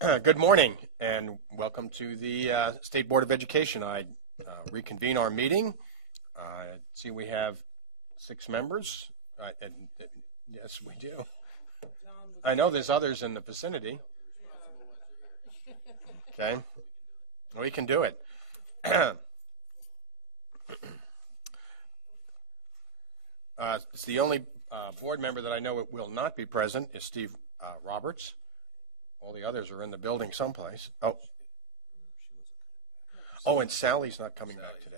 Good morning and welcome to the State Board of Education. I reconvene our meeting. See, we have 6 members. Yes, we do. I know there's others in the vicinity. Okay, we can do it. It's the only board member that I know will not be present is Steve Roberts. All the others are in the building someplace. Oh, and Sally's not coming back today.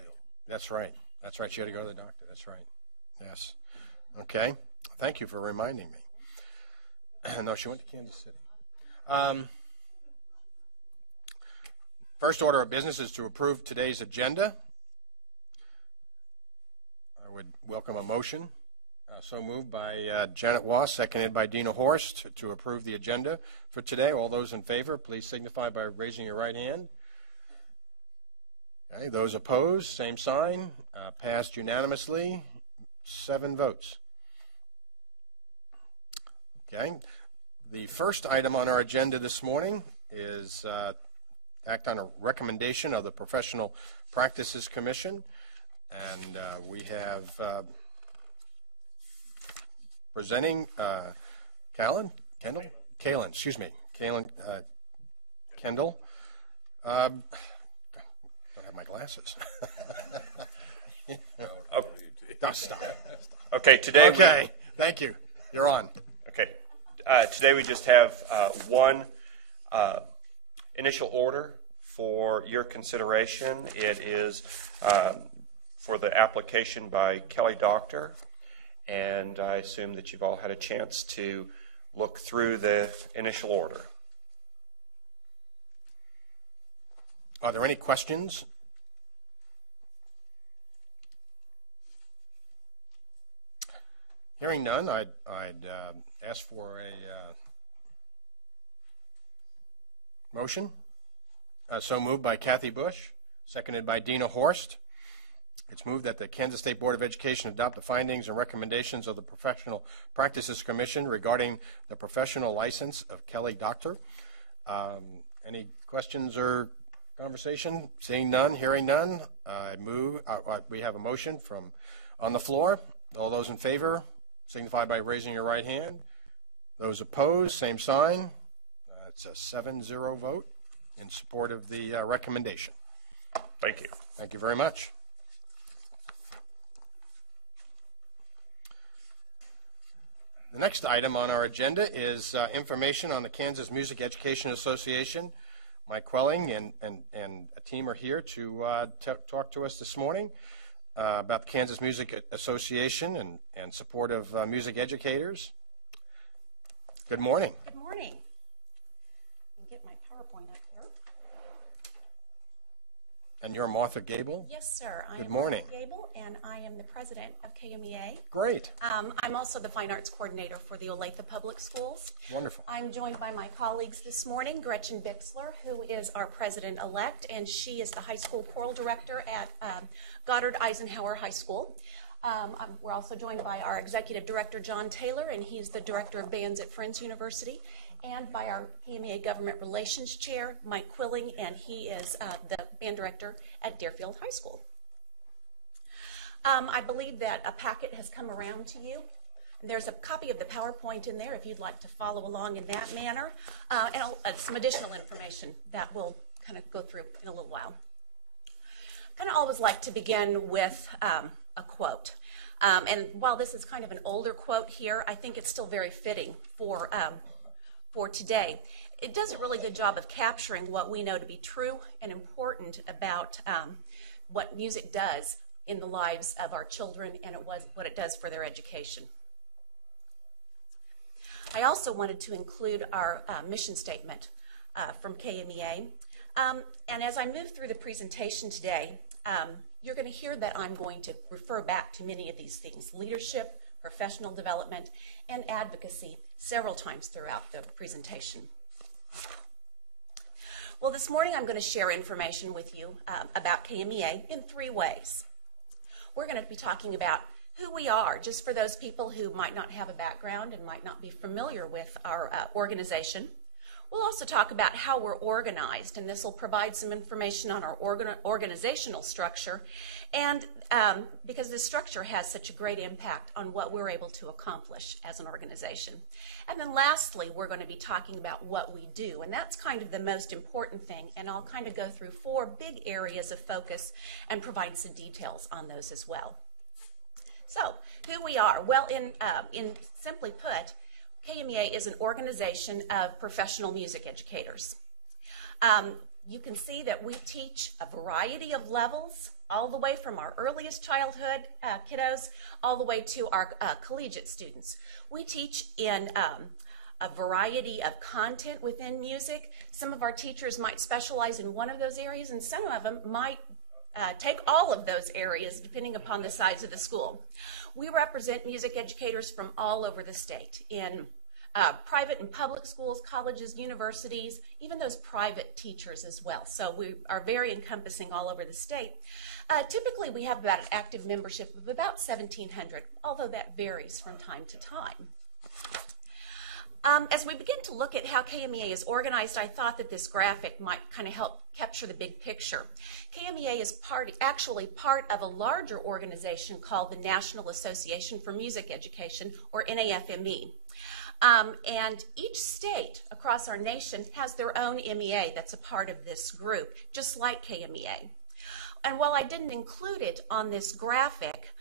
That's right. That's right. She had to go to the doctor. That's right. Yes. Okay. Thank you for reminding me. No, she went to Kansas City. First order of business is to approve today's agenda. I would welcome a motion. So moved by Janet Wass, seconded by Dina Horst to approve the agenda for today. All those in favor, please signify by raising your right hand. Okay, those opposed, same sign. Passed unanimously, 7 votes. Okay, the first item on our agenda this morning is act on a recommendation of the Professional Practices Commission, and we have presenting Kaylin Kendall. Don't have my glasses. Oh, stop. Okay, today. Okay, thank you. You're on. Okay, today we just have one initial order for your consideration. It is for the application by Kelly Doctor. And I assume that you've all had a chance to look through the initial order. Are there any questions? Hearing none, I'd ask for a motion. So moved by Kathy Bush, seconded by Dina Horst. It's moved that the Kansas State Board of Education adopt the findings and recommendations of the Professional Practices Commission regarding the professional license of Kelly Doctor. Any questions or conversation? Seeing none, hearing none, I move. We have a motion on the floor. All those in favor, signify by raising your right hand. Those opposed, same sign. It's a 7-0 vote in support of the recommendation. Thank you. Thank you very much. The next item on our agenda is information on the Kansas Music Education Association. Mike Quelling and a team are here to talk to us this morning about the Kansas Music Association and support of music educators. Good morning. Good morning. I'll get my PowerPoint up here. And you're Martha Gable? Yes, sir. Good morning. Martha Gable, and I am the president of KMEA. Great. I'm also the fine arts coordinator for the Olathe Public Schools. Wonderful. I'm joined by my colleagues this morning, Gretchen Bixler, who is our president-elect, and she is the high school choral director at Goddard Eisenhower High School. We're also joined by our executive director, John Taylor, and he's the director of bands at Friends University, and by our KMEA Government Relations Chair, Mike Quilling, and he is the band director at Deerfield High School. I believe that a packet has come around to you. There's a copy of the PowerPoint in there if you'd like to follow along in that manner, and some additional information that we'll kind of go through in a little while. I kind of always like to begin with a quote. And while this is kind of an older quote here, I think it's still very fitting for today. It does a really good job of capturing what we know to be true and important about what music does in the lives of our children and what it does for their education. I also wanted to include our mission statement from KMEA. And as I move through the presentation today, you're going to hear that I'm going to refer back to many of these things: leadership, professional development, and advocacy several times throughout the presentation. Well, this morning I'm going to share information with you about KMEA in 3 ways. We're going to be talking about who we are, just for those people who might not have a background and might not be familiar with our organization. We'll also talk about how we're organized, and this will provide some information on our organizational structure, and because this structure has such a great impact on what we're able to accomplish as an organization. And then lastly, we're going to be talking about what we do, and that's kind of the most important thing, and I'll kind of go through 4 big areas of focus and provide some details on those as well. So, who we are. Well, in simply put, KMEA is an organization of professional music educators. You can see that we teach a variety of levels, all the way from our earliest childhood kiddos, all the way to our collegiate students. We teach in a variety of content within music. Some of our teachers might specialize in one of those areas, and some of them might take all of those areas, depending upon the size of the school. We represent music educators from all over the state in private and public schools, colleges, universities, even those private teachers as well. So we are very encompassing all over the state. Typically, we have about an active membership of about 1,700, although that varies from time to time. As we begin to look at how KMEA is organized, I thought that this graphic might kind of help capture the big picture. KMEA is actually part of a larger organization called the National Association for Music Education, or NAFME. And each state across our nation has their own MEA that's a part of this group, just like KMEA. And while I didn't include it on this graphic,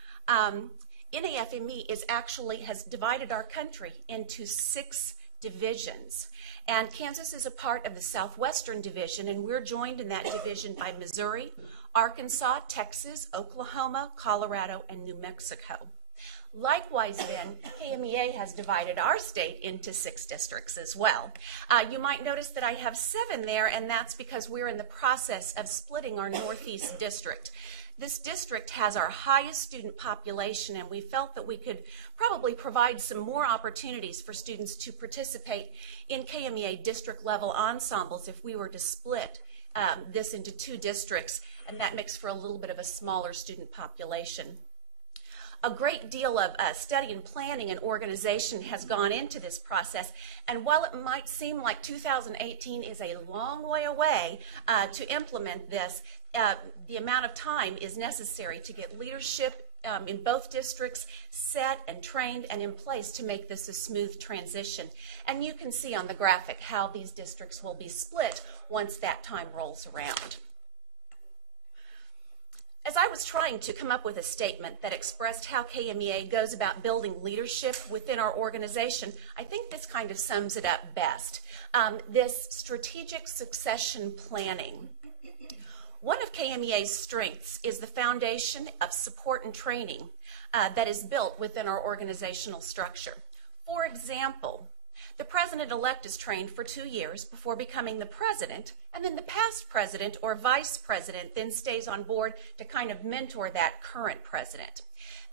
NAFME has divided our country into 6 divisions. And Kansas is a part of the Southwestern Division, and we're joined in that division by Missouri, Arkansas, Texas, Oklahoma, Colorado, and New Mexico. Likewise, then, KMEA has divided our state into 6 districts as well. You might notice that I have 7 there, and that's because we're in the process of splitting our Northeast district. This district has our highest student population, and we felt that we could probably provide some more opportunities for students to participate in KMEA district-level ensembles if we were to split this into 2 districts, and that makes for a little bit of a smaller student population. A great deal of study and planning and organization has gone into this process, and while it might seem like 2018 is a long way away to implement this, the amount of time is necessary to get leadership in both districts set and trained and in place to make this a smooth transition. And you can see on the graphic how these districts will be split once that time rolls around. As I was trying to come up with a statement that expressed how KMEA goes about building leadership within our organization, I think this kind of sums it up best. This strategic succession planning. One of KMEA's strengths is the foundation of support and training that is built within our organizational structure. For example, the president-elect is trained for 2 years before becoming the president, and then the past president or vice president then stays on board to kind of mentor that current president.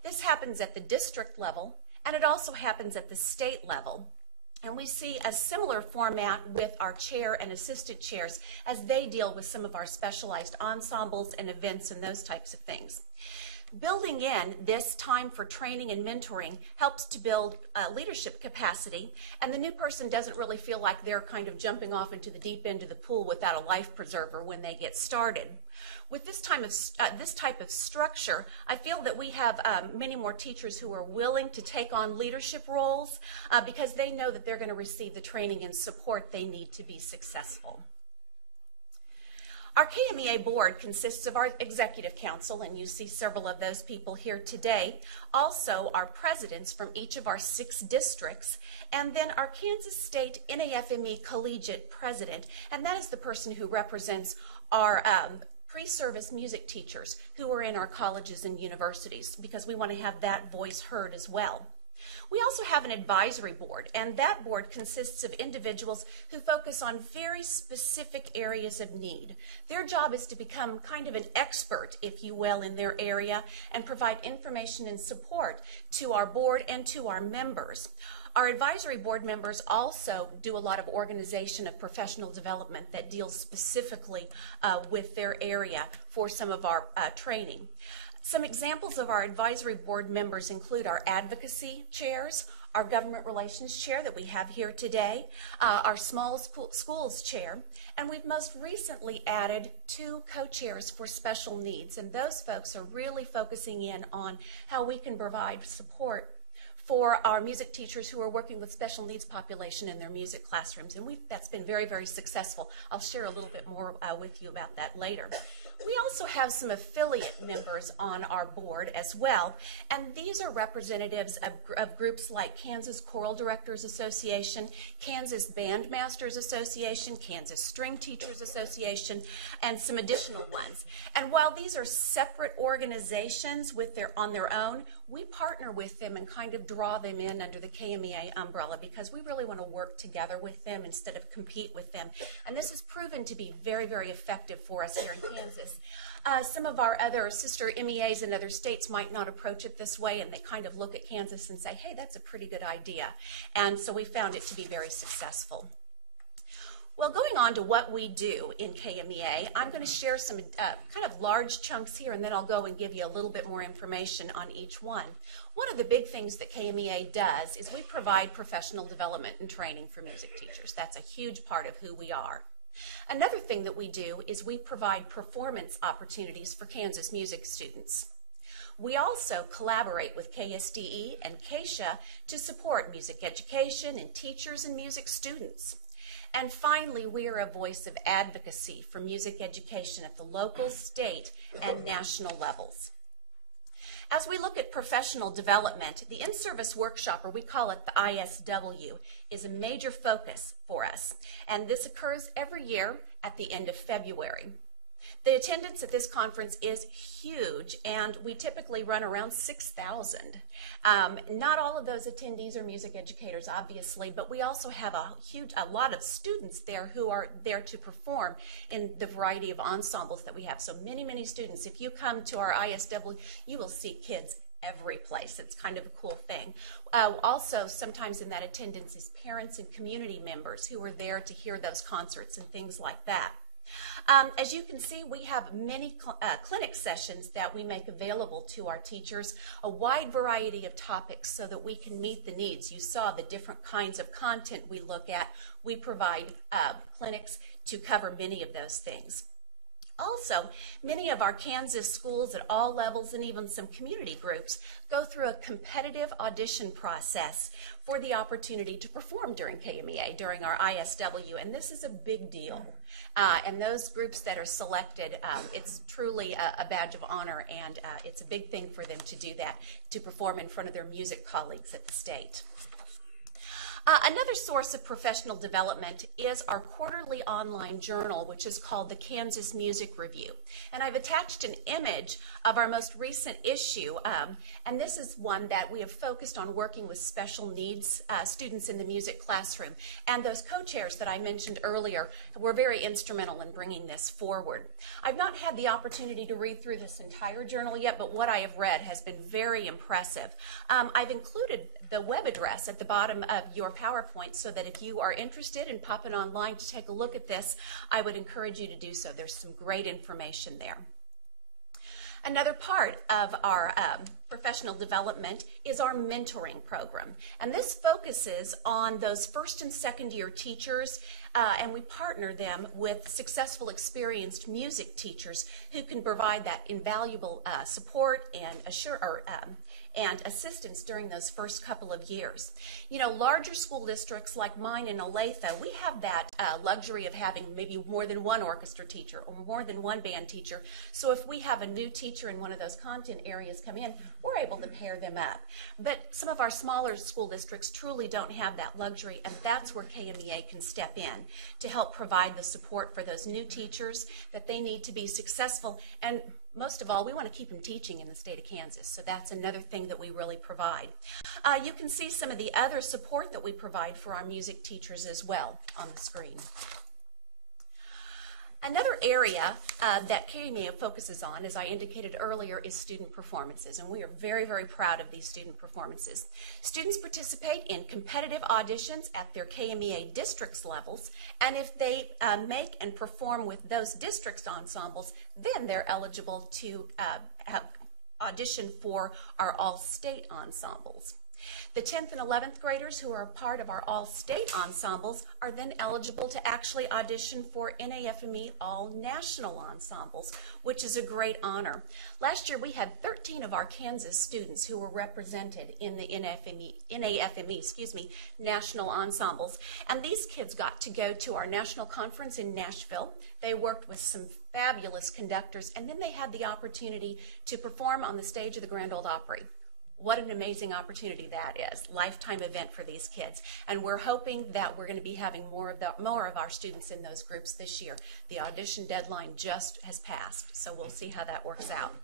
This happens at the district level, and it also happens at the state level. And we see a similar format with our chair and assistant chairs as they deal with some of our specialized ensembles and events and those types of things. Building in this time for training and mentoring helps to build leadership capacity, and the new person doesn't really feel like they're kind of jumping off into the deep end of the pool without a life preserver when they get started. With this type of structure, I feel that we have many more teachers who are willing to take on leadership roles because they know that they're going to receive the training and support they need to be successful. Our KMEA board consists of our executive council, and you see several of those people here today. Also, our presidents from each of our 6 districts, and then our Kansas State NAFME collegiate president, and that is the person who represents our pre-service music teachers who are in our colleges and universities, because we want to have that voice heard as well. We also have an advisory board, and that board consists of individuals who focus on very specific areas of need. Their job is to become kind of an expert, if you will, in their area and provide information and support to our board and to our members. Our advisory board members also do a lot of organization of professional development that deals specifically with their area for some of our training. Some examples of our advisory board members include our advocacy chairs, our government relations chair that we have here today, our small schools chair, and we've most recently added 2 co-chairs for special needs, and those folks are really focusing in on how we can provide support for our music teachers who are working with special needs population in their music classrooms, and that's been very, very successful. I'll share a little bit more with you about that later. We also have some affiliate members on our board as well, and these are representatives of groups like Kansas Choral Directors Association, Kansas Bandmasters Association, Kansas String Teachers Association, and some additional ones. And while these are separate organizations on their own, we partner with them and kind of draw them in under the KMEA umbrella because we really want to work together with them instead of compete with them. And this has proven to be very, very effective for us here in Kansas. Some of our other sister MEAs in other states might not approach it this way, and they kind of look at Kansas and say, hey, that's a pretty good idea. And so we found it to be very successful. Well, going on to what we do in KMEA, I'm going to share some kind of large chunks here, and then I'll go and give you a little bit more information on each one. One of the big things that KMEA does is we provide professional development and training for music teachers. That's a huge part of who we are. Another thing that we do is we provide performance opportunities for Kansas music students. We also collaborate with KSDE and KSHA to support music education and teachers and music students. And finally, we are a voice of advocacy for music education at the local, state, and national levels. As we look at professional development, the in-service workshop, or we call it the ISW, is a major focus for us. And this occurs every year at the end of February. The attendance at this conference is huge, and we typically run around 6,000. Not all of those attendees are music educators, obviously, but we also have a lot of students there who are there to perform in the variety of ensembles that we have. So many, many students. If you come to our ISW, you will see kids every place. It's kind of a cool thing. Also, sometimes in that attendance is parents and community members who are there to hear those concerts and things like that. As you can see, we have many clinic sessions that we make available to our teachers, a wide variety of topics so that we can meet the needs. You saw the different kinds of content we look at. We provide clinics to cover many of those things. Also, many of our Kansas schools at all levels and even some community groups go through a competitive audition process for the opportunity to perform during KMEA, during our ISW, and this is a big deal. And those groups that are selected, it's truly a badge of honor, and it's a big thing for them to do that, to perform in front of their music colleagues at the state. Another source of professional development is our quarterly online journal, which is called the Kansas Music Review. And I've attached an image of our most recent issue, and this is one that we have focused on working with special needs students in the music classroom. And those co-chairs that I mentioned earlier were very instrumental in bringing this forward. I've not had the opportunity to read through this entire journal yet, but what I have read has been very impressive. I've included the web address at the bottom of your PowerPoint so that if you are interested in popping online to take a look at this, I would encourage you to do so. There's some great information there. Another part of our professional development is our mentoring program. And this focuses on those first and second year teachers, and we partner them with successful, experienced music teachers who can provide that invaluable support and assistance during those first couple of years. You know, larger school districts like mine in Olathe, we have that luxury of having maybe more than one orchestra teacher or more than one band teacher. So if we have a new teacher in one of those content areas come in, we're able to pair them up. But some of our smaller school districts truly don't have that luxury, and that's where KMEA can step in to help provide the support for those new teachers that they need to be successful. And most of all, we want to keep them teaching in the state of Kansas, so that's another thing that we really provide. You can see some of the other support that we provide for our music teachers as well on the screen. Another area that KMEA focuses on, as I indicated earlier, is student performances, and we are very, very proud of these student performances. Students participate in competitive auditions at their KMEA districts levels, and if they make and perform with those districts ensembles, then they're eligible to audition for our all-state ensembles. The 10th and 11th graders who are a part of our all-state ensembles are then eligible to actually audition for NAFME all-national ensembles, which is a great honor. Last year we had 13 of our Kansas students who were represented in the NAFME national ensembles, and these kids got to go to our national conference in Nashville. They worked with some fabulous conductors, and then they had the opportunity to perform on the stage of the Grand Ole Opry. What an amazing opportunity that is. Lifetime event for these kids. And we're hoping that we're going to be having more of our students in those groups this year. The audition deadline just has passed, so we'll see how that works out.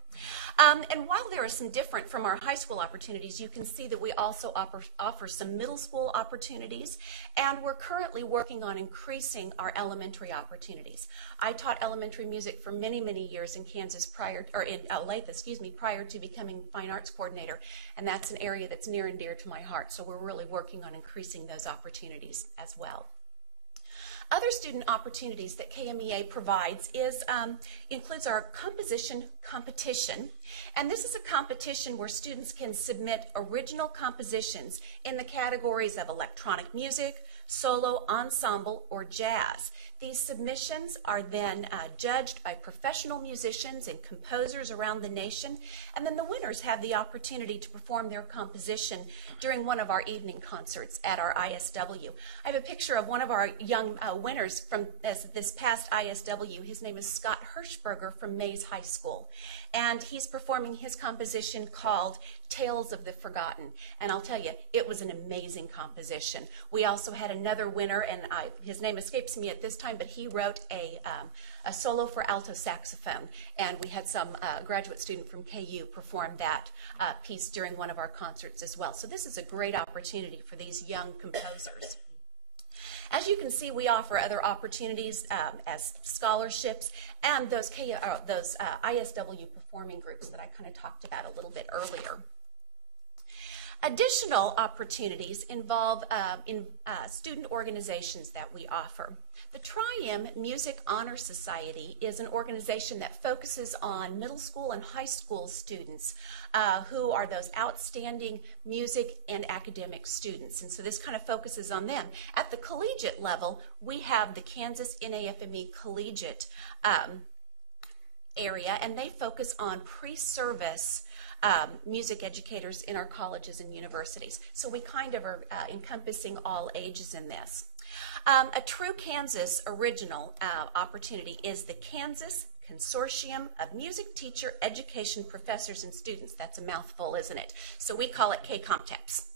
And while there are some different from our high school opportunities, you can see that we also offer some middle school opportunities, and we're currently working on increasing our elementary opportunities. I taught elementary music for many, many years in Kansas prior to becoming fine arts coordinator, and that's an area that's near and dear to my heart, so we're really working on increasing those opportunities as well. Other student opportunities that KMEA provides includes our composition competition, and this is a competition where students can submit original compositions in the categories of electronic music, solo, ensemble, or jazz. These submissions are then judged by professional musicians and composers around the nation, and then the winners have the opportunity to perform their composition during one of our evening concerts at our ISW. I have a picture of one of our young winners from this past ISW. His name is Scott Hirschberger from Mays High School, and he's performing his composition called Tales of the Forgotten, and I'll tell you, it was an amazing composition. We also had another winner, and his name escapes me at this time, but he wrote a solo for alto saxophone, and we had some graduate student from KU perform that piece during one of our concerts as well. So this is a great opportunity for these young composers. As you can see, we offer other opportunities as scholarships and those ISW performing groups that I kind of talked about a little bit earlier. Additional opportunities involve student organizations that we offer. The Tri-M Music Honor Society is an organization that focuses on middle school and high school students who are those outstanding music and academic students, and so this kind of focuses on them. At the collegiate level, we have the Kansas NAFME Collegiate area, and they focus on pre-service music educators in our colleges and universities. So we kind of are encompassing all ages in this. A true Kansas original opportunity is the Kansas Consortium of Music Teacher Education Professors and Students. That's a mouthful, isn't it? So we call it KCOMTEPS.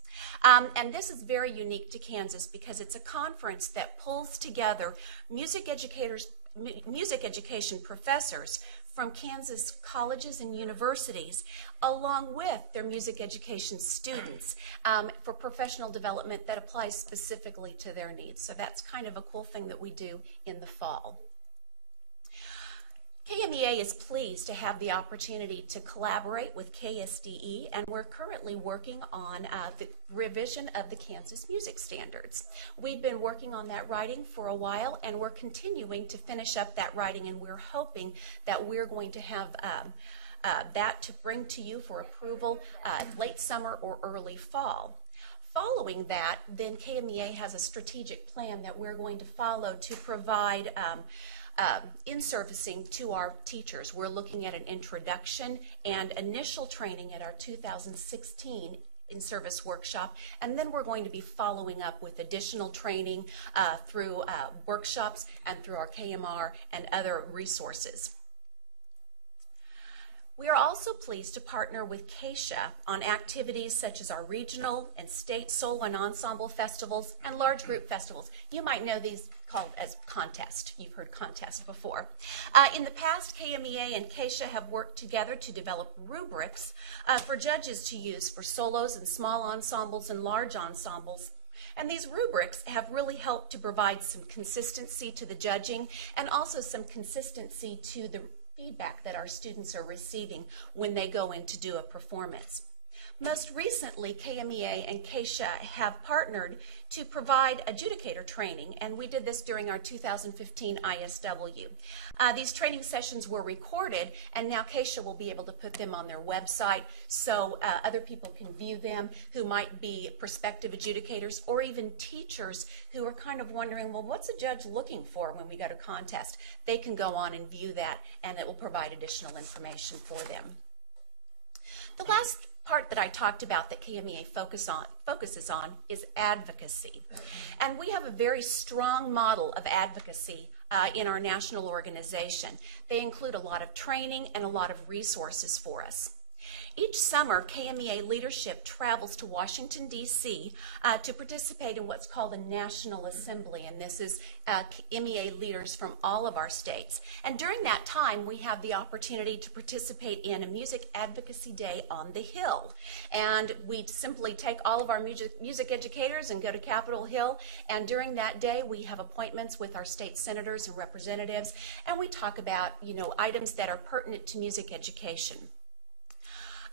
And this is very unique to Kansas because it's a conference that pulls together music education professors from Kansas colleges and universities, along with their music education students for professional development that applies specifically to their needs. So that's kind of a cool thing that we do in the fall. KMEA is pleased to have the opportunity to collaborate with KSDE, and we're currently working on the revision of the Kansas Music Standards. We've been working on that writing for a while, and we're continuing to finish up that writing, and we're hoping that we're going to have that to bring to you for approval late summer or early fall. Following that, then KMEA has a strategic plan that we're going to follow to provide in-servicing to our teachers. We're looking at an introduction and initial training at our 2016 in-service workshop, and then we're going to be following up with additional training through workshops and through our KMR and other resources. We are also pleased to partner with KSHA on activities such as our regional and state solo and ensemble festivals and large group festivals. You might know these called as contest. You've heard contest before. In the past, KMEA and KSHA have worked together to develop rubrics for judges to use for solos and small ensembles and large ensembles. And these rubrics have really helped to provide some consistency to the judging and also some consistency to the feedback that our students are receiving when they go in to do a performance. Most recently, KMEA and KSHA have partnered to provide adjudicator training, and we did this during our 2015 ISW. These training sessions were recorded, and now KSHA will be able to put them on their website so other people can view them who might be prospective adjudicators or even teachers who are kind of wondering, well, what's a judge looking for when we go to contest? They can go on and view that, and it will provide additional information for them. The last part that I talked about that KMEA focuses on is advocacy. And we have a very strong model of advocacy in our national organization. They include a lot of training and a lot of resources for us. Each summer, KMEA leadership travels to Washington, D.C. To participate in what's called a National Assembly, and this is MEA leaders from all of our states. And during that time, we have the opportunity to participate in a Music Advocacy Day on the Hill. And we simply take all of our music educators and go to Capitol Hill, and during that day, we have appointments with our state senators and representatives, and we talk about, items that are pertinent to music education.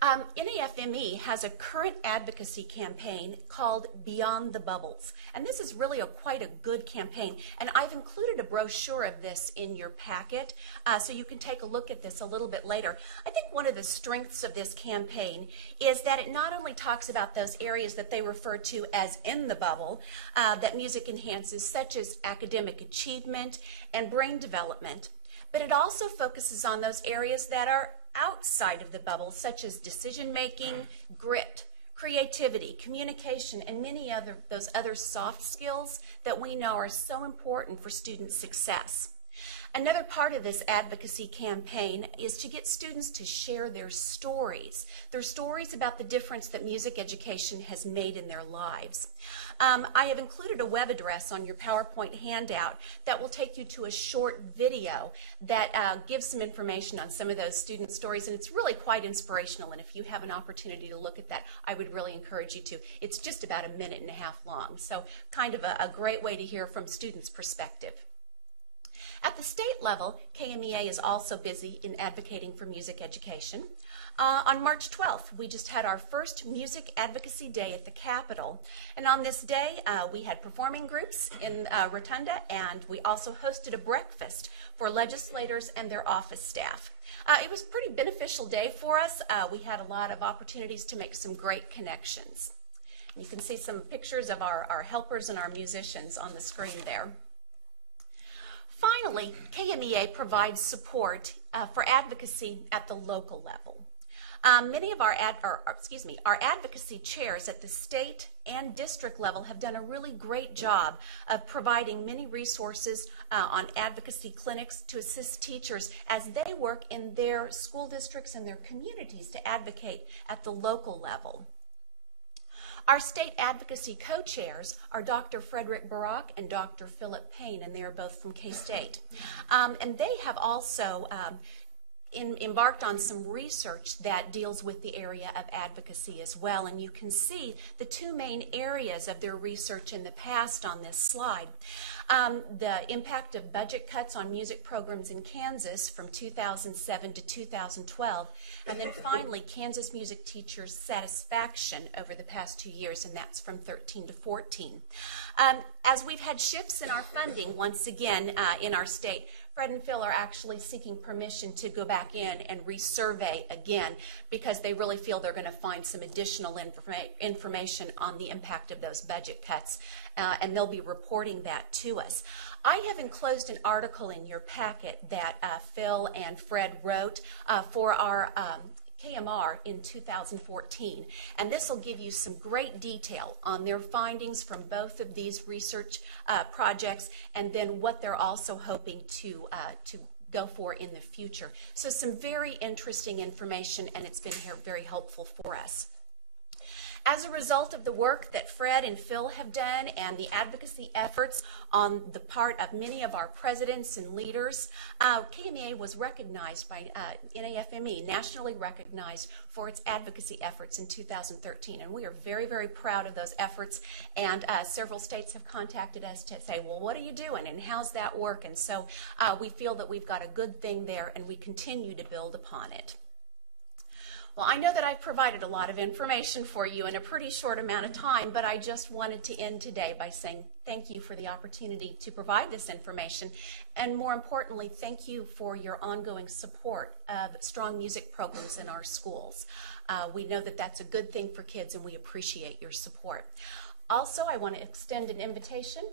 NAFME has a current advocacy campaign called Beyond the Bubbles, and this is really quite a good campaign, and I've included a brochure of this in your packet so you can take a look at this a little bit later. I think one of the strengths of this campaign is that it not only talks about those areas that they refer to as in the bubble that music enhances, such as academic achievement and brain development, but it also focuses on those areas that are outside of the bubble, such as decision-making, grit, creativity, communication, and many those other soft skills that we know are so important for student success. Another part of this advocacy campaign is to get students to share their stories about the difference that music education has made in their lives. I have included a web address on your PowerPoint handout that will take you to a short video that gives some information on some of those student stories, and it's really quite inspirational, and if you have an opportunity to look at that, I would really encourage you to. It's just about 1.5 minutes long, so kind of a great way to hear from students' perspective. At the state level, KMEA is also busy in advocating for music education. On March 12th, we just had our first Music Advocacy Day at the Capitol. And on this day, we had performing groups in Rotunda, and we also hosted a breakfast for legislators and their office staff. It was a pretty beneficial day for us. We had a lot of opportunities to make some great connections. You can see some pictures of our helpers and our musicians on the screen there. Finally, KMEA provides support for advocacy at the local level. Many of our advocacy chairs at the state and district level have done a really great job of providing many resources on advocacy clinics to assist teachers as they work in their school districts and their communities to advocate at the local level. Our state advocacy co-chairs are Dr. Frederick Barak and Dr. Philip Payne, and they are both from K-State. And they have also embarked on some research that deals with the area of advocacy as well. And you can see the two main areas of their research in the past on this slide. The impact of budget cuts on music programs in Kansas from 2007 to 2012. And then finally, Kansas music teachers' satisfaction over the past 2 years, and that's from 13 to 14. As we've had shifts in our funding once again in our state, Fred and Phil are actually seeking permission to go back in and resurvey again because they really feel they're going to find some additional information on the impact of those budget cuts, and they'll be reporting that to us. I have enclosed an article in your packet that Phil and Fred wrote for our KMR in 2014, and this will give you some great detail on their findings from both of these research projects, and then what they're also hoping to go for in the future. So some very interesting information, and it's been very helpful for us. As a result of the work that Fred and Phil have done and the advocacy efforts on the part of many of our presidents and leaders, KMEA was recognized by NAFME, nationally recognized for its advocacy efforts in 2013. And we are very, very proud of those efforts. And several states have contacted us to say, well, what are you doing and how's that work? And so we feel that we've got a good thing there and we continue to build upon it. Well, I know that I've provided a lot of information for you in a pretty short amount of time, but I just wanted to end today by saying thank you for the opportunity to provide this information, and more importantly, thank you for your ongoing support of strong music programs in our schools. We know that that's a good thing for kids, and we appreciate your support. Also, I want to extend an invitation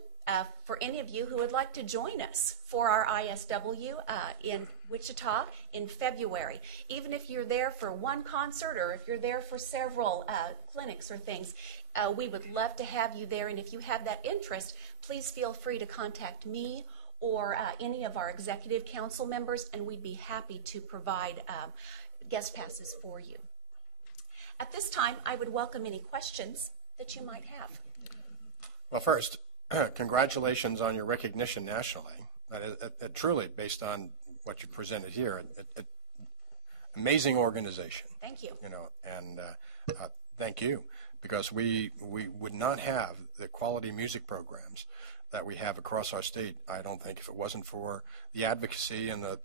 for any of you who would like to join us for our ISW in Wichita in February. Even if you're there for one concert or if you're there for several clinics or things, we would love to have you there. And if you have that interest, please feel free to contact me or any of our executive council members, and we'd be happy to provide guest passes for you. At this time, I would welcome any questions that you might have. Well, first, congratulations on your recognition nationally. That is truly, based on what you presented here, amazing organization. Thank you. You know, and thank you, because we would not have the quality music programs that we have across our state, I don't think, if it wasn't for the advocacy and the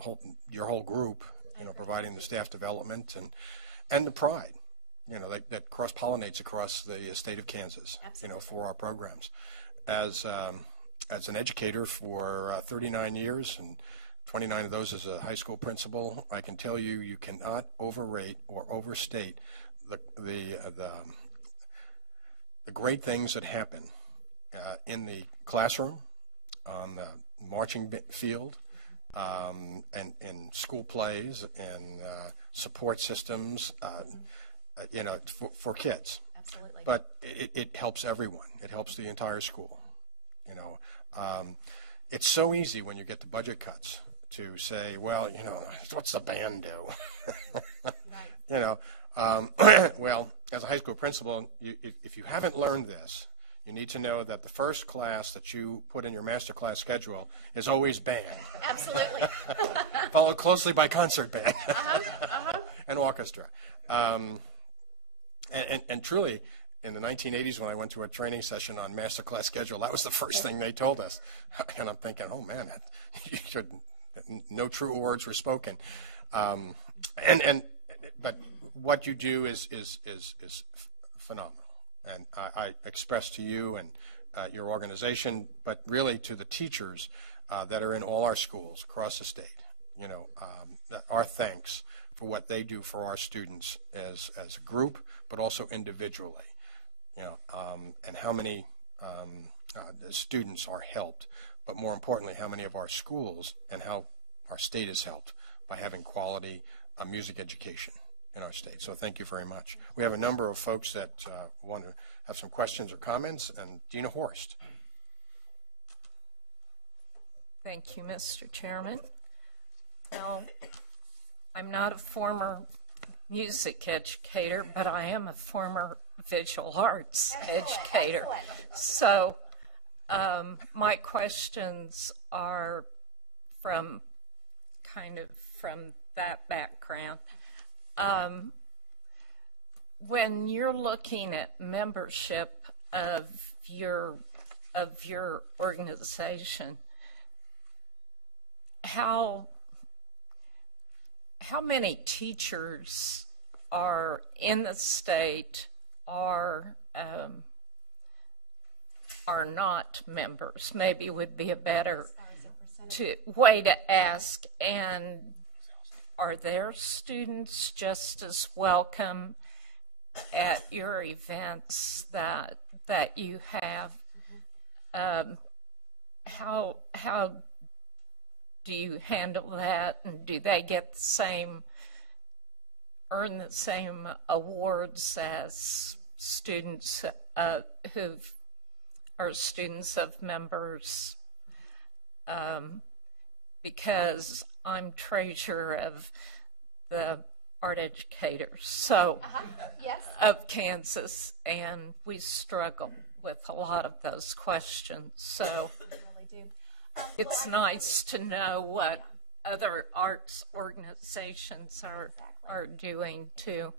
whole, your whole group, you know, providing the staff development and the pride, you know, that cross-pollinates across the state of Kansas. Absolutely. You know, for our programs. As an educator for 39 years and 29 of those as a high school principal, I can tell you, you cannot overrate or overstate the great things that happen in the classroom, on the marching field, and in school plays and support systems. You know, for kids. Absolutely. But it helps everyone. It helps the entire school. You know, it's so easy when you get the budget cuts to say, well, you know, what's the band do? Right. You know, well, as a high school principal, if you haven't learned this, you need to know that the first class that you put in your master class schedule is always band. Absolutely. Followed closely by concert band and orchestra. And truly, in the 1980s, when I went to a training session on masterclass schedule, that was the first thing they told us. And I'm thinking, oh man, no true words were spoken. But what you do is phenomenal. And I express to you and your organization, but really to the teachers that are in all our schools across the state, you know, our thanks for what they do for our students as a group, but also individually, you know, and how many students are helped, but more importantly, how many of our schools and how our state is helped by having quality music education in our state. So thank you very much. We have a number of folks that want to have some questions or comments, and Dina Horst. Thank you, Mr. Chairman. Well, I'm not a former music educator, but I am a former visual arts educator. So my questions are from that background. When you're looking at membership of your organization, how many teachers are in the state are not members? Maybe would be a better way to ask. And are their students just as welcome at your events that you have? How do you handle that, and do they get earn the same awards as students who are students of members? Because I'm treasurer of the art educators, so Yes. of Kansas, and we struggle with a lot of those questions. So We really do. it's nice to know what other arts organizations are doing too.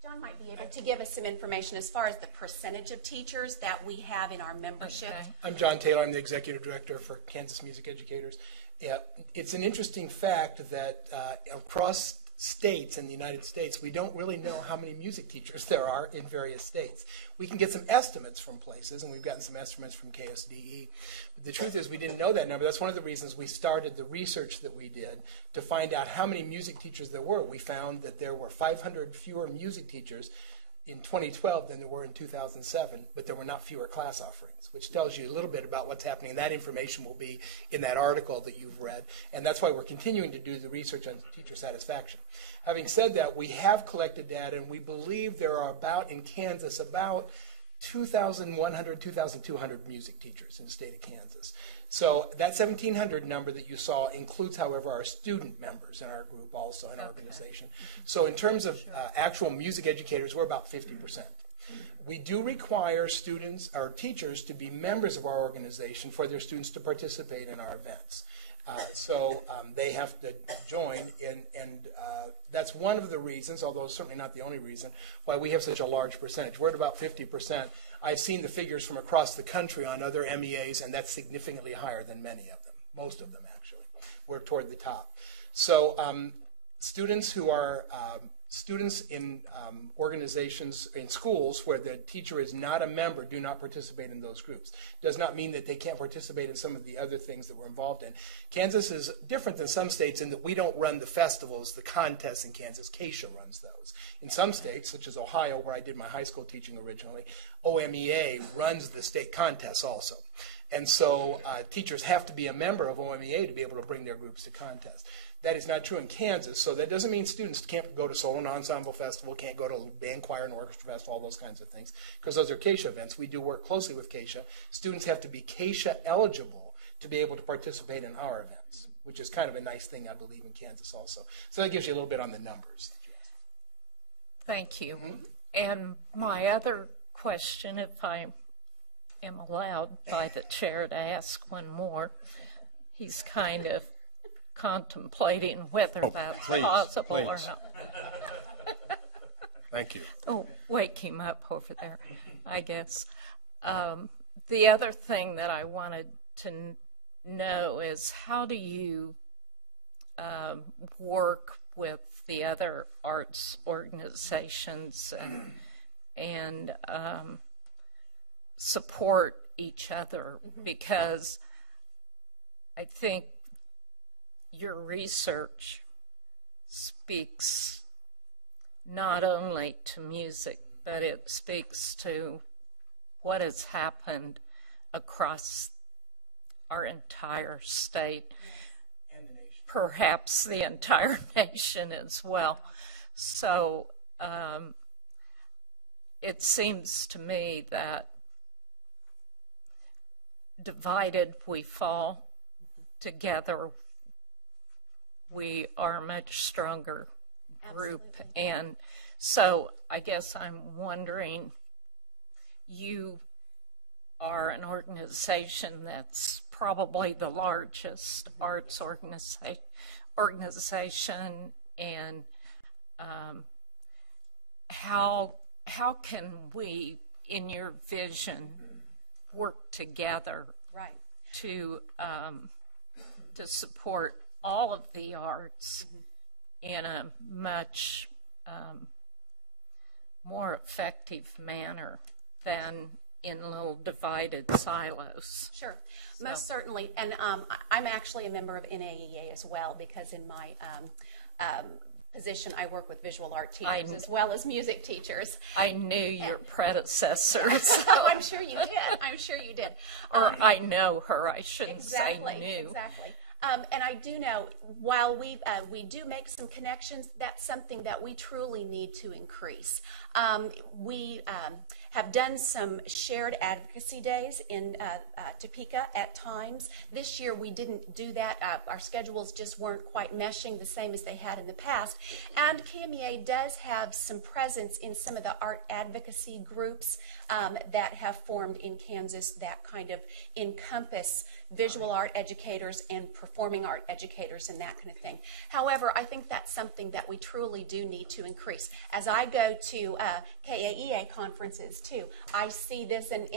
John might be able to give us some information as far as the percentage of teachers that we have in our membership. Okay. I'm John Taylor. I'm the executive director for Kansas Music Educators. Yeah, it's an interesting fact that across states in the United States, we don't really know how many music teachers there are in various states. We can get some estimates from places, and we've gotten some estimates from KSDE. But the truth is we didn't know that number. That's one of the reasons we started the research that we did to find out how many music teachers there were. We found that there were 500 fewer music teachers in 2012 than there were in 2007, but there were not fewer class offerings, which tells you a little bit about what's happening. And that information will be in that article that you've read. And that's why we're continuing to do the research on teacher satisfaction. Having said that, we have collected data, and we believe there are about, in Kansas, about 2,100, 2,200 music teachers in the state of Kansas. So that 1,700 number that you saw includes, however, our student members in our group also, in our organization. So in terms of actual music educators, we're about 50%. We do require students or teachers to be members of our organization for their students to participate in our events. So they have to join, and that's one of the reasons, although certainly not the only reason, why we have such a large percentage. We're at about 50%. I've seen the figures from across the country on other MEAs, and that's significantly higher than many of them, most of them actually. We're toward the top. So students who are students in organizations, in schools where the teacher is not a member do not participate in those groups. Does not mean that they can't participate in some of the other things that we're involved in. Kansas is different than some states in that we don't run the festivals, the contests in Kansas. KSDE runs those. In some states, such as Ohio, where I did my high school teaching originally, OMEA runs the state contests also. And so teachers have to be a member of OMEA to be able to bring their groups to contests. That is not true in Kansas, so that doesn't mean students can't go to Solo and Ensemble Festival, can't go to Band, Choir, and Orchestra Festival, all those kinds of things, because those are KSDE events. We do work closely with KSDE. Students have to be KSDE eligible to be able to participate in our events, which is kind of a nice thing, I believe, in Kansas also. So that gives you a little bit on the numbers. Thank you. And my other question, if I am allowed by the chair to ask one more, he's kind of contemplating whether that's possible or not. Thank you. Oh, wake him up over there, I guess. The other thing that I wanted to know is how do you work with the other arts organizations and support each other? Because I think your research speaks not only to music, but it speaks to what has happened across our entire state, and the nation. Perhaps the entire nation as well. So it seems to me that divided we fall, together we are a much stronger group. Absolutely. And so I guess I'm wondering, you are an organization that's probably the largest arts organization, and how can we, in your vision, work together Right. to support all of the arts in a much more effective manner than in little divided silos? Sure, most certainly. And I'm actually a member of NAEA as well, because in my position I work with visual art teachers as well as music teachers. I knew your predecessors. Oh, I'm sure you did. I'm sure you did. Or I know her. I shouldn't Exactly, say knew. exactly. And I do know, while we do make some connections, that's something that we truly need to increase. We have done some shared advocacy days in Topeka at times. This year we didn't do that. Our schedules just weren't quite meshing the same as they had in the past. And KMEA does have some presence in some of the art advocacy groups that have formed in Kansas that kind of encompass visual art educators and performing art educators and that kind of thing. However, I think that's something that we truly do need to increase. As I go to KAEA conferences too, I see this and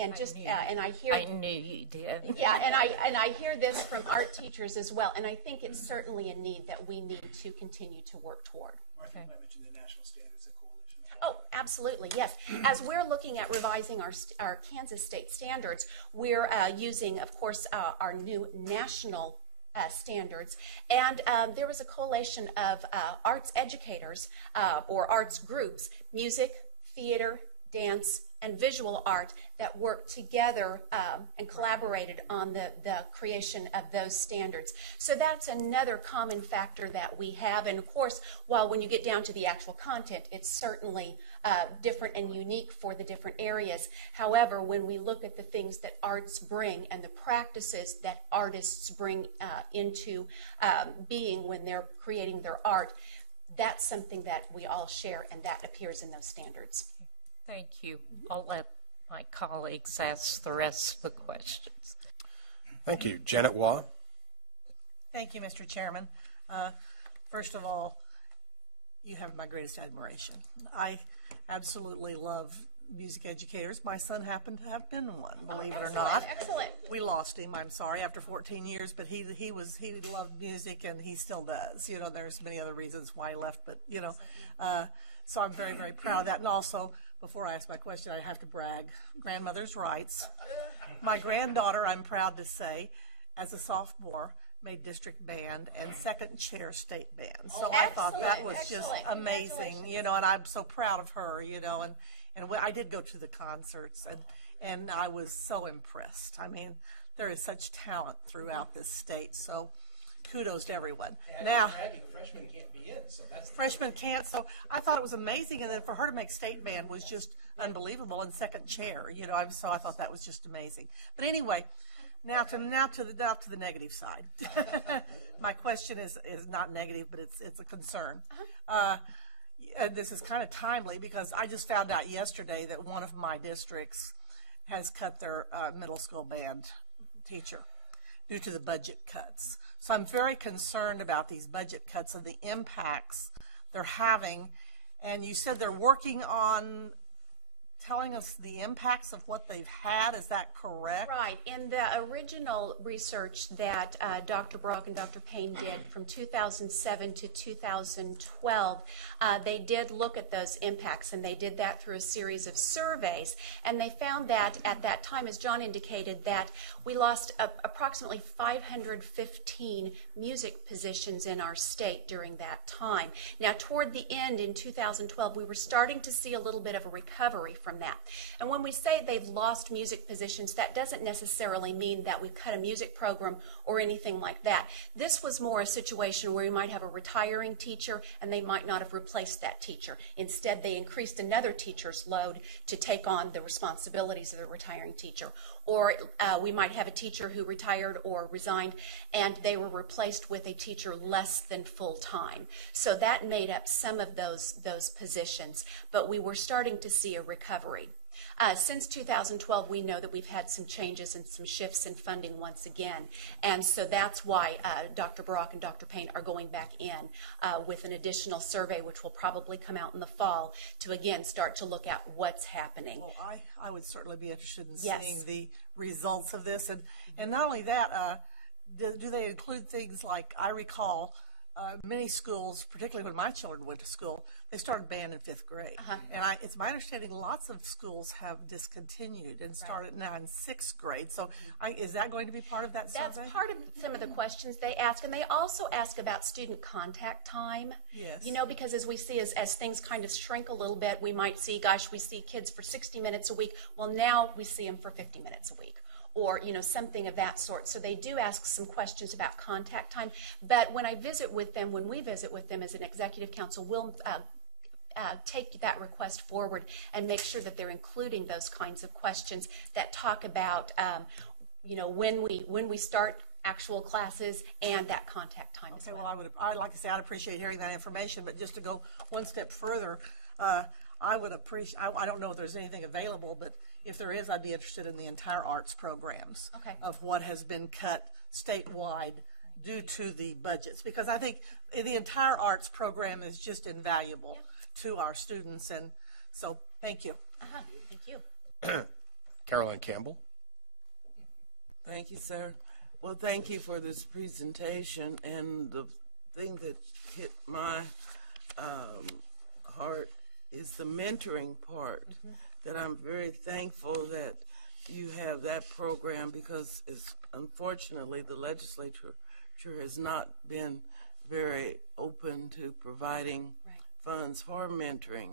I hear. I knew you did. Yeah, and I hear this from art teachers as well, and I think it's certainly a need that we need to continue to work toward. Martha might mention the national standards of coalition. Oh, absolutely, yes. As we're looking at revising our Kansas state standards, we're using, of course, our new national standards. And there was a coalition of arts educators or arts groups, music, theater, dance, and visual art that worked together and collaborated on the creation of those standards. So that's another common factor that we have. And of course, while when you get down to the actual content, it's certainly different and unique for the different areas. However, when we look at the things that arts bring and the practices that artists bring into being when they're creating their art, that's something that we all share, and that appears in those standards. Thank you. I'll let my colleagues ask the rest of the questions. Thank you. Janet Waugh. Thank you, Mr. Chairman. First of all, you have my greatest admiration. I absolutely love music educators. My son happened to have been one, believe it or not. Excellent. We lost him, I'm sorry, after 14 years, but he loved music, and he still does. You know, there's many other reasons why he left, but, you know, so I'm very, very proud of that. And also, before I ask my question, I have to brag. Grandmother's rights. My granddaughter, I'm proud to say, as a sophomore, made district band and second chair state band. So I thought that was just amazing, you know, and I'm so proud of her, you know, and I did go to the concerts, and I was so impressed. I mean, there is such talent throughout this state, so kudos to everyone. And now, freshmen can't be in, so that's freshmen can't, so I thought it was amazing, and then for her to make state band was just unbelievable, and second chair, you know, so I thought that was just amazing. But anyway, now to the negative side. My question is not negative, but it's a concern. And this is kind of timely because I just found out yesterday that one of my districts has cut their middle school band teacher due to the budget cuts. So I'm very concerned about these budget cuts and the impacts they're having. And you said they're working on telling us the impacts of what they've had. Is that correct? Right. In the original research that Dr. Brock and Dr. Payne did from 2007 to 2012, they did look at those impacts, and they did that through a series of surveys. And they found that at that time, as John indicated, that we lost approximately 515 music positions in our state during that time. Now, toward the end in 2012, we were starting to see a little bit of a recovery from that. And when we say they've lost music positions, that doesn't necessarily mean that we've cut a music program or anything like that. This was more a situation where we might have a retiring teacher and they might not have replaced that teacher. Instead, they increased another teacher's load to take on the responsibilities of the retiring teacher. Or we might have a teacher who retired or resigned and they were replaced with a teacher less than full time. So that made up some of those positions, but we were starting to see a recovery. Since 2012, we know that we've had some changes and some shifts in funding once again. And so that's why Dr. Brock and Dr. Payne are going back in with an additional survey, which will probably come out in the fall, to again start to look at what's happening. Well, I would certainly be interested in Yes. seeing the results of this. And not only that, do they include things like, I recall, many schools, particularly when my children went to school, they started band in 5th grade. And it's my understanding lots of schools have discontinued and started now in 6th grade. So is that going to be part of that survey? That's part of some of the questions they ask. And they also ask about student contact time. Yes. You know, because as we see, as things kind of shrink a little bit, we might see, gosh, we see kids for 60 minutes a week. Well, now we see them for 50 minutes a week. or, something of that sort. So they do ask some questions about contact time. But when we visit with them as an executive council, we'll take that request forward and make sure that they're including those kinds of questions that talk about, when we start actual classes and that contact time. Okay, well, like I say, I'd appreciate hearing that information, but just to go one step further, I would appreciate, I don't know if there's anything available, but if there is, I'd be interested in the entire arts programs of what has been cut statewide due to the budgets, because I think the entire arts program is just invaluable to our students, and so thank you. Thank you. Carolyn Campbell. Thank you, sir. Well, thank you for this presentation, and the thing that hit my heart is the mentoring part, that I'm very thankful that you have that program, because unfortunately the legislature has not been very open to providing funds for mentoring.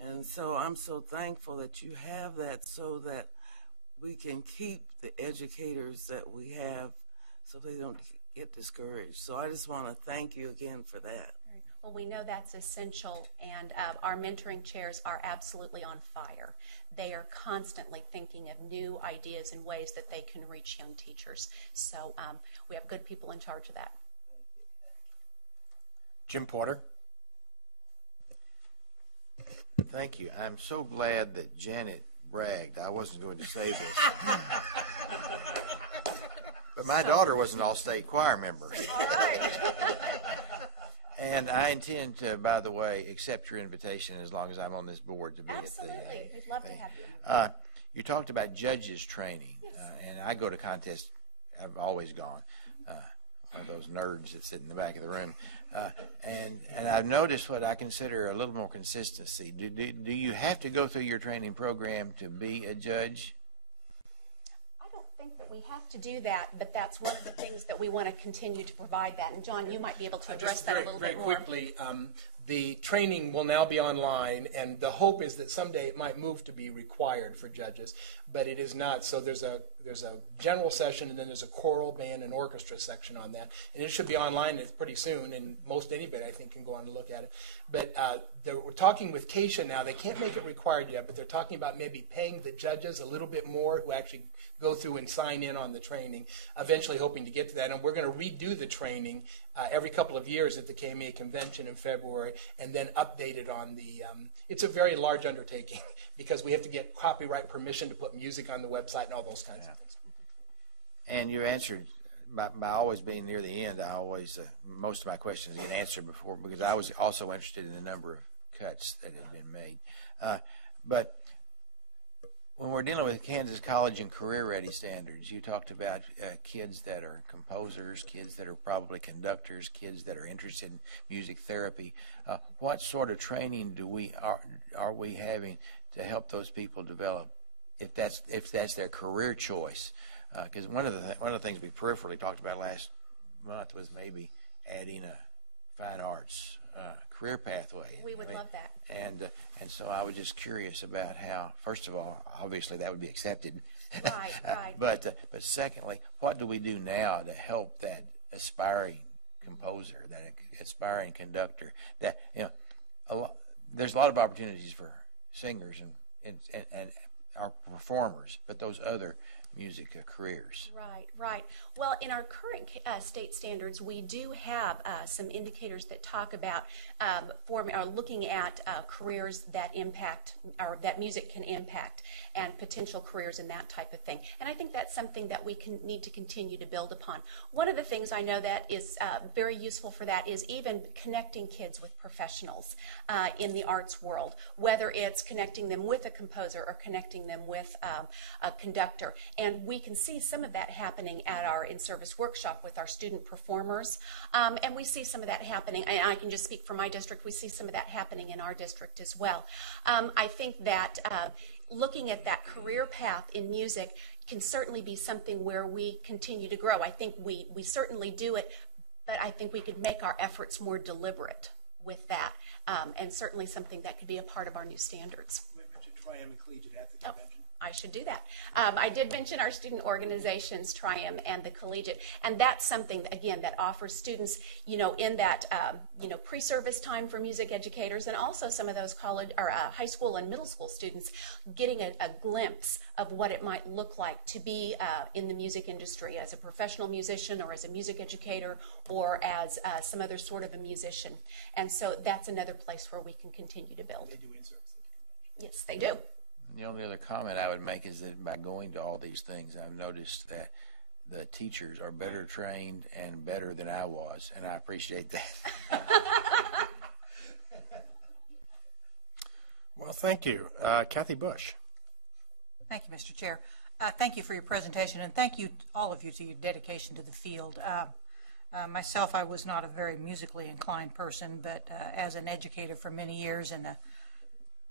And so I'm so thankful that you have that, so that we can keep the educators that we have so they don't get discouraged. So I just want to thank you again for that. Well, we know that's essential, and our mentoring chairs are absolutely on fire. They are constantly thinking of new ideas and ways that they can reach young teachers. So we have good people in charge of that. Jim Porter. Thank you. I'm so glad that Janet bragged. I wasn't going to say this. But my daughter was an all-state choir member. All right. And I intend to, by the way, accept your invitation as long as I'm on this board to be Absolutely. at the We'd love to have you. You talked about judges training, and I go to contests. I've always gone. One of those nerds that sit in the back of the room. And I've noticed what I consider a little more consistency. Do you have to go through your training program to be a judge? I don't think that we have to do that, but that's one of the things that we want to continue to provide that. And John, you might be able to address that a little bit more. Very quickly, the training will now be online, and the hope is that someday it might move to be required for judges, but it is not. So there's a general session, and then there's a choral, band, and orchestra section on that, and it should be online pretty soon, and most anybody, I think, can go on and look at it. But we're talking with Keisha now. They can't make it required yet, but they're talking about maybe paying the judges a little bit more who actually go through and sign in on the training, eventually hoping to get to that. And we're going to redo the training every couple of years at the KMA convention in February, and then update it on the, it's a very large undertaking because we have to get copyright permission to put music on the website and all those kinds of things. And you answered, by always being near the end, I always, most of my questions get answered before, because I was also interested in the number of cuts that had been made. But when we're dealing with Kansas College and Career Ready standards, you talked about kids that are composers, kids that are probably conductors, kids that are interested in music therapy. What sort of training are we having to help those people develop, if that's their career choice? Because one of the things we peripherally talked about last month was maybe adding a fine arts career pathway. We would love that. And so I was just curious about how, first of all, obviously that would be accepted. Right. But secondly, what do we do now to help that aspiring composer, that aspiring conductor? That there's a lot of opportunities for singers and our performers, but those other music careers. Right. Well, in our current state standards, we do have some indicators that talk about looking at careers that impact, or that music can impact, and potential careers and that type of thing. And I think that's something that we need to continue to build upon. One of the things I know that is very useful for that is even connecting kids with professionals in the arts world, whether it's connecting them with a composer or connecting them with a conductor. And we can see some of that happening at our in-service workshop with our student performers. And we see some of that happening, and I can just speak for my district, we see some of that happening in our district as well. I think that looking at that career path in music can certainly be something where we continue to grow. I think we certainly do it, but I think we could make our efforts more deliberate with that, and certainly something that could be a part of our new standards. Triumph Collegiate at the convention. I should do that. I did mention our student organizations, Triumph and the Collegiate, and that's something, again, that offers students, in that, pre-service time for music educators, and also some of those college or high school and middle school students getting a glimpse of what it might look like to be in the music industry as a professional musician or as a music educator or as some other sort of a musician. And so that's another place where we can continue to build. They do in-service. Yes, they do. The only other comment I would make is that by going to all these things, I've noticed that the teachers are better trained and better than I was, and I appreciate that. Well, thank you. Kathy Bush. Thank you, Mr. Chair. Thank you for your presentation, and thank you, all of you, to your dedication to the field. Myself, I was not a very musically inclined person, but as an educator for many years and a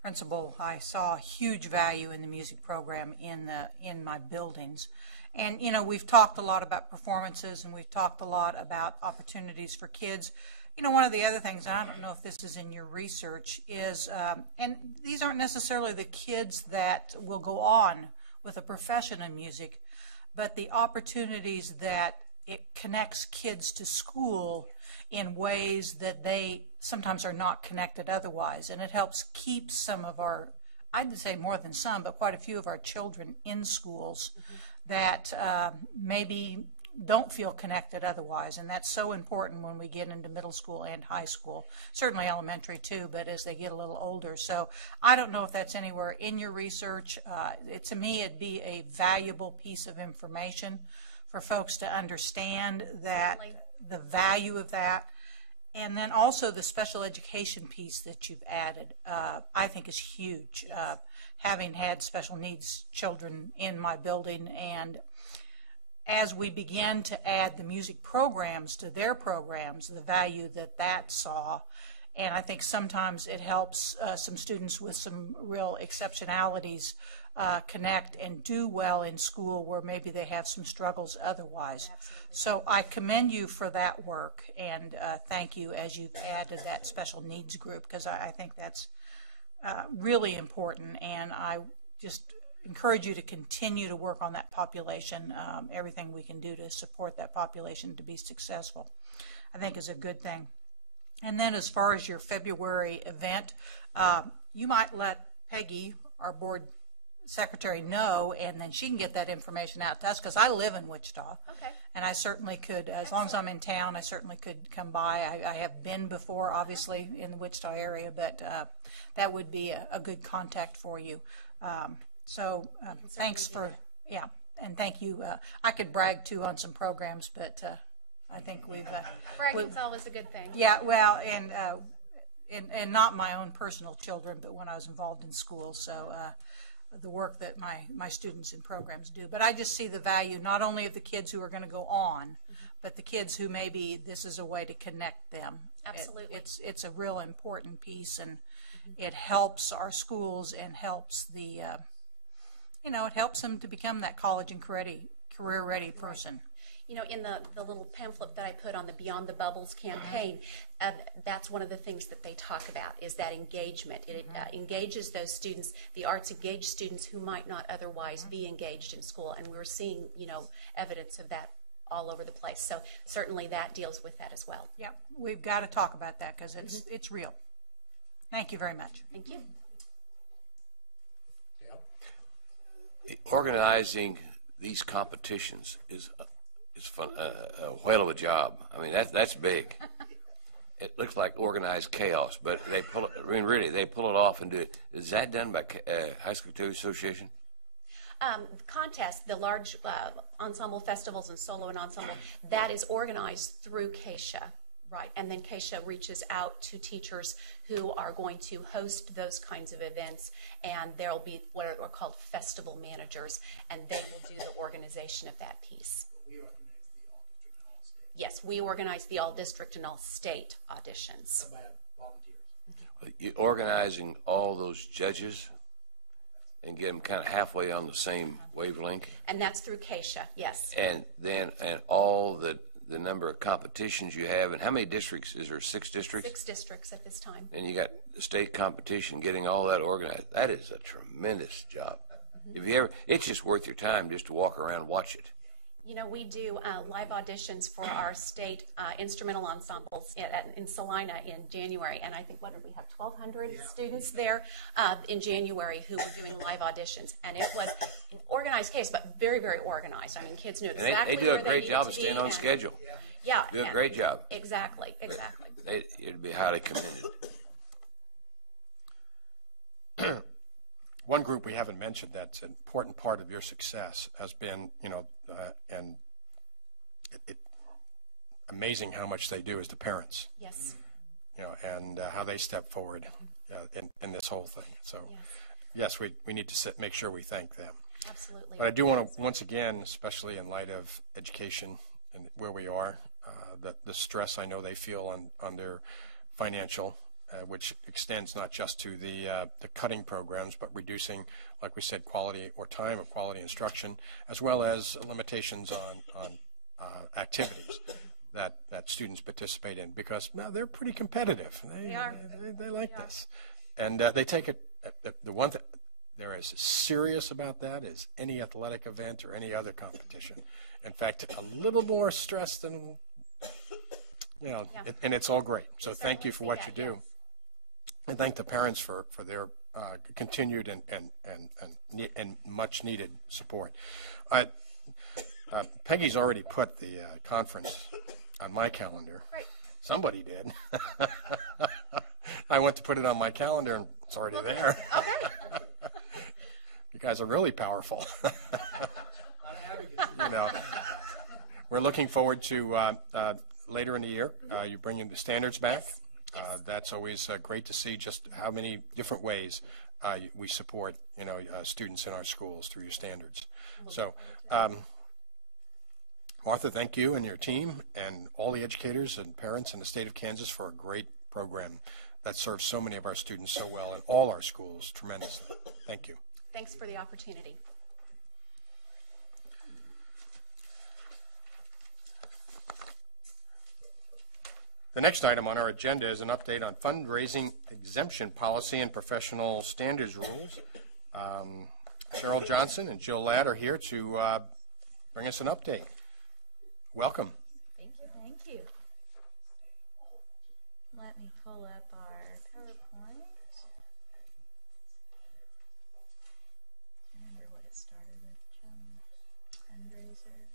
principal, I saw huge value in the music program in my buildings. And, we've talked a lot about performances, and we've talked a lot about opportunities for kids. One of the other things, and I don't know if this is in your research, is, and these aren't necessarily the kids that will go on with a profession in music, but the opportunities that it connects kids to school in ways that they sometimes are not connected otherwise. And it helps keep some of our, I'd say more than some, but quite a few of our children in schools that maybe don't feel connected otherwise. And that's so important when we get into middle school and high school, certainly elementary too, but as they get a little older. So I don't know if that's anywhere in your research. To me, it'd be a valuable piece of information for folks to understand that the value of that. And then also the special education piece that you've added, I think is huge. Having had special needs children in my building, and as we begin to add the music programs to their programs, the value that saw, and I think sometimes it helps some students with some real exceptionalities connect and do well in school where maybe they have some struggles otherwise. Absolutely. So I commend you for that work, and thank you as you've added that special needs group, because I think that's really important, and I just encourage you to continue to work on that population. Everything we can do to support that population to be successful, I think, is a good thing. And then as far as your February event, you might let Peggy, our board secretary, know, and then she can get that information out to us, because I live in Wichita. Okay. And I certainly could, as long as I'm in town, I certainly could come by. I have been before, obviously, in the Wichita area, but that would be a good contact for you. So thanks for, and thank you. I could brag, too, on some programs, but I think we've... Bragging's always a good thing. Yeah, well, and not my own personal children, but when I was involved in schools, so the work that my students in programs do. But I just see the value not only of the kids who are going to go on, but the kids who maybe this is a way to connect them. Absolutely. It's a real important piece, and it helps our schools and helps the, it helps them to become that college and career-ready person. In the little pamphlet that I put on the Beyond the Bubbles campaign, that's one of the things that they talk about, is that engagement. It engages those students, the arts engaged students who might not otherwise be engaged in school, and we're seeing, evidence of that all over the place. So certainly that deals with that as well. Yeah, we've got to talk about that, because it's real. Thank you very much. Thank you. Organizing these competitions is fun, a whale of a job. I mean, that's big. It looks like organized chaos, but they pull it. I mean, really, they pull it off and do it. Is that done by High School Activity Association? Contest, the large ensemble festivals and solo and ensemble, that is organized through KSDE. Right, and then KSDE reaches out to teachers who are going to host those kinds of events, and there'll be what are called festival managers, and they will do the organization of that piece. Yes, we organize the all-district and all-state auditions. You're organizing all those judges and get them kind of halfway on the same wavelength? And that's through KSDE, yes. And all the number of competitions you have, and how many districts? Is there 6 districts? 6 districts at this time. And you got the state competition, getting all that organized. That is a tremendous job. If you ever, it's just worth your time just to walk around and watch it. You know, we do live auditions for our state instrumental ensembles in Salina in January, and I think, what did we have, 1,200 students there in January who were doing live auditions, and it was an organized case, but very, very organized. I mean, kids knew exactly And they do where a great needed job to of be, staying on and- schedule. Yeah, Do a and- great job. Exactly. It'd be highly commended. One group we haven't mentioned that's an important part of your success has been, and amazing how much they do is the parents, Yes. and how they step forward in this whole thing. So, yes, we need to make sure we thank them. Absolutely. But I do want to, once again, especially in light of education and where we are, the stress I know they feel on their financial, which extends not just to the cutting programs, but reducing, like we said, quality or time of quality instruction, as well as limitations on activities that students participate in, because now they're pretty competitive. They are. They like this, and they take it. The one thing they're as serious about that as any athletic event or any other competition. In fact, a little more stress than and it's all great. So thank you for what you do, and thank the parents for their continued and much needed support. Peggy's already put the conference on my calendar. Great. Somebody did. I went to put it on my calendar, and it's already there. Okay. You guys are really powerful. We're looking forward to later in the year, you bringing the standards back. That's always great to see just how many different ways we support, students in our schools through your standards. So, Martha, thank you and your team and all the educators and parents in the state of Kansas for a great program that serves so many of our students so well in all our schools tremendously. Thank you. Thanks for the opportunity. The next item on our agenda is an update on fundraising exemption policy and professional standards rules. Cheryl Johnson and Jill Ladd are here to bring us an update. Welcome. Thank you. Let me pull up our PowerPoint. Remember what it started with, fundraisers.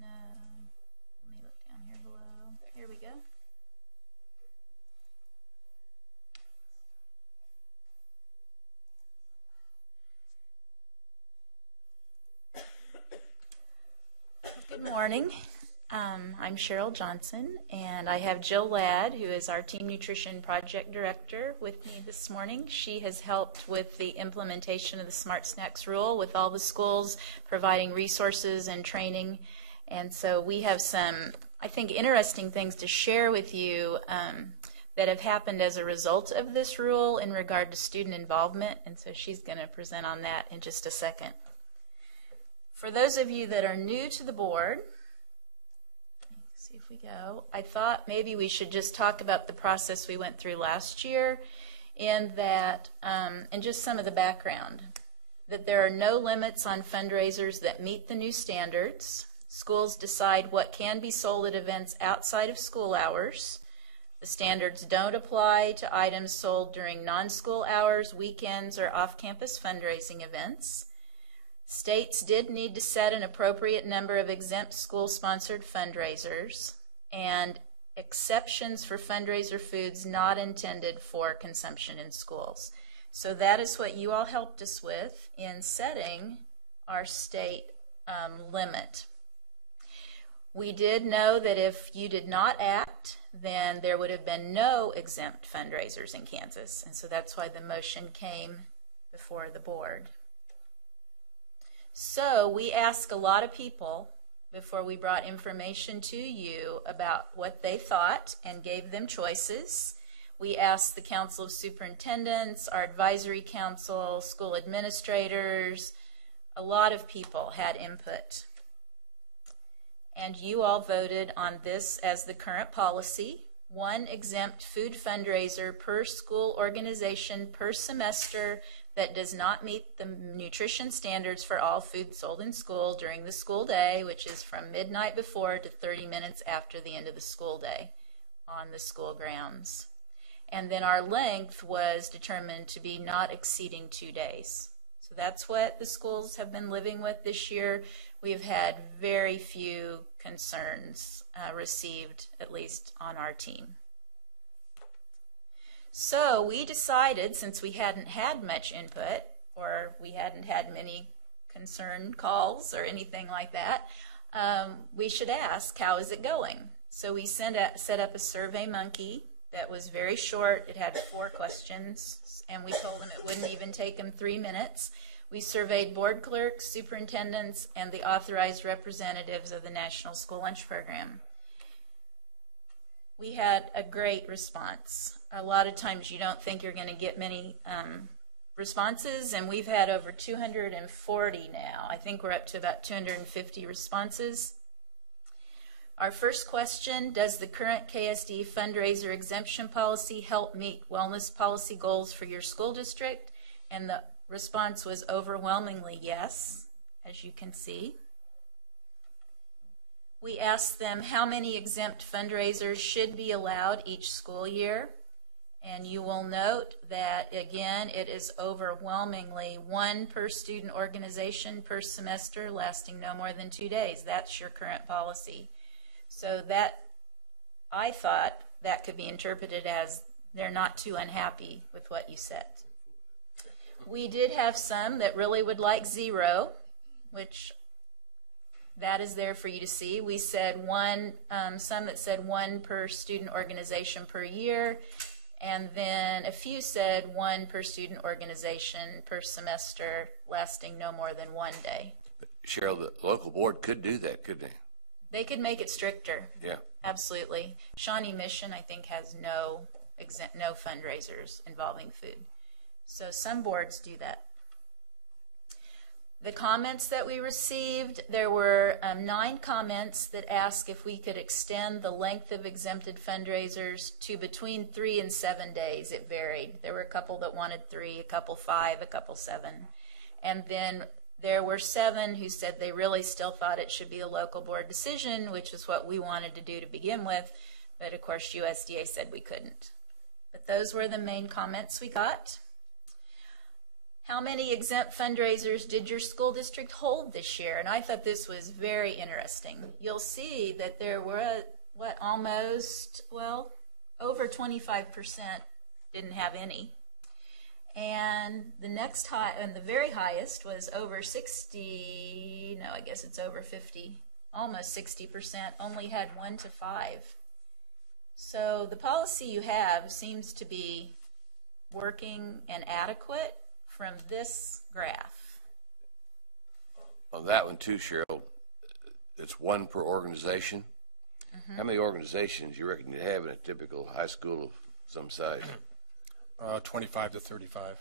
No. Let me look down here below. Here we go. Good morning. I'm Cheryl Johnson, and I have Jill Ladd, who is our Team Nutrition Project Director, with me this morning. She has helped with the implementation of the Smart Snacks rule with all the schools, providing resources and training. And so we have some, I think, interesting things to share with you that have happened as a result of this rule in regard to student involvement. And so she's going to present on that in just a second. For those of you that are new to the board, let's see if we go, I thought maybe we should just talk about the process we went through last year in that, and just some of the background, that there are no limits on fundraisers that meet the new standards. Schools decide what can be sold at events outside of school hours. The standards don't apply to items sold during non-school hours, weekends, or off-campus fundraising events. States did need to set an appropriate number of exempt school-sponsored fundraisers and exceptions for fundraiser foods not intended for consumption in schools. So that is what you all helped us with in setting our state limit. We did know that if you did not act, then there would have been no exempt fundraisers in Kansas, and so that's why the motion came before the board. So we asked a lot of people before we brought information to you about what they thought and gave them choices. We asked the Council of Superintendents, our advisory council, school administrators. A lot of people had input. and you all voted on this as the current policy. 1 exempt food fundraiser per school organization per semester that does not meet the nutrition standards for all food sold in school during the school day, which is from midnight before to 30 minutes after the end of the school day on the school grounds. And then our length was determined to be not exceeding 2 days. So that's what the schools have been living with this year. We've had very few concerns received, at least on our team. So we decided, since we hadn't had much input, or we hadn't had many concern calls or anything like that, we should ask, how is it going? So we set up a Survey Monkey that was very short. It had 4 questions, and we told them it wouldn't even take them 3 minutes. We surveyed board clerks, superintendents, and the authorized representatives of the National School Lunch Program. We had a great response. A lot of times you don't think you're going to get many responses, and we've had over 240 now. I think we're up to about 250 responses. Our first question, does the current KSDE fundraiser exemption policy help meet wellness policy goals for your school district? And the response was overwhelmingly yes, as you can see. We asked them how many exempt fundraisers should be allowed each school year. And you will note that, again, it is overwhelmingly 1 per student organization per semester lasting no more than 2 days. That's your current policy. So that, I thought that could be interpreted as they're not too unhappy with what you said. We did have some that really would like 0, which that is there for you to see. We said 1, some that said 1 per student organization per year, and then a few said 1 per student organization per semester lasting no more than 1 day. Cheryl, the local board could do that, couldn't they? They could make it stricter. Yeah. Absolutely. Shawnee Mission, I think, has no fundraisers involving food. So some boards do that. The comments that we received, there were 9 comments that asked if we could extend the length of exempted fundraisers to between 3 and 7 days. It varied. There were a couple that wanted 3, a couple 5, a couple 7. And then there were 7 who said they really still thought it should be a local board decision, which is what we wanted to do to begin with. But of course, USDA said we couldn't. But those were the main comments we got. How many exempt fundraisers did your school district hold this year? And I thought this was very interesting. You'll see that there were, over 25% didn't have any. And the next high, and the very highest was over 60, no, I guess it's over 50, almost 60%, only had 1 to 5. So the policy you have seems to be working and adequate from this graph. On that one too, Cheryl, it's 1 per organization. How many organizations you reckon you have in a typical high school of some size? 25 to 35.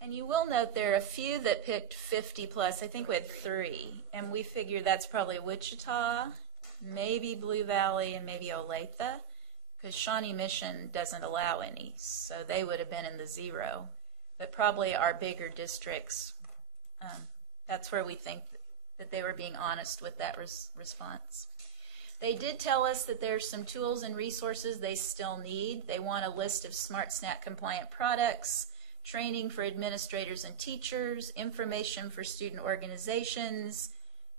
And you will note there are a few that picked 50 plus. I think we had 3. And we figure that's probably Wichita, maybe Blue Valley, and maybe Olathe, because Shawnee Mission doesn't allow any. So they would have been in the 0. But probably our bigger districts, that's where we think that they were being honest with that response. They did tell us that there's some tools and resources they still need. They want a list of Smart Snack compliant products, training for administrators and teachers, information for student organizations,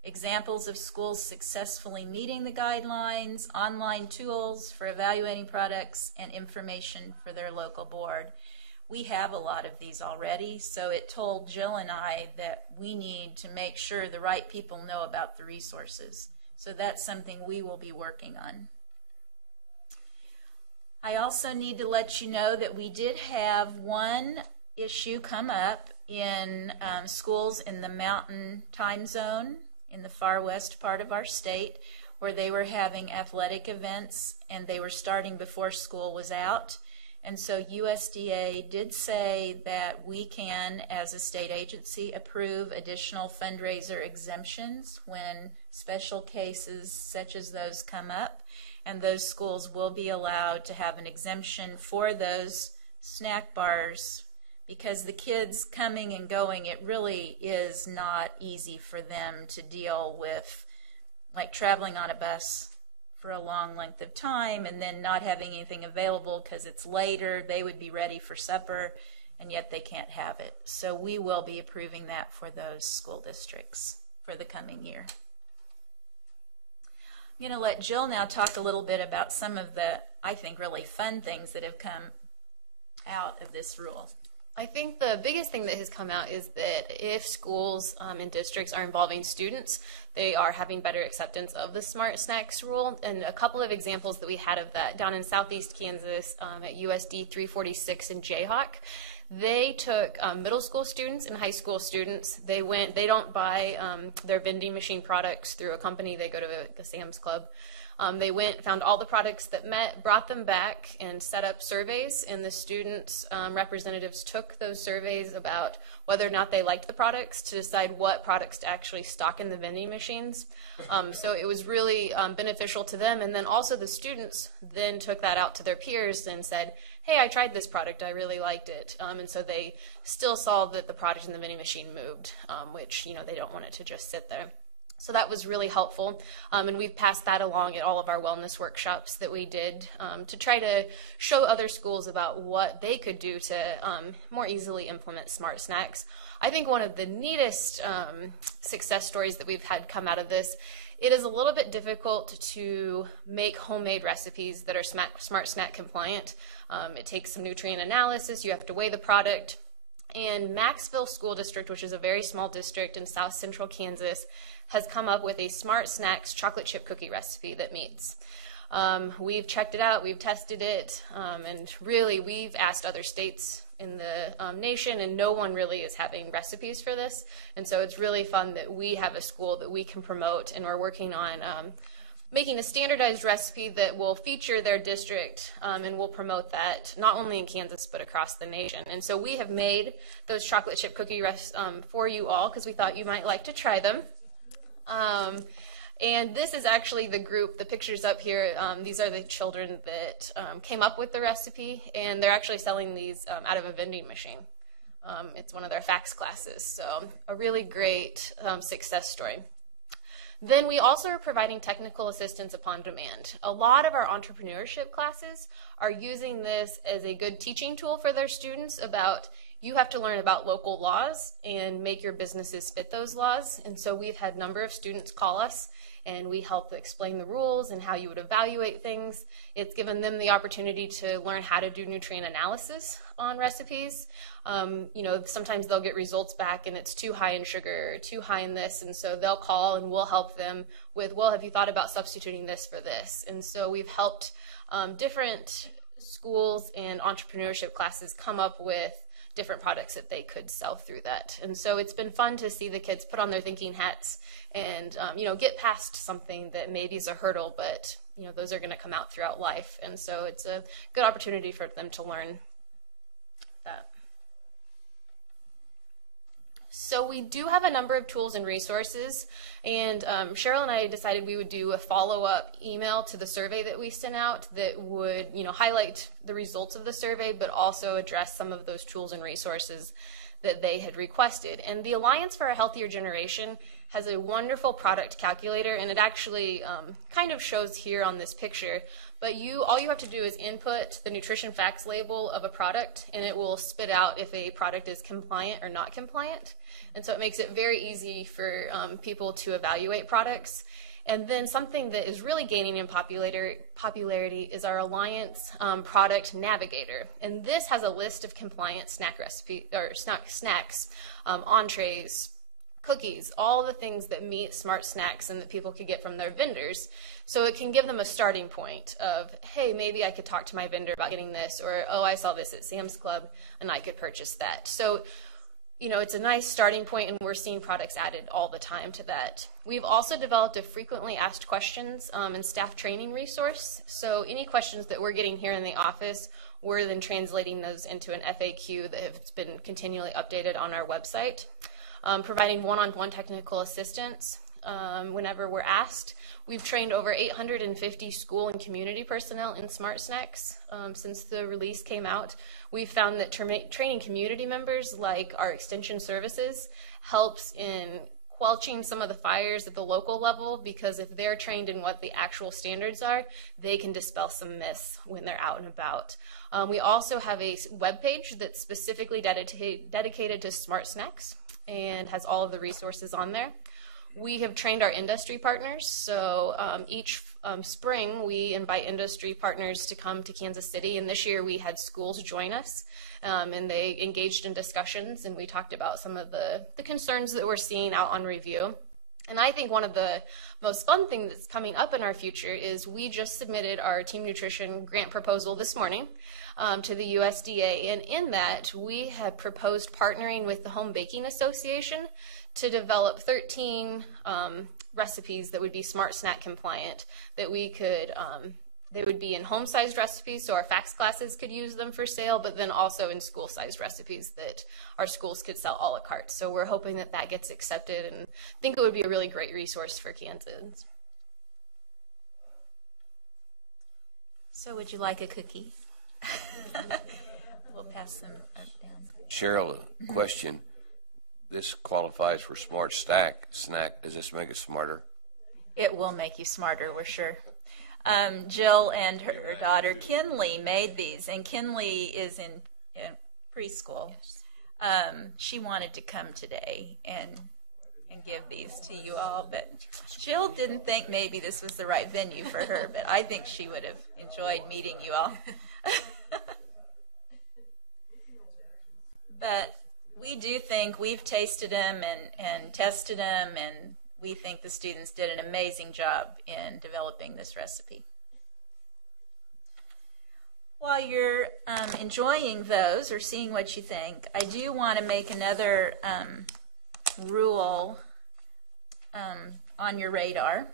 examples of schools successfully meeting the guidelines, online tools for evaluating products, and information for their local board. We have a lot of these already, so it told Jill and I that we need to make sure the right people know about the resources. So that's something we will be working on. I also need to let you know that we did have one issue come up in schools in the mountain time zone in the far west part of our state, where they were having athletic events and they were starting before school was out. And so USDA did say that we can, as a state agency, approve additional fundraiser exemptions when special cases such as those come up. And those schools will be allowed to have an exemption for those snack bars, because the kids coming and going, it really is not easy for them to deal with, like traveling on a bus for a long length of time and then not having anything available because it's later. They would be ready for supper, and yet they can't have it. So we will be approving that for those school districts for the coming year. I'm going to let Jill now talk a little bit about some of the, I think, really fun things that have come out of this rule. I think the biggest thing that has come out is that if schools and districts are involving students, they are having better acceptance of the Smart Snacks rule. And a couple of examples that we had of that down in southeast Kansas at USD 346 in Jayhawk. They took middle school students and high school students. They don't buy their vending machine products through a company. They go to a Sam's Club. They went, found all the products that met, brought them back, and set up surveys, and the students' representatives took those surveys about whether or not they liked the products to decide what products to actually stock in the vending machines. So it was really beneficial to them, and then also the students then took that out to their peers and said, hey, I tried this product, I really liked it. And so they still saw that the product in the vending machine moved, which, they don't want it to just sit there. So that was really helpful, and we've passed that along at all of our wellness workshops that we did to try to show other schools about what they could do to more easily implement Smart Snacks. I think one of the neatest success stories that we've had come out of this, it is a little bit difficult to make homemade recipes that are Smart Snack compliant. It takes some nutrient analysis, you have to weigh the product. And Maxville School District, which is a very small district in south central Kansas, has come up with a Smart Snacks chocolate chip cookie recipe that meets. We've checked it out, we've tested it, and really we've asked other states in the nation, and no one really is having recipes for this. And so it's really fun that we have a school that we can promote, and we're working on making a standardized recipe that will feature their district, and we'll promote that not only in Kansas but across the nation. And so we have made those chocolate chip cookie for you all because we thought you might like to try them. And this is actually the group, the pictures up here, these are the children that came up with the recipe, and they're actually selling these out of a vending machine. It's one of their fax classes, so a really great success story. Then we also are providing technical assistance upon demand. A lot of our entrepreneurship classes are using this as a good teaching tool for their students about you have to learn about local laws and make your businesses fit those laws. And so we've had a number of students call us, and we help explain the rules and how you would evaluate things. It's given them the opportunity to learn how to do nutrient analysis on recipes. Sometimes they'll get results back and it's too high in sugar or too high in this, and so they'll call and we'll help them with, well, have you thought about substituting this for this? And so we've helped different schools and entrepreneurship classes come up with different products that they could sell through that. And so it's been fun to see the kids put on their thinking hats and, get past something that maybe is a hurdle, but, those are going to come out throughout life. And so it's a good opportunity for them to learn that. So we do have a number of tools and resources, and Cheryl and I decided we would do a follow-up email to the survey that we sent out that would, highlight the results of the survey, but also address some of those tools and resources that they had requested. And the Alliance for a Healthier Generation has a wonderful product calculator, and it actually kind of shows here on this picture, but all you have to do is input the nutrition facts label of a product, and it will spit out if a product is compliant or not compliant. And so it makes it very easy for people to evaluate products. And then something that is really gaining in popularity is our Alliance Product Navigator. And this has a list of compliant snack recipe or snacks, entrees, cookies, all the things that meet Smart Snacks and that people could get from their vendors. So it can give them a starting point of, hey, maybe I could talk to my vendor about getting this, or, oh, I saw this at Sam's Club and I could purchase that. So, it's a nice starting point, and we're seeing products added all the time to that. We've also developed a frequently asked questions and staff training resource. So any questions that we're getting here in the office, We're then translating those into an FAQ that has been continually updated on our website. Providing one-on-one technical assistance whenever we're asked. We've trained over 850 school and community personnel in Smart Snacks since the release came out. We've found that training community members like our extension services helps in quelching some of the fires at the local level, because if they're trained in what the actual standards are, they can dispel some myths when they're out and about. We also have a webpage that's specifically dedicated to Smart Snacks and has all of the resources on there. We have trained our industry partners, so each spring we invite industry partners to come to Kansas City, and this year we had schools join us, and they engaged in discussions, and we talked about some of the concerns that we're seeing out on review. And I think one of the most fun things that's coming up in our future is we just submitted our Team Nutrition grant proposal this morning to the USDA, and in that we have proposed partnering with the Home Baking Association to develop 13 recipes that would be Smart Snack compliant, that we could, they would be in home-sized recipes, so our FACS classes could use them for sale, but then also in school-sized recipes that our schools could sell a la carte. So we're hoping that that gets accepted, and think it would be a really great resource for Kansans. So would you like a cookie? We'll pass them down. Cheryl, a question. This qualifies for Smart Snack. Does this make it smarter? It will make you smarter, we're sure. Jill and her daughter Kinley made these, and Kinley is in preschool. She wanted to come today and give these to you all, but Jill didn't think maybe this was the right venue for her, but I think she would have enjoyed meeting you all. But we do think we've tasted them and tested them, and we think the students did an amazing job in developing this recipe. While you're enjoying those or seeing what you think, I do want to make another rule on your radar.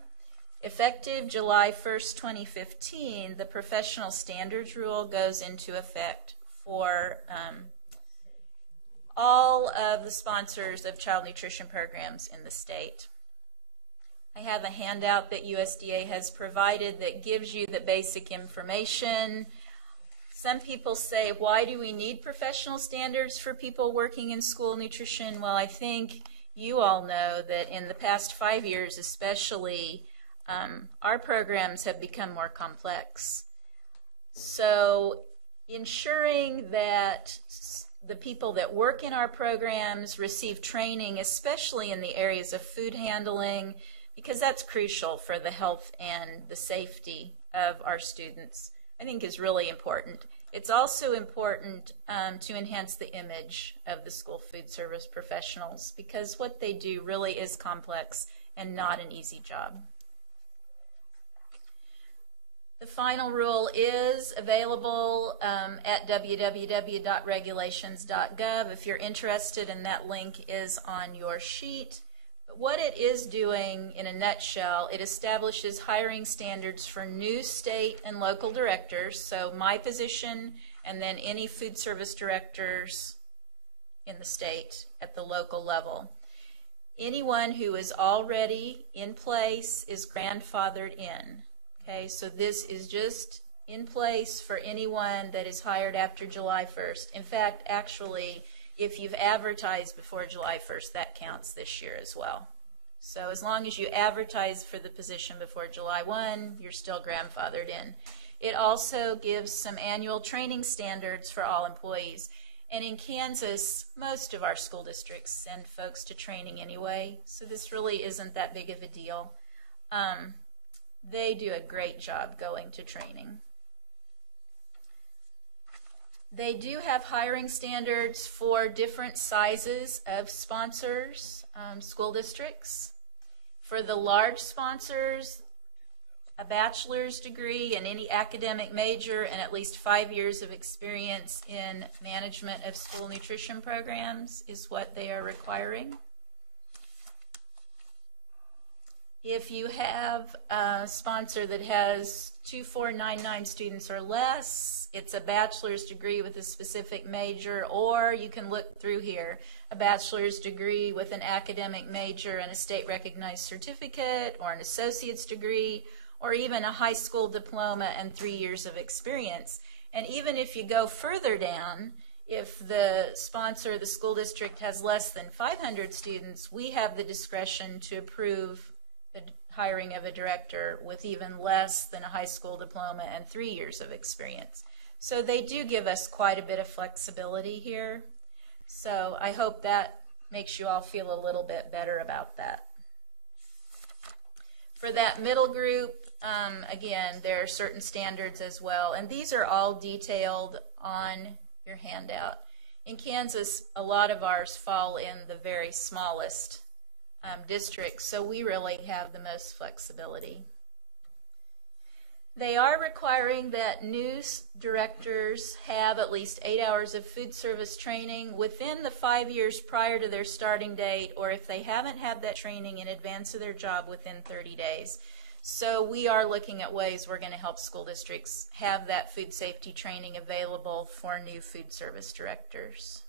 Effective July 1st, 2015, the professional standards rule goes into effect for all of the sponsors of child nutrition programs in the state. I have a handout that USDA has provided that gives you the basic information. Some people say, why do we need professional standards for people working in school nutrition? Well, I think you all know that in the past 5 years especially, our programs have become more complex. So ensuring that the people that work in our programs receive training, especially in the areas of food handling, because that's crucial for the health and the safety of our students, I think is really important. It's also important to enhance the image of the school food service professionals, because what they do really is complex and not an easy job. The final rule is available at www.regulations.gov. If you're interested, and that link is on your sheet. But what it is doing in a nutshell, it establishes hiring standards for new state and local directors, so my position and then any food service directors in the state at the local level. Anyone who is already in place is grandfathered in. Okay, so this is just in place for anyone that is hired after July 1st. In fact, actually, if you've advertised before July 1st, that counts this year as well. So as long as you advertise for the position before July 1, you're still grandfathered in. It also gives some annual training standards for all employees. And in Kansas, most of our school districts send folks to training anyway, so this really isn't that big of a deal. They do a great job going to training. They do have hiring standards for different sizes of sponsors, school districts. For the large sponsors, a bachelor's degree in any academic major and at least 5 years of experience in management of school nutrition programs is what they are requiring. If you have a sponsor that has 2499 students or less, it's a bachelor's degree with a specific major, or you can look through here, a bachelor's degree with an academic major and a state-recognized certificate, or an associate's degree, or even a high school diploma and 3 years of experience. And even if you go further down, if the sponsor, the school district, has less than 500 students, we have the discretion to approve the hiring of a director with even less than a high school diploma and 3 years of experience. So they do give us quite a bit of flexibility here. So I hope that makes you all feel a little bit better about that. For that middle group, again, there are certain standards as well, and these are all detailed on your handout. In Kansas, a lot of ours fall in the very smallest districts, so we really have the most flexibility. They are requiring that new directors have at least 8 hours of food service training within the 5 years prior to their starting date, or if they haven't had that training in advance of their job within 30 days. So we are looking at ways we're going to help school districts have that food safety training available for new food service directors.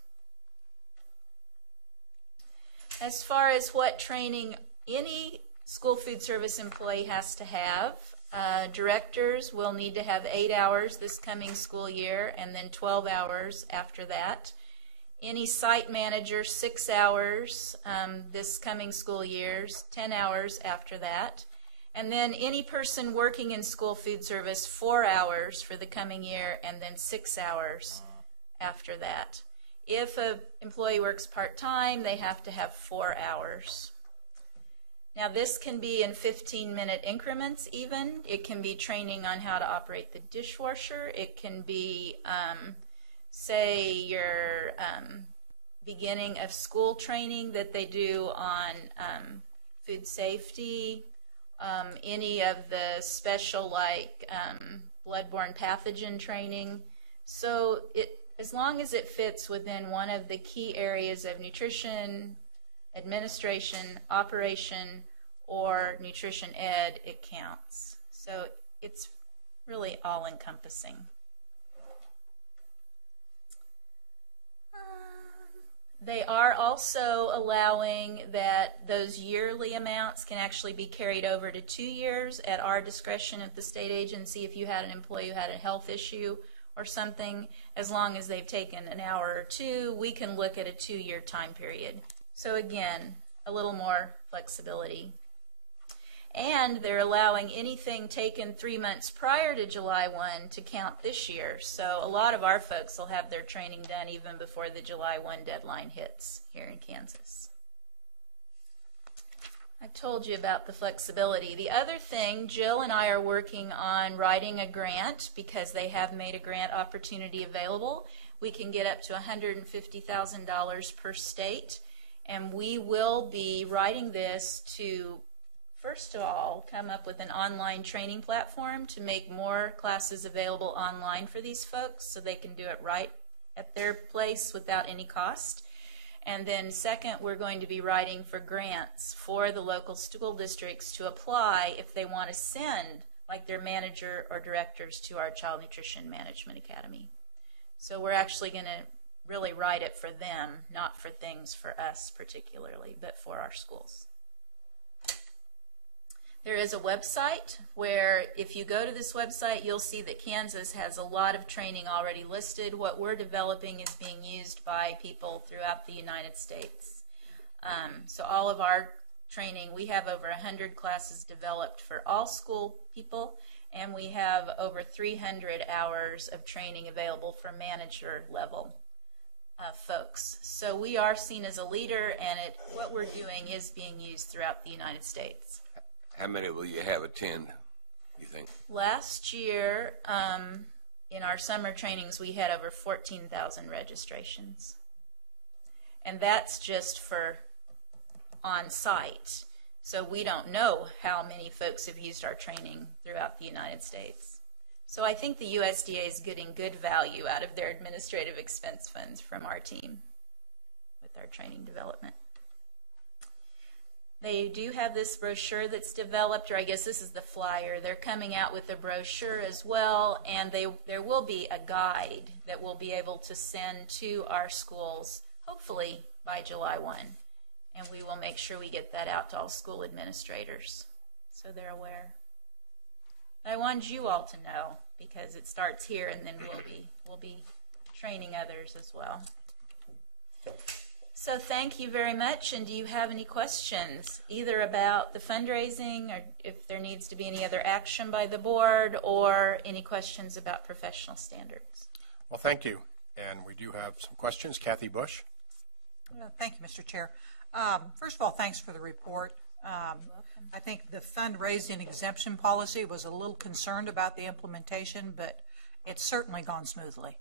As far as what training any school food service employee has to have, directors will need to have 8 hours this coming school year and then 12 hours after that. Any site manager, 6 hours this coming school years, 10 hours after that. And then any person working in school food service, 4 hours for the coming year and then 6 hours after that. If an employee works part-time, they have to have 4 hours. Now this can be in 15-minute increments even. It can be training on how to operate the dishwasher. It can be, say, your beginning of school training that they do on food safety, any of the special like bloodborne pathogen training. So as long as it fits within one of the key areas of nutrition, administration, operation, or nutrition ed, it counts. So it's really all-encompassing. They are also allowing that those yearly amounts can actually be carried over to 2 years at our discretion at the state agency. If you had an employee who had a health issue or something, as long as they've taken an hour or two, we can look at a 2-year time period. So again, a little more flexibility. And they're allowing anything taken 3 months prior to July 1 to count this year. So a lot of our folks will have their training done even before the July 1 deadline hits here in Kansas. I told you about the flexibility. The other thing, Jill and I are working on writing a grant because they have made a grant opportunity available. We can get up to $150,000 per state, and we will be writing this to, first of all, come up with an online training platform to make more classes available online for these folks so they can do it right at their place without any cost. And then second, we're going to be writing for grants for the local school districts to apply if they want to send like their manager or directors to our Child Nutrition Management Academy. So we're actually going to really write it for them, not for things for us particularly, but for our schools. There is a website where if you go to this website, you'll see that Kansas has a lot of training already listed. What we're developing is being used by people throughout the United States. So all of our training, we have over 100 classes developed for all school people, and we have over 300 hours of training available for manager level folks. So we are seen as a leader, and what we're doing is being used throughout the United States. How many will you have attend, you think? Last year, in our summer trainings, we had over 14,000 registrations. And that's just for on-site. So we don't know how many folks have used our training throughout the United States. So I think the USDA is getting good value out of their administrative expense funds from our team with our training development. They do have this brochure that's developed, or I guess this is the flyer. They're coming out with the brochure as well, and there will be a guide that we'll be able to send to our schools, hopefully by July 1. And we will make sure we get that out to all school administrators so they're aware. I wanted you all to know because it starts here, and then we'll be training others as well. So thank you very much. And do you have any questions, either about the fundraising or if there needs to be any other action by the board, or any questions about professional standards? Well, thank you. And we do have some questions. Kathy Bush. Thank you, Mr. Chair. First of all, thanks for the report. I think the fundraising exemption policy was a little concerned about the implementation, but it's certainly gone smoothly.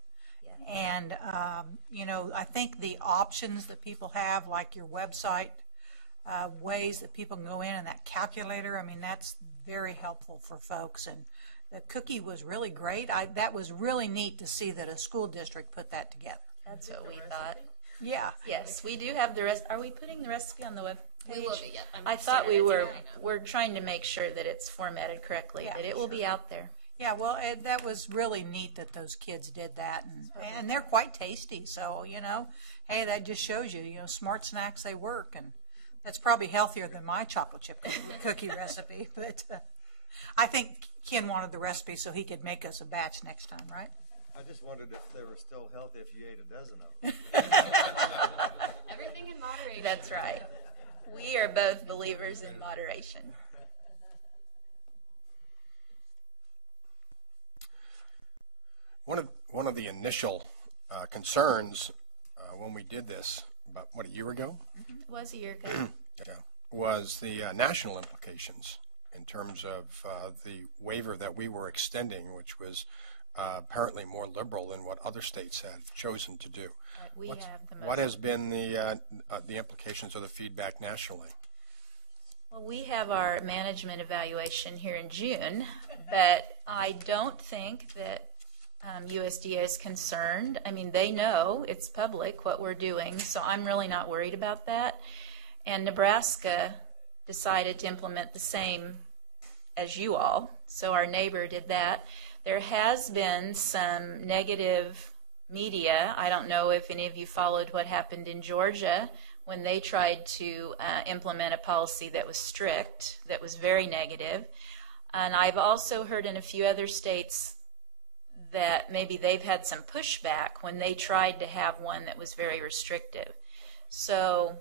And, you know, I think the options that people have, like your website, ways that people can go in, and that calculator, I mean, that's very helpful for folks. And the cookie was really great. That was really neat to see that a school district put that together. That's what we thought. Yeah. Yes, we do have the rest. Are we putting the recipe on the web page? We will be, yeah. I thought we were. We're trying to make sure that it's formatted correctly, Yeah, but it will be out there. Yeah, well, that was really neat that those kids did that, and they're quite tasty. So, you know, hey, that just shows you, smart snacks, they work, and that's probably healthier than my chocolate chip cookie recipe. But I think Ken wanted the recipe so he could make us a batch next time, right? I just wondered if they were still healthy if you ate a dozen of them. Everything in moderation. That's right. We are both believers in moderation. One of the initial concerns when we did this about, a year ago? It was a year ago. Yeah, was the national implications in terms of the waiver that we were extending, which was apparently more liberal than what other states have chosen to do. What has been the implications of the feedback nationally? Well, we have our management evaluation here in June, but I don't think that USDA is concerned. I mean, they know it's public what we're doing, so I'm really not worried about that. And Nebraska decided to implement the same as you all, so our neighbor did that. There has been some negative media. I don't know if any of you followed what happened in Georgia when they tried to implement a policy that was strict, that was very negative. And I've also heard in a few other states that maybe they've had some pushback when they tried to have one that was very restrictive. So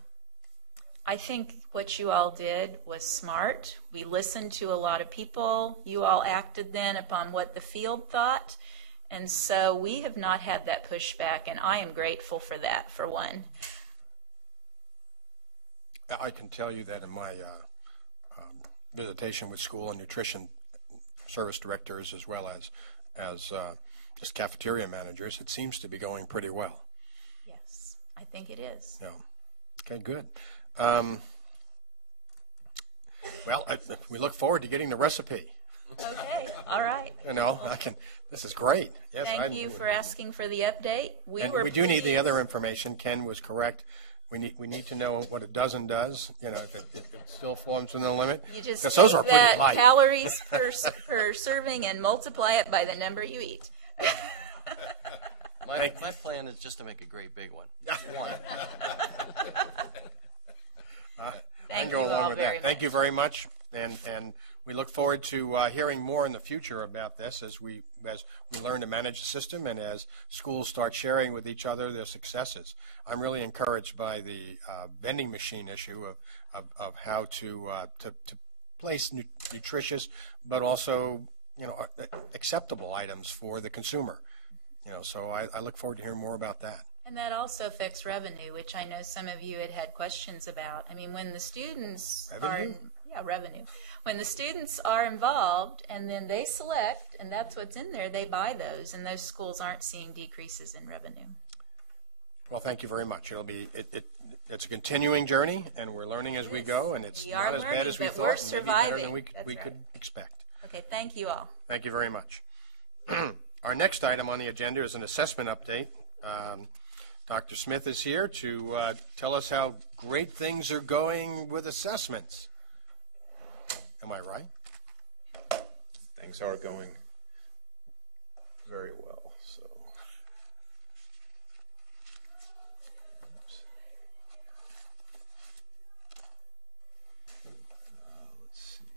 I think what you all did was smart. We listened to a lot of people. You all acted then upon what the field thought. And so we have not had that pushback, and I am grateful for that, for one. I can tell you that in my visitation with school and nutrition service directors, as well as just cafeteria managers, it seems to be going pretty well. Yes, I think it is. Yeah. Okay, good. Well, we look forward to getting the recipe. Okay, all right. This is great. Yes, Thank you for asking for the update. We do need the other information. Ken was correct. We need to know what a dozen does, if it still falls within the limit. You just take those are pretty light. Calories per serving and multiply it by the number you eat. My plan is just to make a great big one. One. Thank you all very much. Thank you very much, and we look forward to hearing more in the future about this as we learn to manage the system and as schools start sharing with each other their successes. I'm really encouraged by the vending machine issue of how to place nutritious but also acceptable items for the consumer. So I look forward to hearing more about that. And that also affects revenue, which I know some of you had questions about. I mean, when the students revenue. When the students are involved and then they select, and that's what's in there, they buy those, and those schools aren't seeing decreases in revenue. Well, thank you very much. It's a continuing journey, and we're learning as we go, and it's not as bad as we thought, and maybe better than we could expect. Okay, thank you all. Thank you very much. Our next item on the agenda is an assessment update. Dr. Smith is here to tell us how great things are going with assessments. Am I right? Things are going very well. So, let's see.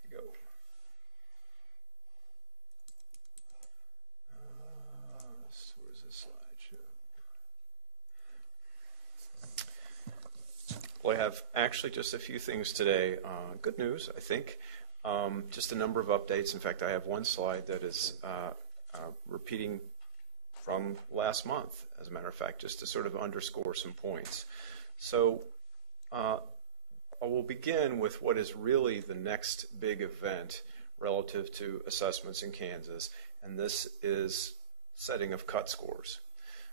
Here we go. Where's this slideshow? Well, I have actually just a few things today. Good news, I think. Just a number of updates. In fact, I have one slide that is repeating from last month, as a matter of fact, just to sort of underscore some points. So I will begin with what is really the next big event relative to assessments in Kansas, and this is setting of cut scores.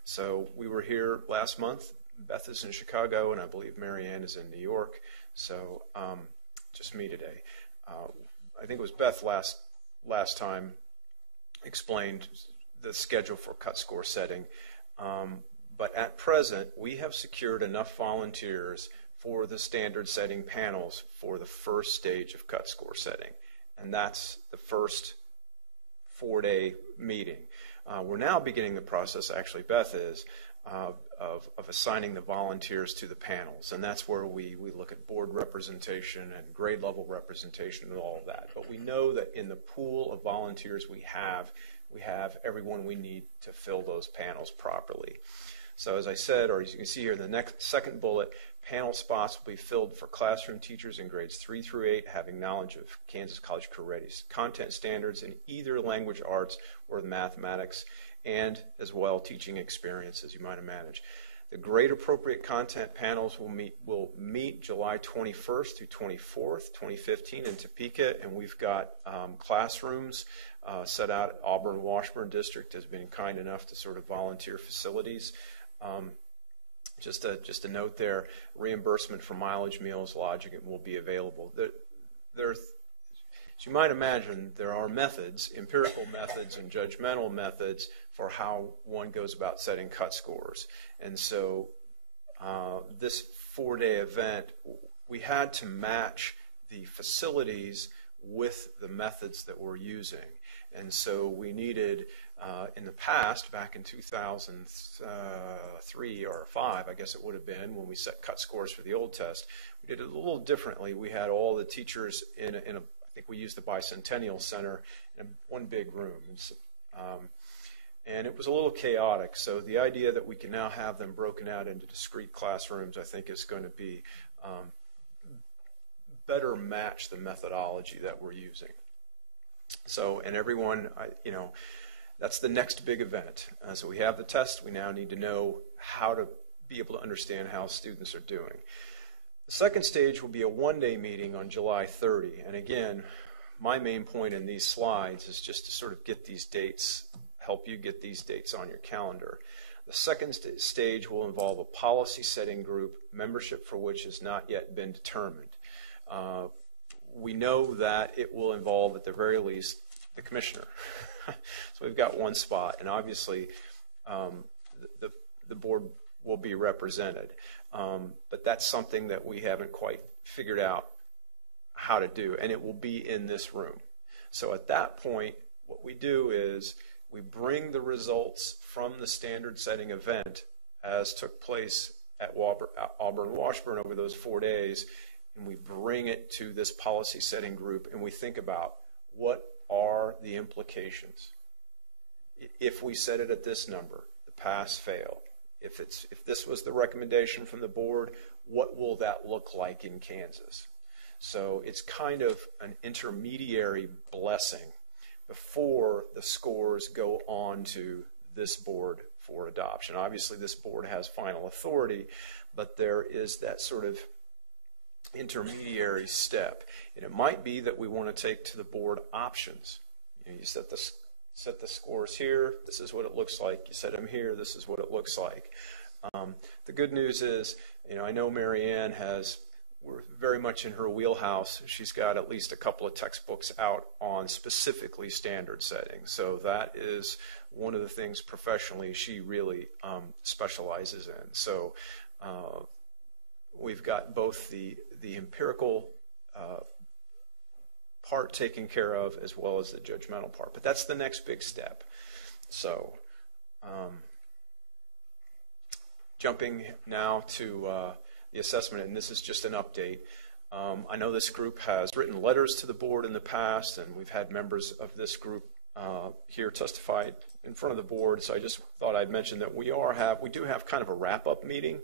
So we were here last month. Beth is in Chicago, and I believe Marianne is in New York. So just me today. I think it was Beth last time explained the schedule for cut score setting. But at present, we have secured enough volunteers for the standard setting panels for the first stage of cut score setting. And that's the first 4-day meeting. We're now beginning the process, actually Beth is, of assigning the volunteers to the panels. And that's where we look at board representation and grade level representation and all of that. But we know that in the pool of volunteers we have everyone we need to fill those panels properly. So as I said, or as you can see here in the second bullet, panel spots will be filled for classroom teachers in grades 3 through 8 having knowledge of Kansas College Career Ready content standards in either language arts or mathematics, and as well teaching experience, as you might imagine. The grade appropriate content panels will meet July 21st through 24th, 2015 in Topeka, and we've got classrooms set out. Auburn-Washburn District has been kind enough to sort of volunteer facilities. Just a note there, reimbursement for mileage, meals, lodging will be available. As you might imagine, there are methods, empirical methods and judgmental methods for how one goes about setting cut scores. And so this 4-day event, we had to match the facilities with the methods that we're using. And so we needed, in the past, back in 2003 or 5, I guess it would have been, when we set cut scores for the old test, we did it a little differently. We had all the teachers in a I think we used the Bicentennial Center in one big room. And it was a little chaotic. So the idea that we can now have them broken out into discrete classrooms, I think, is going to be better match the methodology that we're using. So, and everyone, that's the next big event. So we have the test. We now need to know how to be able to understand how students are doing. The second stage will be a 1-day meeting on July 30. And again, my main point in these slides is just to sort of get these dates, help you get these dates on your calendar. The second stage will involve a policy setting group, membership for which has not yet been determined. We know that it will involve, at the very least, the commissioner. So we've got one spot, and obviously the board will be represented. But that's something that we haven't quite figured out how to do, and it will be in this room. So at that point, what we do is we bring the results from the standard setting event as took place at Auburn-Washburn over those 4 days, and we bring it to this policy setting group, and we think about what are the implications. If we set it at this number, the pass fail. If this was the recommendation from the board, what will that look like in Kansas? So it's kind of an intermediary blessing before the scores go on to this board for adoption. Obviously, this board has final authority, but there is that sort of intermediary step. And it might be that we want to take to the board options. You set the scores here, this is what it looks like. You set them here, this is what it looks like. The good news is, I know Marianne has we're very much in her wheelhouse. She's got at least a couple of textbooks out on specifically standard setting. So that is one of the things professionally she really specializes in. So we've got both the empirical part taken care of as well as the judgmental part. But that's the next big step. So jumping now to the assessment, and this is just an update. I know this group has written letters to the board in the past, and we've had members of this group here testify in front of the board. So I just thought I'd mention that we do have kind of a wrap-up meeting.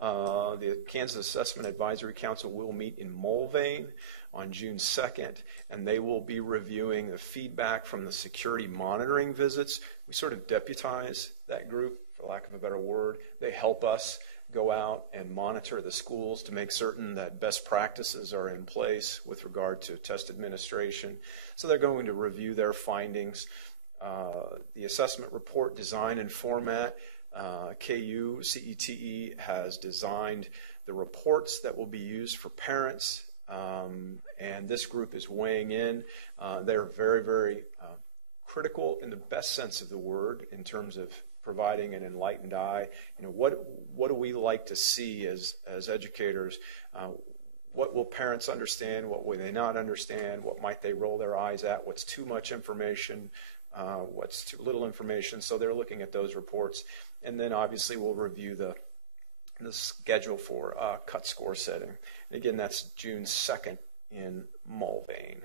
The Kansas Assessment Advisory Council will meet in Mulvane on June 2nd, and they will be reviewing the feedback from the security monitoring visits. We sort of deputize that group, for lack of a better word. They help us go out and monitor the schools to make certain that best practices are in place with regard to test administration. So they're going to review their findings. The assessment report design and format, KU CETE has designed the reports that will be used for parents, and this group is weighing in. They're very, very critical in the best sense of the word in terms of providing an enlightened eye. You know, what do we like to see as educators? What will parents understand? What will they not understand? What might they roll their eyes at? What's too much information? What's too little information? So they're looking at those reports. And then obviously we'll review the schedule for cut score setting. And again, that's June 2nd in Mulvane.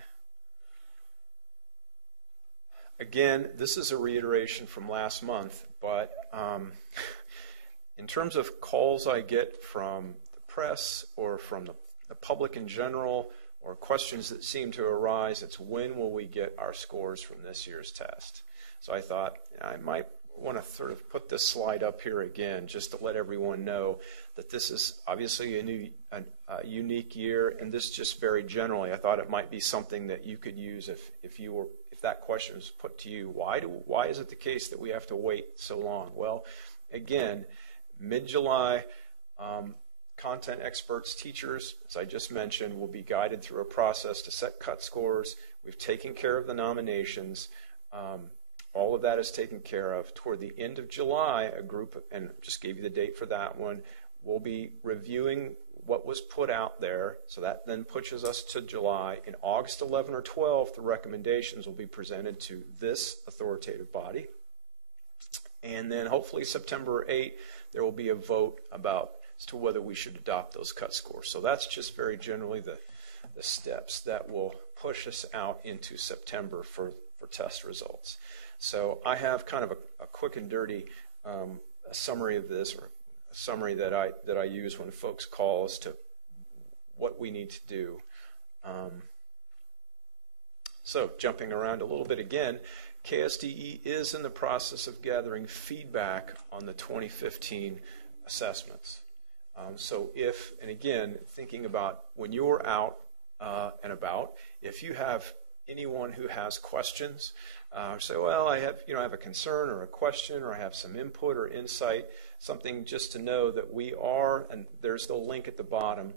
Again, this is a reiteration from last month, but in terms of calls I get from the press or from the public in general, or questions that seem to arise, it's when will we get our scores from this year's test? So I thought I might want to sort of put this slide up here again just to let everyone know that this is obviously a unique year, and this just very generally, I thought it might be something that you could use if that question was put to you. Why is it the case that we have to wait so long? Well, again, mid-July, content experts, teachers, as I just mentioned, will be guided through a process to set cut scores. We've taken care of the nominations. All of that is taken care of. Toward the end of July, a group, and just gave you the date for that one, will be reviewing what was put out there. So that then pushes us to July. In August 11 or 12, the recommendations will be presented to this authoritative body. And then hopefully September 8, there will be a vote about as to whether we should adopt those cut scores. So that's just very generally the steps that will push us out into September for test results. So I have kind of a quick and dirty a summary of this, or a summary that I use when folks call as to what we need to do. So jumping around a little bit again, KSDE is in the process of gathering feedback on the 2015 assessments. So if, and again, thinking about when you're out and about, if you have anyone who has questions, say, well, I have a concern or a question, or I have some input or insight, something just to know that we are, and there's the link at the bottom,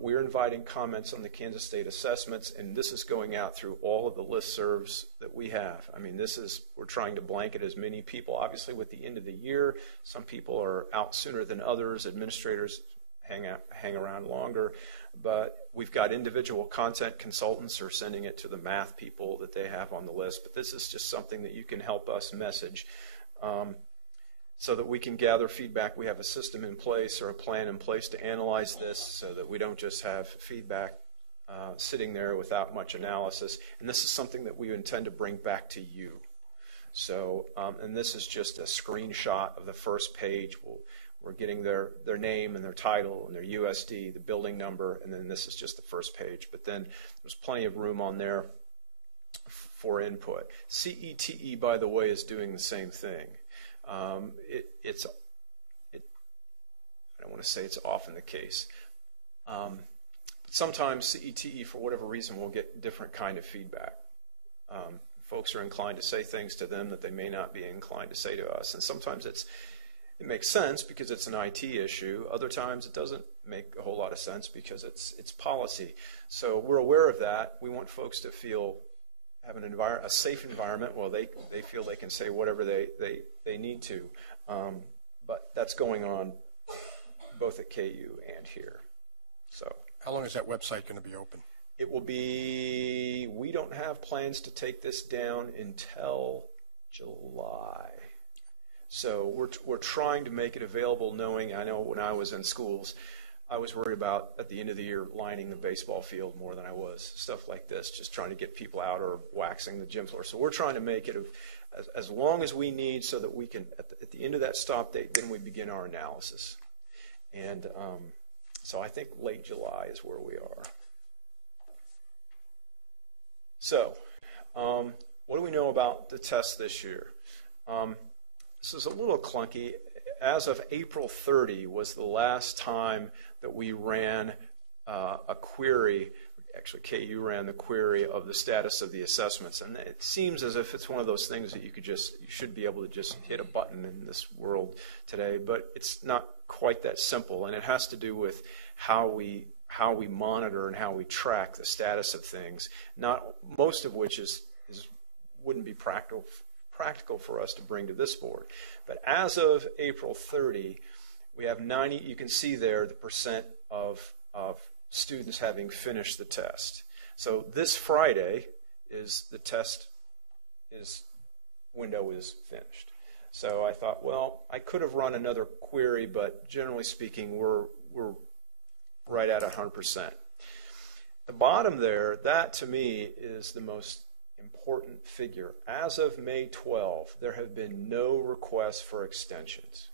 we're inviting comments on the Kansas State assessments, and this is going out through all of the listservs that we have. I mean, we're trying to blanket as many people. Obviously, with the end of the year, some people are out sooner than others. Administrators hang around longer. But we've got individual content consultants who are sending it to the math people that they have on the list. But this is just something that you can help us message so that we can gather feedback. We have a system in place or a plan in place to analyze this so that we don't just have feedback sitting there without much analysis. And this is something that we intend to bring back to you. So, and this is just a screenshot of the first page. We're getting their name and their title and their USD, the building number, and then this is just the first page. But then there's plenty of room on there for input. CETE, by the way, is doing the same thing. I don't want to say it's often the case. But sometimes CETE, for whatever reason, will get different kind of feedback. Folks are inclined to say things to them that they may not be inclined to say to us. And sometimes it makes sense because it's an IT issue. Other times it doesn't make a whole lot of sense because it's policy. So we're aware of that. We want folks to have a safe environment. Well, they feel they can say whatever they need to. But that's going on both at KU and here. So how long is that website going to be open? It will be, we don't have plans to take this down until July. So we're trying to make it available, knowing, I know when I was in schools, I was worried about, at the end of the year, lining the baseball field more than I was. Stuff like this, just trying to get people out or waxing the gym floor. So we're trying to make it as long as we need so that we can, at the end of that stop date, then we begin our analysis. And so I think late July is where we are. So what do we know about the test this year? This is a little clunky. As of April 30 was the last time that we ran a query. Actually, KU ran the query of the status of the assessments. And it seems as if it's one of those things that you should be able to just hit a button in this world today. But it's not quite that simple. And it has to do with how we monitor and how we track the status of things. Not most of which wouldn't be practical for us to bring to this board. But as of April 30, we have 90, you can see there the percent of students having finished the test. So this Friday is the test window is finished. So I thought, well, I could have run another query, but generally speaking, we're right at 100%. The bottom there, that to me is the most important figure. As of May 12, there have been no requests for extensions.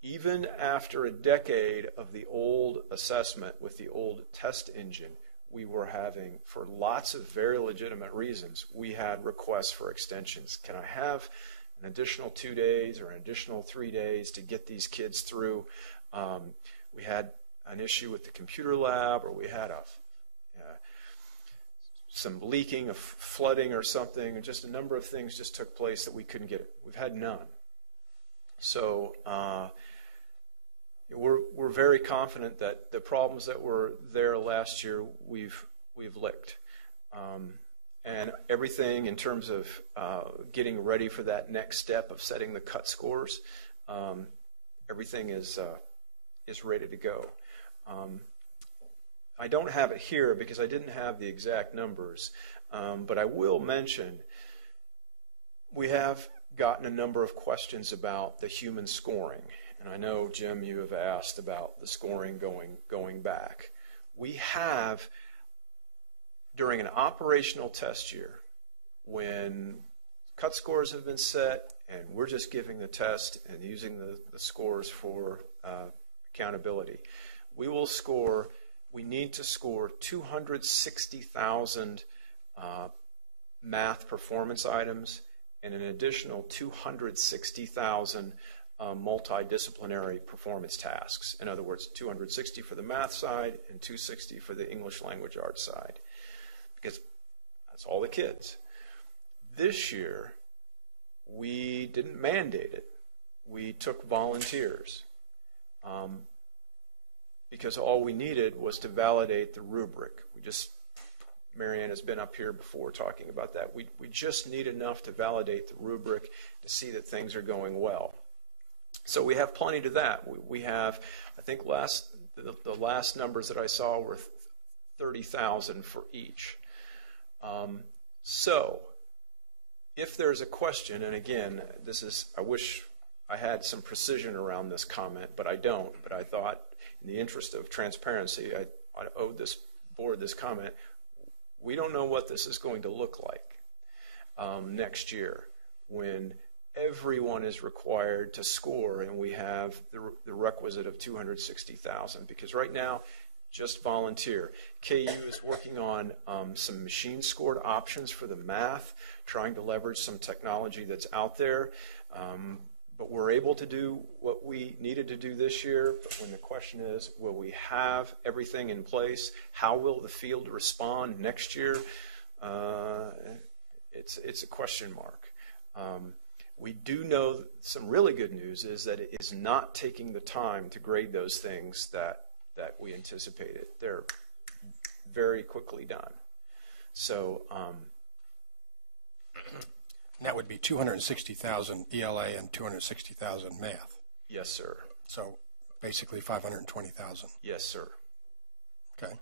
Even after a decade of the old assessment with the old test engine, we were having, for lots of very legitimate reasons, we had requests for extensions. Can I have an additional 2 days or an additional 3 days to get these kids through? We had an issue with the computer lab, or we had some leaking, of flooding or something, and just a number of things just took place that we couldn't get it. We've had none. So we're very confident that the problems that were there last year we've licked, and everything in terms of getting ready for that next step of setting the cut scores, everything is ready to go. I don't have it here because I didn't have the exact numbers, but I will mention we have gotten a number of questions about the human scoring. And I know, Jim, you have asked about the scoring going back. We have, during an operational test year, when cut scores have been set and we're just giving the test and using the scores for accountability, we need to score 260,000 math performance items and an additional 260,000 multidisciplinary performance tasks. In other words, 260 for the math side and 260 for the English language arts side, because that's all the kids. This year, we didn't mandate it. We took volunteers because all we needed was to validate the rubric. Marianne has been up here before talking about that. We just need enough to validate the rubric to see that things are going well. So we have plenty to that. We have, I think the last numbers that I saw were 30,000 for each. So if there's a question, and again, I wish I had some precision around this comment, but I don't. But I thought, in the interest of transparency, I owed this board this comment. We don't know what this is going to look like next year when everyone is required to score and we have the requisite of 260,000, because right now, just volunteer. KU is working on some machine scored options for the math, trying to leverage some technology that's out there. But we're able to do what we needed to do this year. But when the question is, will we have everything in place? How will the field respond next year? It's a question mark. We do know some really good news is that it is not taking the time to grade those things that that we anticipated. They're very quickly done. So that would be 260,000 ELA and 260,000 math. yes, sir. So basically 520,000. Yes, sir. Okay.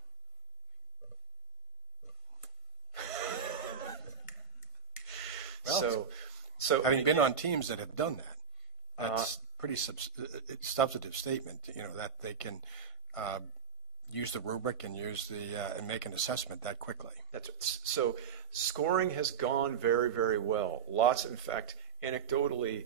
Well, so having been on teams that have done that, that's pretty substantive statement. You know, that they can use the rubric and use the and make an assessment that quickly. So scoring has gone very, very well. Lots, in fact, anecdotally,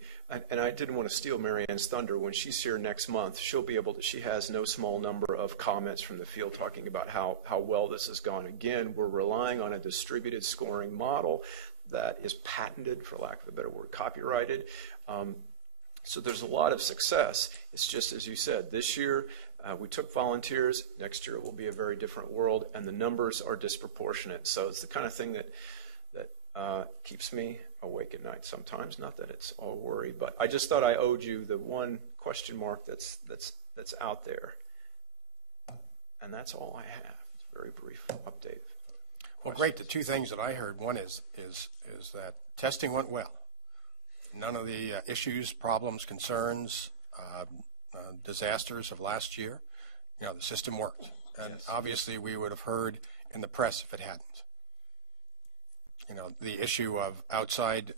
and I didn't want to steal Marianne's thunder. When she's here next month, she'll be able to. She has no small number of comments from the field talking about how well this has gone. Again, we're relying on a distributed scoring model that is patented, for lack of a better word, copyrighted. So there's a lot of success. It's just as you said, this year we took volunteers. Next year it will be a very different world, and the numbers are disproportionate. So it's the kind of thing that keeps me awake at night sometimes. Not that it's all worry, but I just thought I owed you the one question mark that's out there, and that's all I have. It's a very brief update. Well, great. The two things that I heard, one is that testing went well. None of the issues, problems, concerns, disasters of last year, you know, the system worked. And yes, obviously we would have heard in the press if it hadn't. You know, the issue of outside,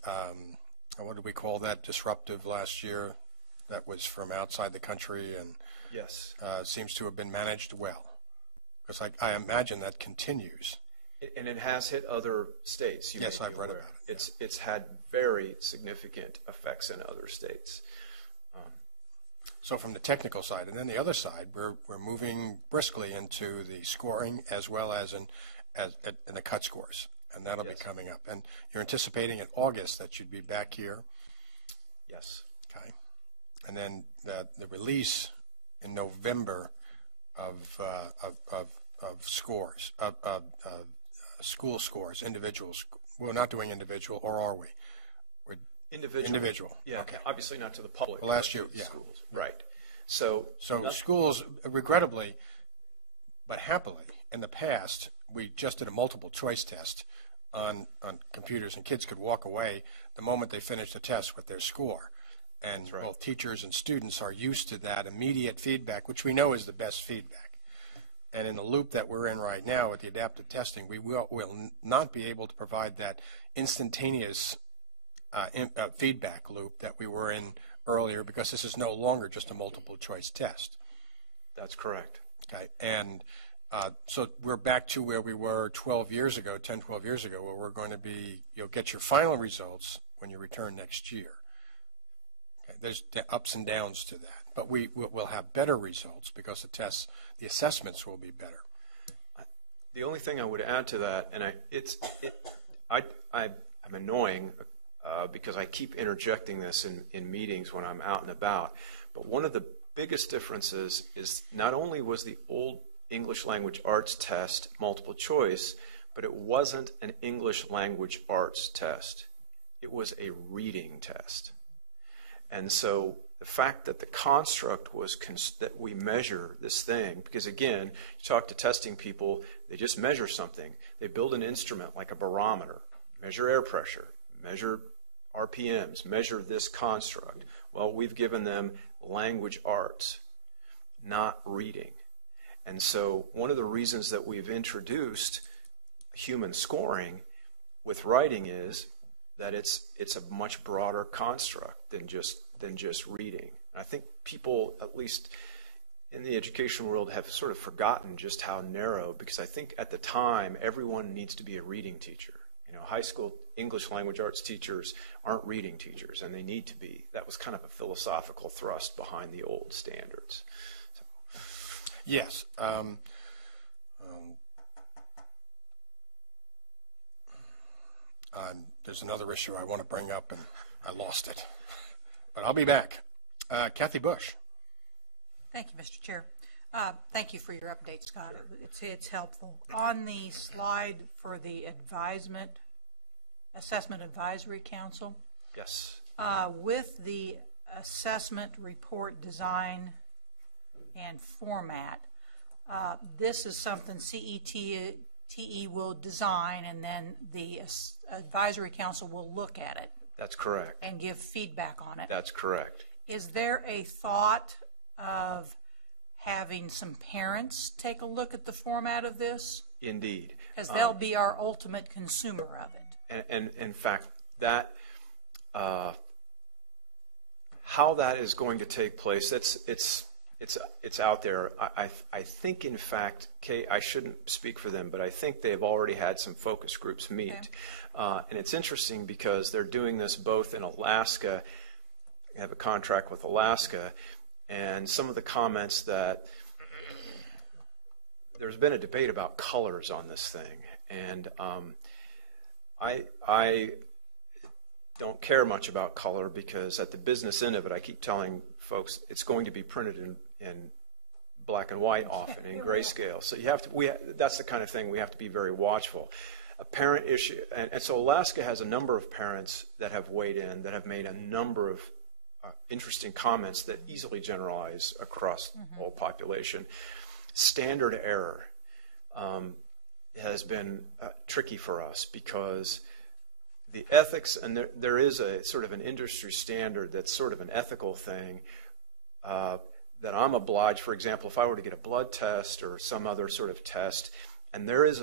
what did we call that, disruptive last year, that was from outside the country, and yes, seems to have been managed well. Because I imagine that continues. And it has hit other states. Yes, I've read about it. It's had very significant effects in other states. So from the technical side, and then the other side, we're moving briskly into the scoring as well as in the cut scores, and that'll be coming up. And you're anticipating in August that you'd be back here. Yes. Okay. And then the release in November of scores of school scores, individual. We're not doing individual, or are we? We're individual. Yeah. Okay. Obviously not to the public. Well, last year, yeah. Schools. Right. So schools, regrettably, but happily, in the past, we just did a multiple choice test on computers, and kids could walk away the moment they finished the test with their score. And right. Both teachers and students are used to that immediate feedback, which we know is the best feedback. And in the loop that we're in right now with the adaptive testing, we will not be able to provide that instantaneous feedback loop that we were in earlier, because this is no longer just a multiple choice test. That's correct. Okay. And so we're back to where we were 12 years ago, 10, 12 years ago, where we're going to be, you'll get your final results when you return next year. Okay. There's ups and downs to that. But we'll have better results because the assessments will be better. The only thing I would add to that, and I'm annoying because I keep interjecting this in meetings when I'm out and about, but one of the biggest differences is not only was the old English language arts test multiple choice, but it wasn't an English language arts test. It was a reading test. And so the fact that the construct was that we measure this thing, because again, you talk to testing people, they just measure something. They build an instrument like a barometer, measure air pressure, measure RPMs, measure this construct. Well, we've given them language arts, not reading. And so one of the reasons that we've introduced human scoring with writing is that it's a much broader construct than just reading. And I think people, at least in the education world, have sort of forgotten just how narrow, because I think at the time everyone needs to be a reading teacher. You know, high school English language arts teachers aren't reading teachers, and they need to be. That was kind of a philosophical thrust behind the old standards. So. Yes. There's another issue I want to bring up, and I lost it. But I'll be back. Kathy Bush. Thank you, Mr. Chair. Thank you for your update, Scott. Sure. It's helpful. On the slide for the Assessment Advisory Council. Yes. With the assessment report design and format, this is something CETE will design, and then the advisory council will look at it That's correct. and give feedback on it. That's correct. Is there a thought of having some parents take a look at the format of this? Indeed. Because they'll be our ultimate consumer of it. And in fact, that how that is going to take place, it's out there. I think, in fact, Kate, I shouldn't speak for them, but I think they've already had some focus groups meet. Okay. And it's interesting because they're doing this both in Alaska. They have a contract with Alaska, and some of the comments that there's been a debate about colors on this thing, and I don't care much about color because at the business end of it, I keep telling folks it's going to be printed in black and white often, in grayscale. So you have to. That's the kind of thing we have to be very watchful. A parent issue, and so Alaska has a number of parents that have weighed in, that have made a number of interesting comments that easily generalize across the whole population. Standard error has been tricky for us because the ethics, and there is a sort of an industry standard that's sort of an ethical thing that I'm obliged. For example, if I were to get a blood test or some other sort of test, and there is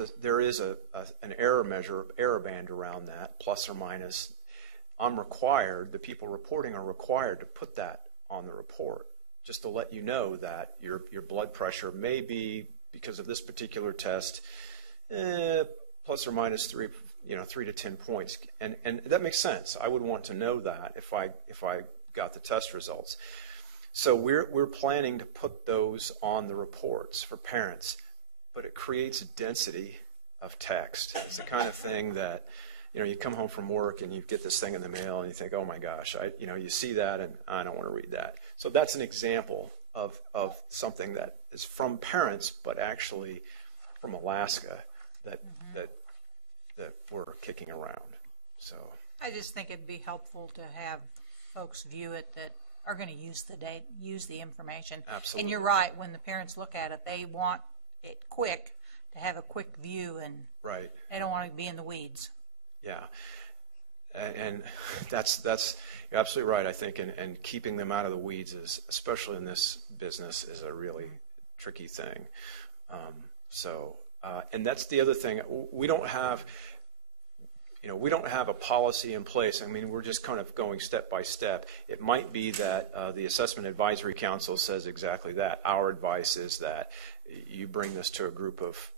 an error measure, error band around that, plus or minus, I'm required, the people reporting are required to put that on the report, just to let you know that your blood pressure may be, because of this particular test, plus or minus 3 to 10 points, and that makes sense. I would want to know that if I got the test results. So we're planning to put those on the reports for parents, but it creates a density of text. It's the kind of thing that, you come home from work and you get this thing in the mail and you think, oh my gosh, you see that and I don't want to read that. So that's an example of something that is from parents, but actually from Alaska that we're kicking around. So I just think it'd be helpful to have folks view it that are going to use the information. Absolutely. And you're right, when the parents look at it, they want it quick, to have a quick view, and right. They don't want to be in the weeds. Yeah, and that's you're absolutely right. I think, and keeping them out of the weeds is, especially in this business, is a really tricky thing. And that's the other thing. We don't have a policy in place. I mean, we're just kind of going step by step. It might be that the Assessment Advisory Council says exactly that. Our advice is that you bring this to a group of,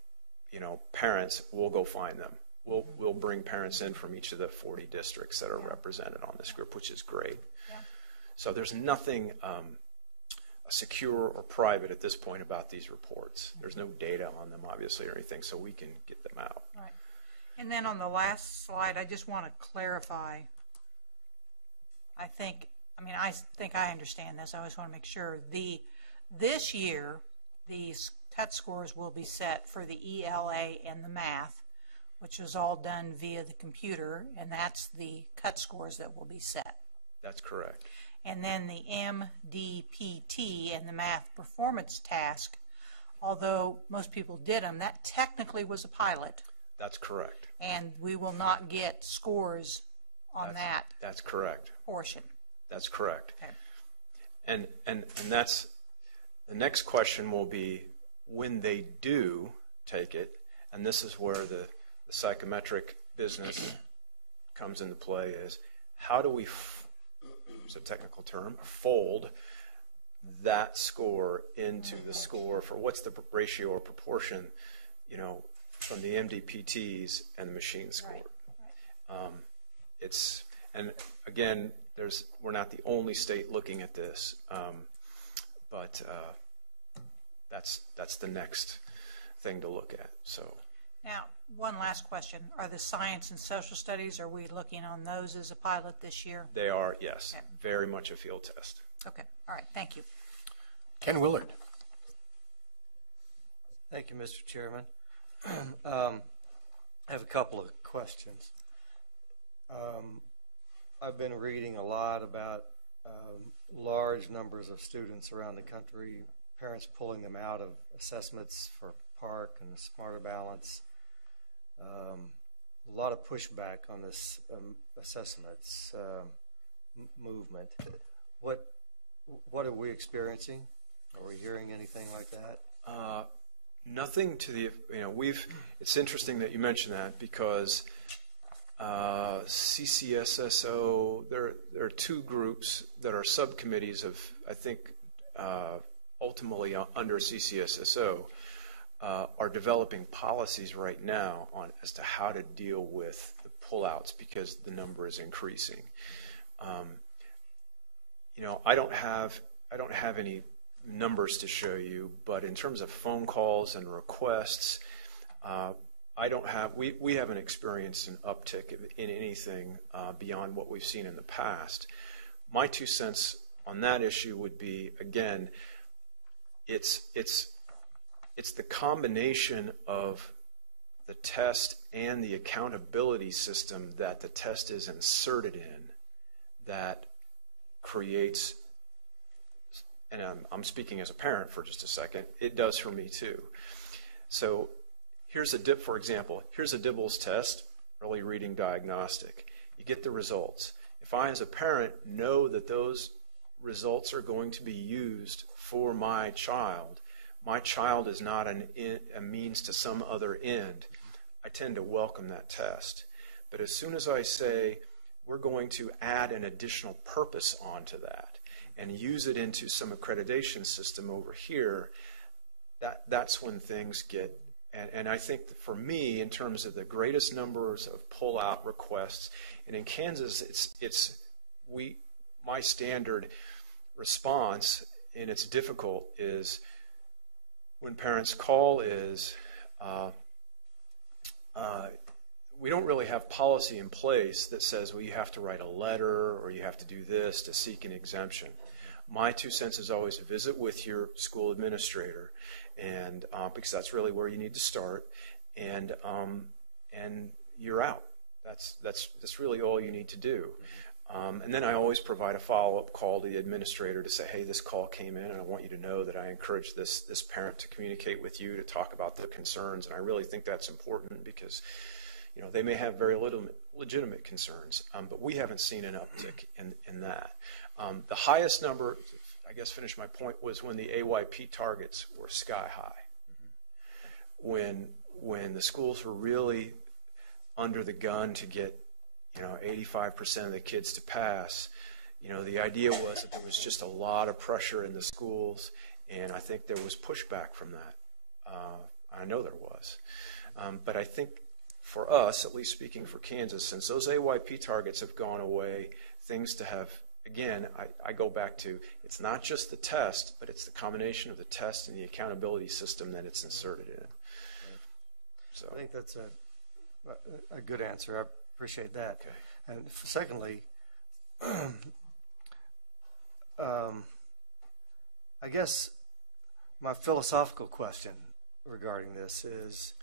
parents. We'll go find them. We'll bring parents in from each of the 40 districts that are represented on this group, which is great. Yeah. So there's nothing secure or private at this point about these reports. There's no data on them, obviously, or anything, so we can get them out. Right. And then on the last slide, I just want to clarify. I think I understand this. I just want to make sure. This year, these cut scores will be set for the ELA and the math, which is all done via the computer, and that's the cut scores that will be set. That's correct. And then the MDPT and the math performance task, although most people did them, that technically was a pilot. That's correct. And we will not get scores on that. That's correct. Portion. That's correct. Okay. And that's the next question will be when they do take it, and this is where the psychometric business comes into play, is how do we, it's a technical term, fold that score into the score for what's the ratio or proportion, from the MDPTs and the machine score. Right. And again, we're not the only state looking at this, but that's the next thing to look at. So. Now, one last question. Are the science and social studies, are we looking on those as a pilot this year? They are, yes. Okay. Very much a field test. Okay. All right. Thank you. Ken Willard. Thank you, Mr. Chairman. I have a couple of questions. I've been reading a lot about large numbers of students around the country parents pulling them out of assessments for Park and Smarter Balance. A lot of pushback on this assessments movement. What are we experiencing? Are we hearing anything like that? Nothing to the, it's interesting that you mention that because CCSSO, there are two groups that are subcommittees of, I think, ultimately under CCSSO, are developing policies right now as to how to deal with the pullouts because the number is increasing. I don't have any numbers to show you, but in terms of phone calls and requests, we haven't experienced an uptick in anything beyond what we've seen in the past. My 2 cents on that issue would be, again, it's the combination of the test and the accountability system that the test is inserted in that creates, and I'm speaking as a parent for just a second, it does for me too. So for example, here's a Dibbles test, early reading diagnostic. You get the results. If I as a parent know that those results are going to be used for my child is not a means to some other end, I tend to welcome that test. But as soon as I say, we're going to add an additional purpose onto that and use it into some accreditation system over here, that's when things get, and I think for me, in terms of the greatest numbers of pull-out requests, and in Kansas, my standard response, and it's difficult, is when parents call is, we don't really have policy in place that says, well, you have to write a letter or you have to do this to seek an exemption. My 2 cents is always visit with your school administrator, and because that's really where you need to start, and you're out. That's really all you need to do. And then I always provide a follow-up call to the administrator to say, hey, this call came in, and I want you to know that I encourage this parent to communicate with you to talk about their concerns. And I really think that's important because, they may have very legitimate concerns, but we haven't seen an uptick in that. The highest number, I guess finish my point, was when the AYP targets were sky high. Mm-hmm. When the schools were really under the gun to get 85% of the kids to pass, the idea was that there was just a lot of pressure in the schools, and I think there was pushback from that. I know there was. But I think for us, at least speaking for Kansas, since those AYP targets have gone away, things to have, again, I go back to, it's not just the test, but it's the combination of the test and the accountability system that it's inserted in. So I think that's a good answer. I appreciate that. Okay. And secondly, I guess my philosophical question regarding this is,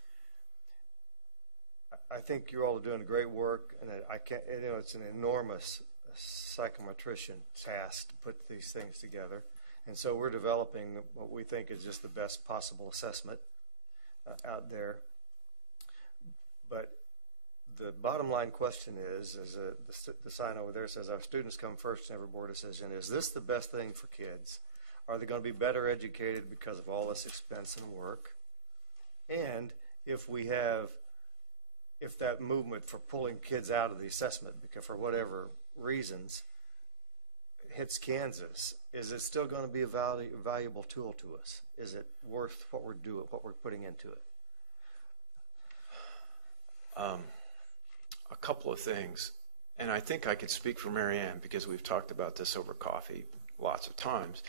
I think you all are doing great work, and it's an enormous psychometrician task to put these things together, and so we're developing what we think is just the best possible assessment out there. But the bottom line question is the sign over there says, our students come first in every board decision. Is this the best thing for kids? Are they going to be better educated because of all this expense and work? And if that movement for pulling kids out of the assessment, because for whatever reasons, hits Kansas, is it still going to be a valuable tool to us? Is it worth what we're doing, what we're putting into it? A couple of things, and I think I could speak for Mary Ann because we've talked about this over coffee lots of times.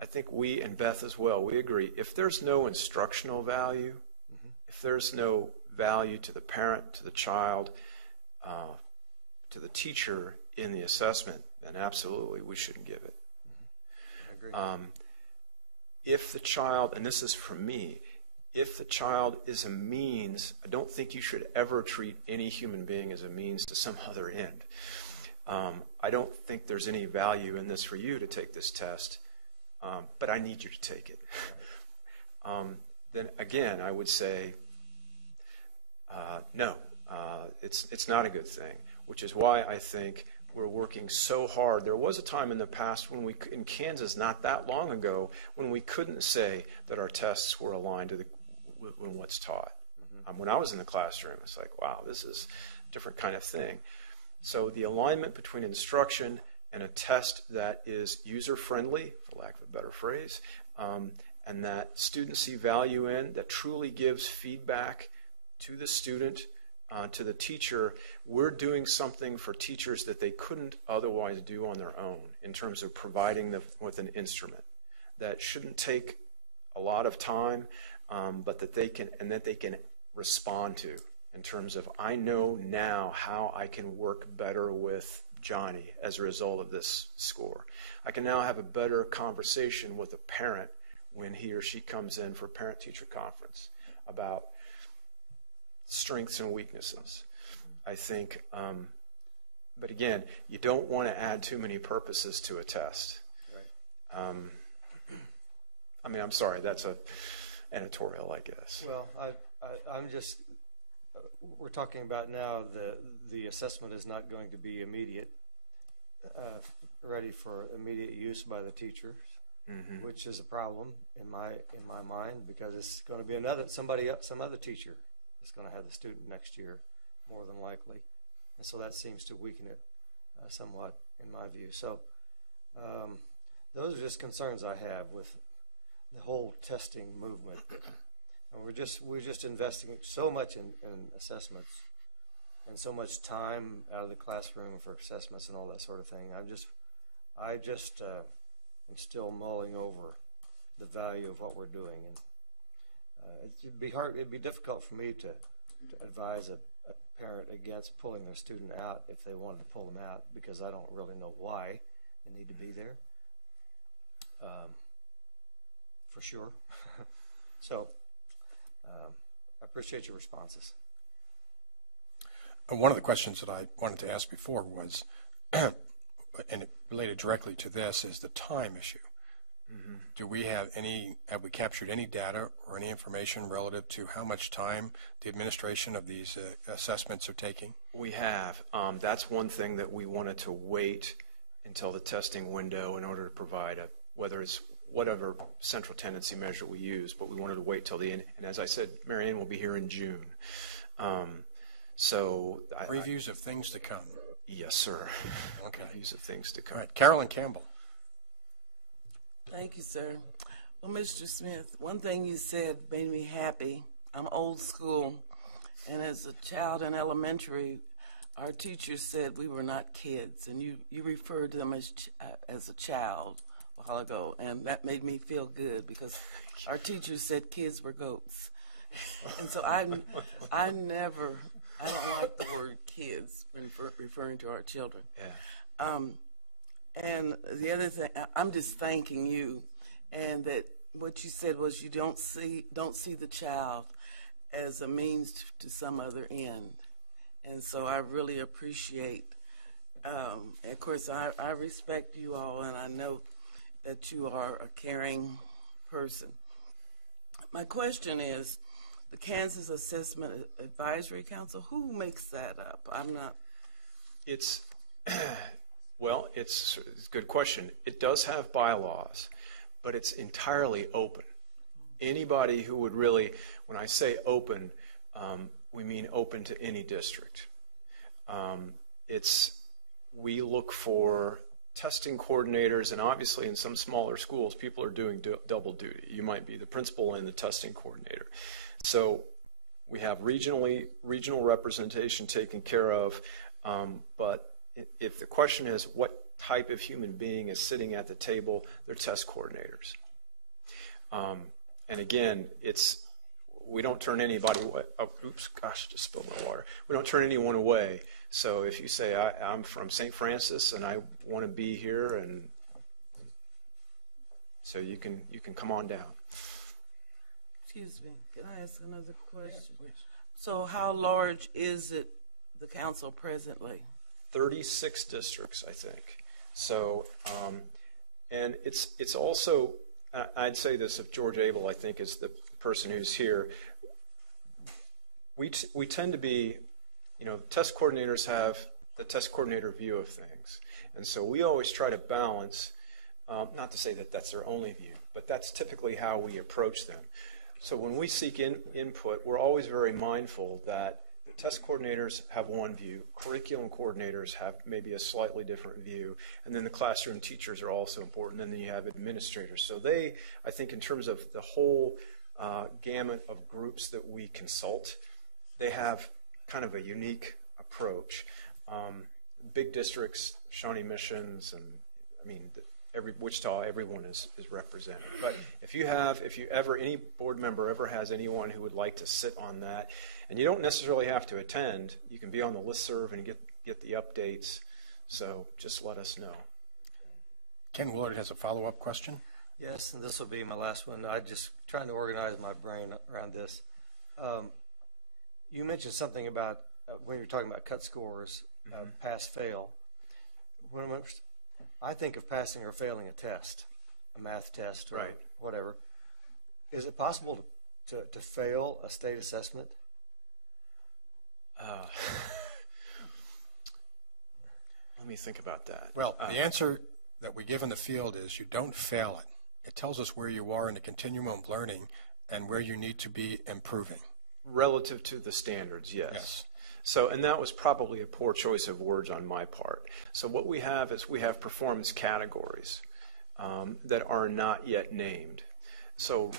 I think we, and Beth as well, we agree, if there's no instructional value, mm-hmm. if there's no value to the parent, to the child, to the teacher in the assessment, then absolutely we shouldn't give it. Mm-hmm. I agree. If the child, and this is from me, if the child is a means, I don't think you should ever treat any human being as a means to some other end. I don't think there's any value in this for you to take this test but I need you to take it. Then again, I would say, no, it's not a good thing, which is why I think we're working so hard. There was a time in the past when in Kansas, not that long ago, when we couldn't say that our tests were aligned to with what's taught. When I was in the classroom, it's like, wow, this is a different kind of thing. So the alignment between instruction and a test that is user-friendly, for lack of a better phrase, and that students see value in, that truly gives feedback to the student, to the teacher. We're doing something for teachers that they couldn't otherwise do on their own in terms of providing them with an instrument that shouldn't take a lot of time, but that they can respond to in terms of, I know now how I can work better with Johnny as a result of this score. I can now have a better conversation with a parent when he or she comes in for parent-teacher conference about strengths and weaknesses. I think, but again, you don't want to add too many purposes to a test. Right. I mean, I'm sorry, that's an editorial, I guess. Well, I'm just, we're talking about now the assessment is not going to be immediate, ready for immediate use by the teachers, which is a problem in my mind, because it's going to be some other teacher that's going to have the student next year, more than likely, and so that seems to weaken it somewhat in my view. So those are just concerns I have with the whole testing movement. And we're just investing so much in assessments and so much time out of the classroom for assessments and all that sort of thing. I just am still mulling over the value of what we're doing, and it'd be difficult for me to advise a parent against pulling their student out if they wanted to pull them out, because I don't really know why they need to be there, for sure. So I appreciate your responses. One of the questions that I wanted to ask before was, and it related directly to this, is the time issue. Do we have we captured any data or any information relative to how much time the administration of these assessments are taking? We have. That's one thing that we wanted to wait until the testing window in order to provide whether it's whatever central tendency measure we use, but we wanted to wait till the end. And as I said, Marianne will be here in June. Previews of things to come. Yes, sir. Okay. Previews of things to come. All right. Carolyn Campbell. Thank you, sir. Well, Mr. Smith, one thing you said made me happy. I'm old school, and as a child in elementary, our teachers said we were not kids, and you referred to them as a child a while ago, and that made me feel good because our teachers said kids were goats. And so I don't like the word kids when referring to our children. Yeah. And the other thing, I'm just thanking you, and that what you said was you don't see the child as a means to some other end. And so I really appreciate, of course, I respect you all, and I know that you are a caring person. My question is, the Kansas Assessment Advisory Council, who makes that up? I'm not. It's it's a good question. It does have bylaws, but it's entirely open. Anybody who would really, when I say open, we mean open to any district. We look for testing coordinators, and obviously in some smaller schools, people are doing double duty. You might be the principal and the testing coordinator. So we have regional representation taken care of, but if the question is what type of human being is sitting at the table, they're test coordinators. And again, we don't turn anybody away. Oh, oops, gosh, just spilled my water. We don't turn anyone away. So if you say, I'm from St. Francis and I want to be here, and so you can come on down. Excuse me, can I ask another question? Yeah, so how large is the council presently? 36 districts, I think. So And it's also, I'd say this of George Abel, I think, is the person who's here. We tend to be, test coordinators have the test coordinator view of things. And so we always try to balance, not to say that that's their only view, but that's typically how we approach them. So when we seek input, we're always very mindful that the test coordinators have one view, curriculum coordinators have maybe a slightly different view, and then the classroom teachers are also important, and then you have administrators. So they, I think in terms of the whole gamut of groups that we consult, they have kind of a unique approach. Big districts, Shawnee Missions, and Wichita, everyone is represented. But if any board member ever has anyone who would like to sit on that, and you don't necessarily have to attend, you can be on the listserv and get the updates. So just let us know. Ken Willard has a follow-up question. Yes, and this will be my last one. I'm just trying to organize my brain around this. You mentioned something about when you're talking about cut scores, pass-fail. I think of passing or failing a test, a math test or whatever. Is it possible to fail a state assessment? Let me think about that. Well, the answer that we give in the field is you don't fail it. It tells us where you are in the continuum of learning and where you need to be improving. Relative to the standards, yes. So, and that was probably a poor choice of words on my part. So what we have is we have performance categories that are not yet named. So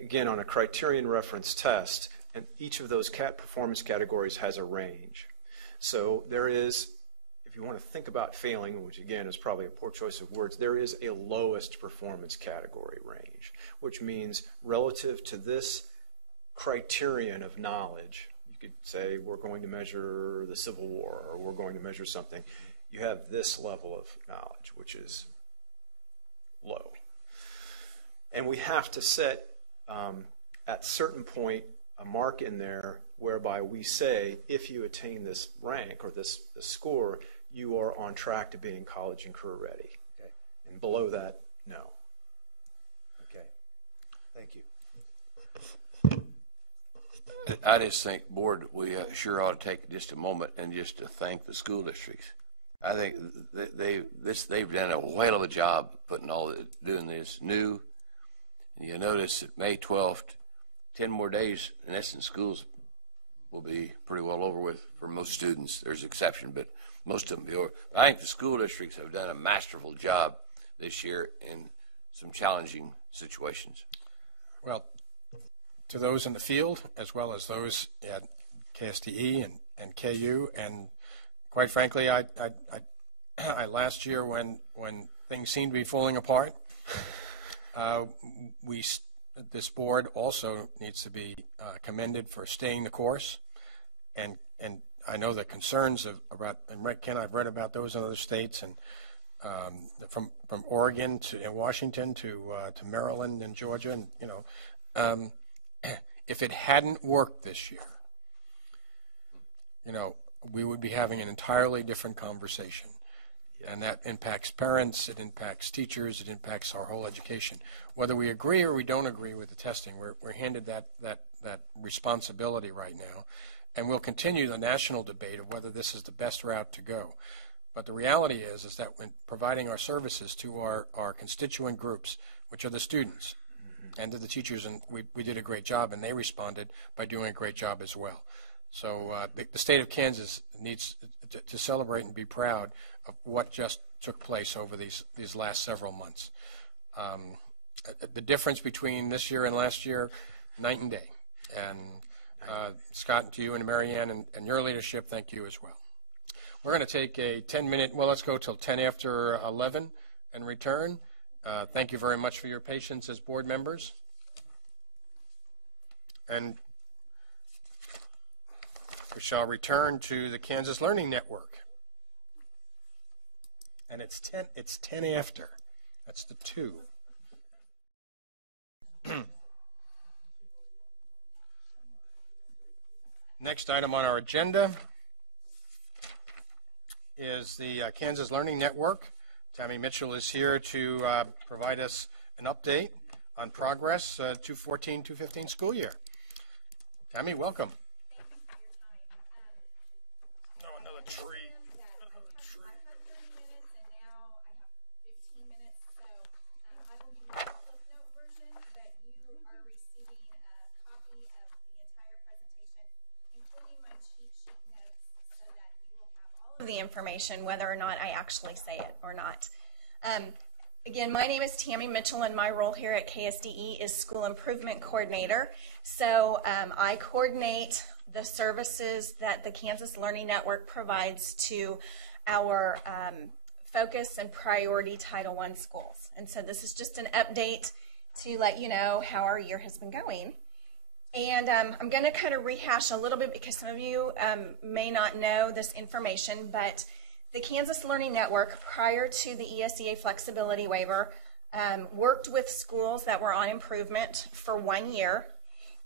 again, on a criterion reference test, and each of those performance categories has a range. So there is, if you want to think about failing, which again is probably a poor choice of words, there is a lowest performance category range, which means relative to this criterion of knowledge, you could say we're going to measure the Civil War or we're going to measure something. You have this level of knowledge, which is low. And we have to set, at certain point, a mark in there whereby we say if you attain this rank or this score, you are on track to being college and career ready. Okay. And below that, no. Okay. Thank you. I just think, board, we sure ought to take just a moment and just to thank the school districts. I think they've done a whale of a job doing this new. And you notice that May 12th, 10 more days, in essence, schools will be pretty well over with for most students. There's an exception, but most of them will be over. I think the school districts have done a masterful job this year in some challenging situations. Well, to those in the field, as well as those at KSDE and KU, and quite frankly, I last year when things seemed to be falling apart, this board also needs to be commended for staying the course, and I know the concerns about, and Ken, I've read about those in other states, and from Oregon to Washington to Maryland and Georgia, and if it hadn't worked this year, we would be having an entirely different conversation. And that impacts parents, it impacts teachers, it impacts our whole education. Whether we agree or we don't agree with the testing, we're handed that responsibility right now. And we'll continue the national debate of whether this is the best route to go. But the reality is that when providing our services to our constituent groups, which are the students, and to the teachers, and we did a great job, and they responded by doing a great job as well. So the state of Kansas needs to celebrate and be proud of what just took place over these last several months. The difference between this year and last year, night and day. And Scott, to you and Marianne and your leadership, thank you as well. We're going to take a 10-minute, well, let's go till 10 after 11 and return. Thank you very much for your patience as board members. And we shall return to the Kansas Learning Network. And it's 10 after. That's the 2. Next item on our agenda is the Kansas Learning Network. Tammy Mitchell is here to provide us an update on progress 2014-2015 school year. Tammy, welcome. Thank you for your time. No, another tree. I've had 30 minutes and now I have 15 minutes, so I will give you the flip note version, but you are receiving a copy of the entire presentation, including my cheat sheet notes, so that you will have all of the information, whether or not I actually say it or not. Again, my name is Tammy Mitchell, and my role here at KSDE is School Improvement Coordinator. So I coordinate the services that the Kansas Learning Network provides to our focus and priority Title I schools. And so this is just an update to let you know how our year has been going. And I'm going to kind of rehash a little bit because some of you may not know this information, but the Kansas Learning Network, prior to the ESEA flexibility waiver, worked with schools that were on improvement for 1 year.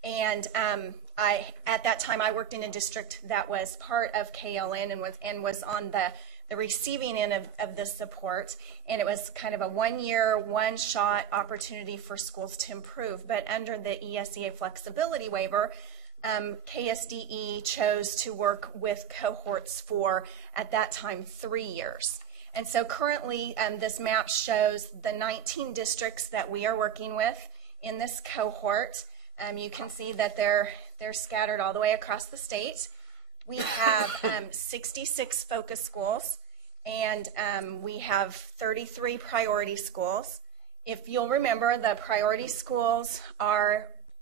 And at that time, I worked in a district that was part of KLN and was on the receiving end of this support. And it was kind of a 1 year, one-shot opportunity for schools to improve. But under the ESEA flexibility waiver, KSDE chose to work with cohorts for, at that time, 3 years. And so currently, this map shows the 19 districts that we are working with in this cohort. You can see that they're scattered all the way across the state. We have 66 focus schools, and we have 33 priority schools. If you'll remember, the priority schools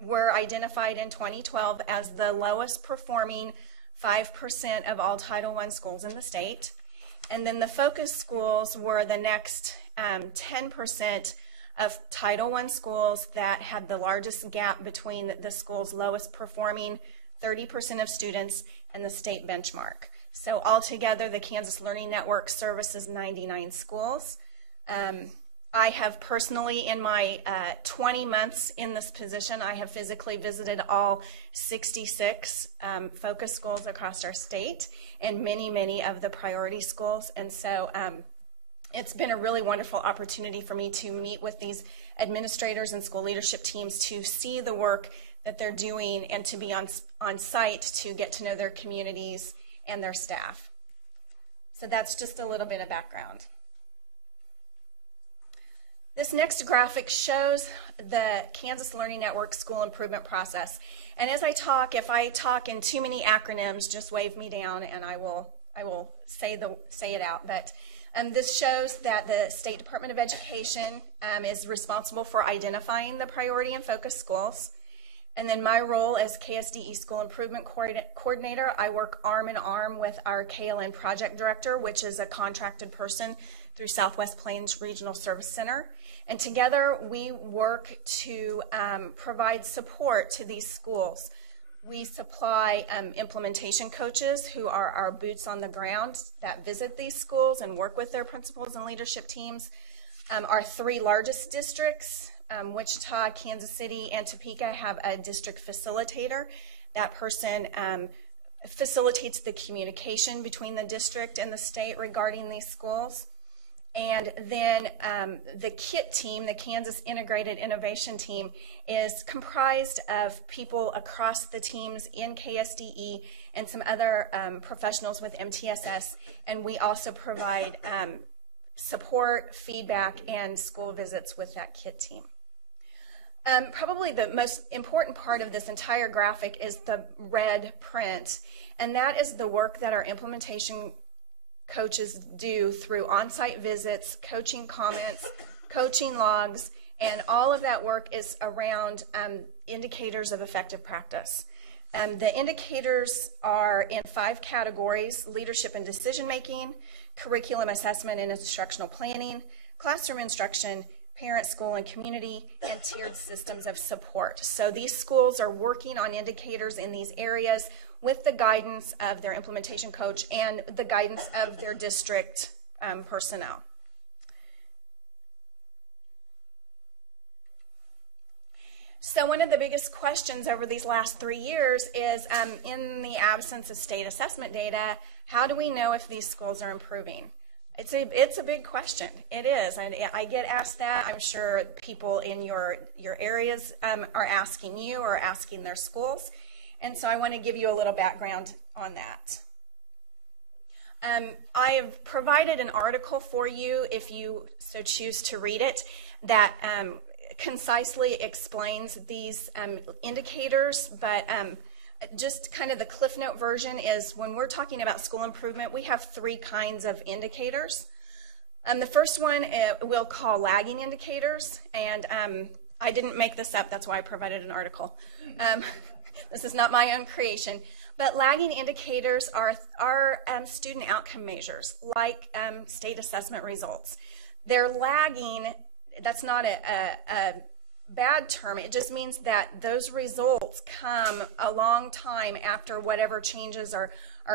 were identified in 2012 as the lowest performing 5% of all Title I schools in the state. And then the focus schools were the next 10% of Title I schools that had the largest gap between the school's lowest performing 30% of students and the state benchmark. So altogether, the Kansas Learning Network services 99 schools. I have personally, in my 20 months in this position, I have physically visited all 66 focus schools across our state and many, many of the priority schools. And so it's been a really wonderful opportunity for me to meet with these administrators and school leadership teams to see the work that they're doing and to be on site to get to know their communities and their staff. So that's just a little bit of background. This next graphic shows the Kansas Learning Network school improvement process. And as I talk, if I talk in too many acronyms, just wave me down and I will say it out. But this shows that the State Department of Education is responsible for identifying the priority and focus schools. And then my role as KSDE School Improvement Coordinator, I work arm in arm with our KLN Project Director, which is a contracted person through Southwest Plains Regional Service Center. And together we work to provide support to these schools. We supply implementation coaches who are our boots on the ground that visit these schools and work with their principals and leadership teams. Our 3 largest districts, Wichita, Kansas City, and Topeka, have a district facilitator. That person facilitates the communication between the district and the state regarding these schools. And then the KIT team, the Kansas Integrated Innovation Team, is comprised of people across the teams in KSDE and some other professionals with MTSS. And we also provide support, feedback, and school visits with that KIT team. Probably the most important part of this entire graphic is the red print, and that is the work that our implementation coaches do through on-site visits, coaching comments, coaching logs, and all of that work is around indicators of effective practice. The indicators are in 5 categories: leadership and decision-making, curriculum assessment and instructional planning, classroom instruction, parent, school, and community, and tiered systems of support. So these schools are working on indicators in these areas with the guidance of their implementation coach and the guidance of their district personnel. So one of the biggest questions over these last 3 years is, in the absence of state assessment data, how do we know if these schools are improving? It's a big question. It is. And I get asked that. I'm sure people in your areas are asking you or asking their schools. And so I want to give you a little background on that. I have provided an article for you, if you so choose to read it, that concisely explains these indicators, but just kind of the Cliff Note version is when we're talking about school improvement, we have 3 kinds of indicators. The first one we'll call lagging indicators, and I didn't make this up, that's why I provided an article. This is not my own creation, but lagging indicators are student outcome measures, like state assessment results. They're lagging. That's not a bad term. It just means that those results come a long time after whatever changes are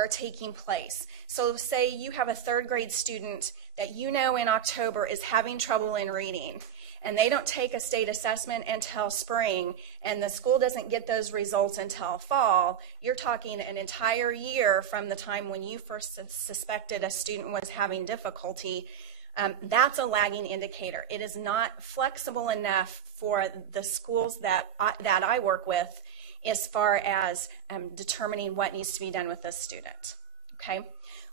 taking place. So say you have a 3rd grade student that you know in October is having trouble in reading, and they don't take a state assessment until spring, and the school doesn't get those results until fall. You're talking an entire year from the time when you first suspected a student was having difficulty. That's a lagging indicator. It is not flexible enough for the schools that I work with as far as determining what needs to be done with this student. Okay?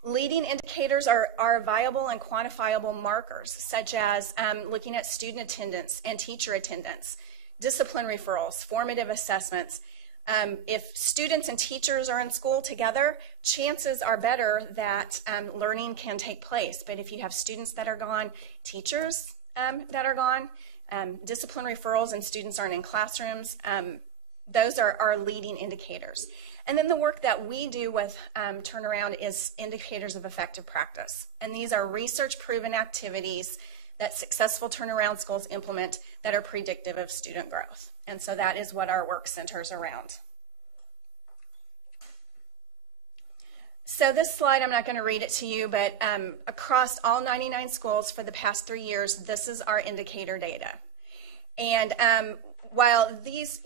Leading indicators are viable and quantifiable markers, such as looking at student attendance and teacher attendance, discipline referrals, formative assessments. If students and teachers are in school together, chances are better that learning can take place. But if you have students that are gone, teachers that are gone, discipline referrals and students aren't in classrooms, those are our leading indicators. And then the work that we do with Turnaround is indicators of effective practice. And these are research-proven activities that successful turnaround schools implement that are predictive of student growth. And so that is what our work centers around. So this slide, I'm not going to read it to you, but across all 99 schools for the past 3 years, this is our indicator data. And while these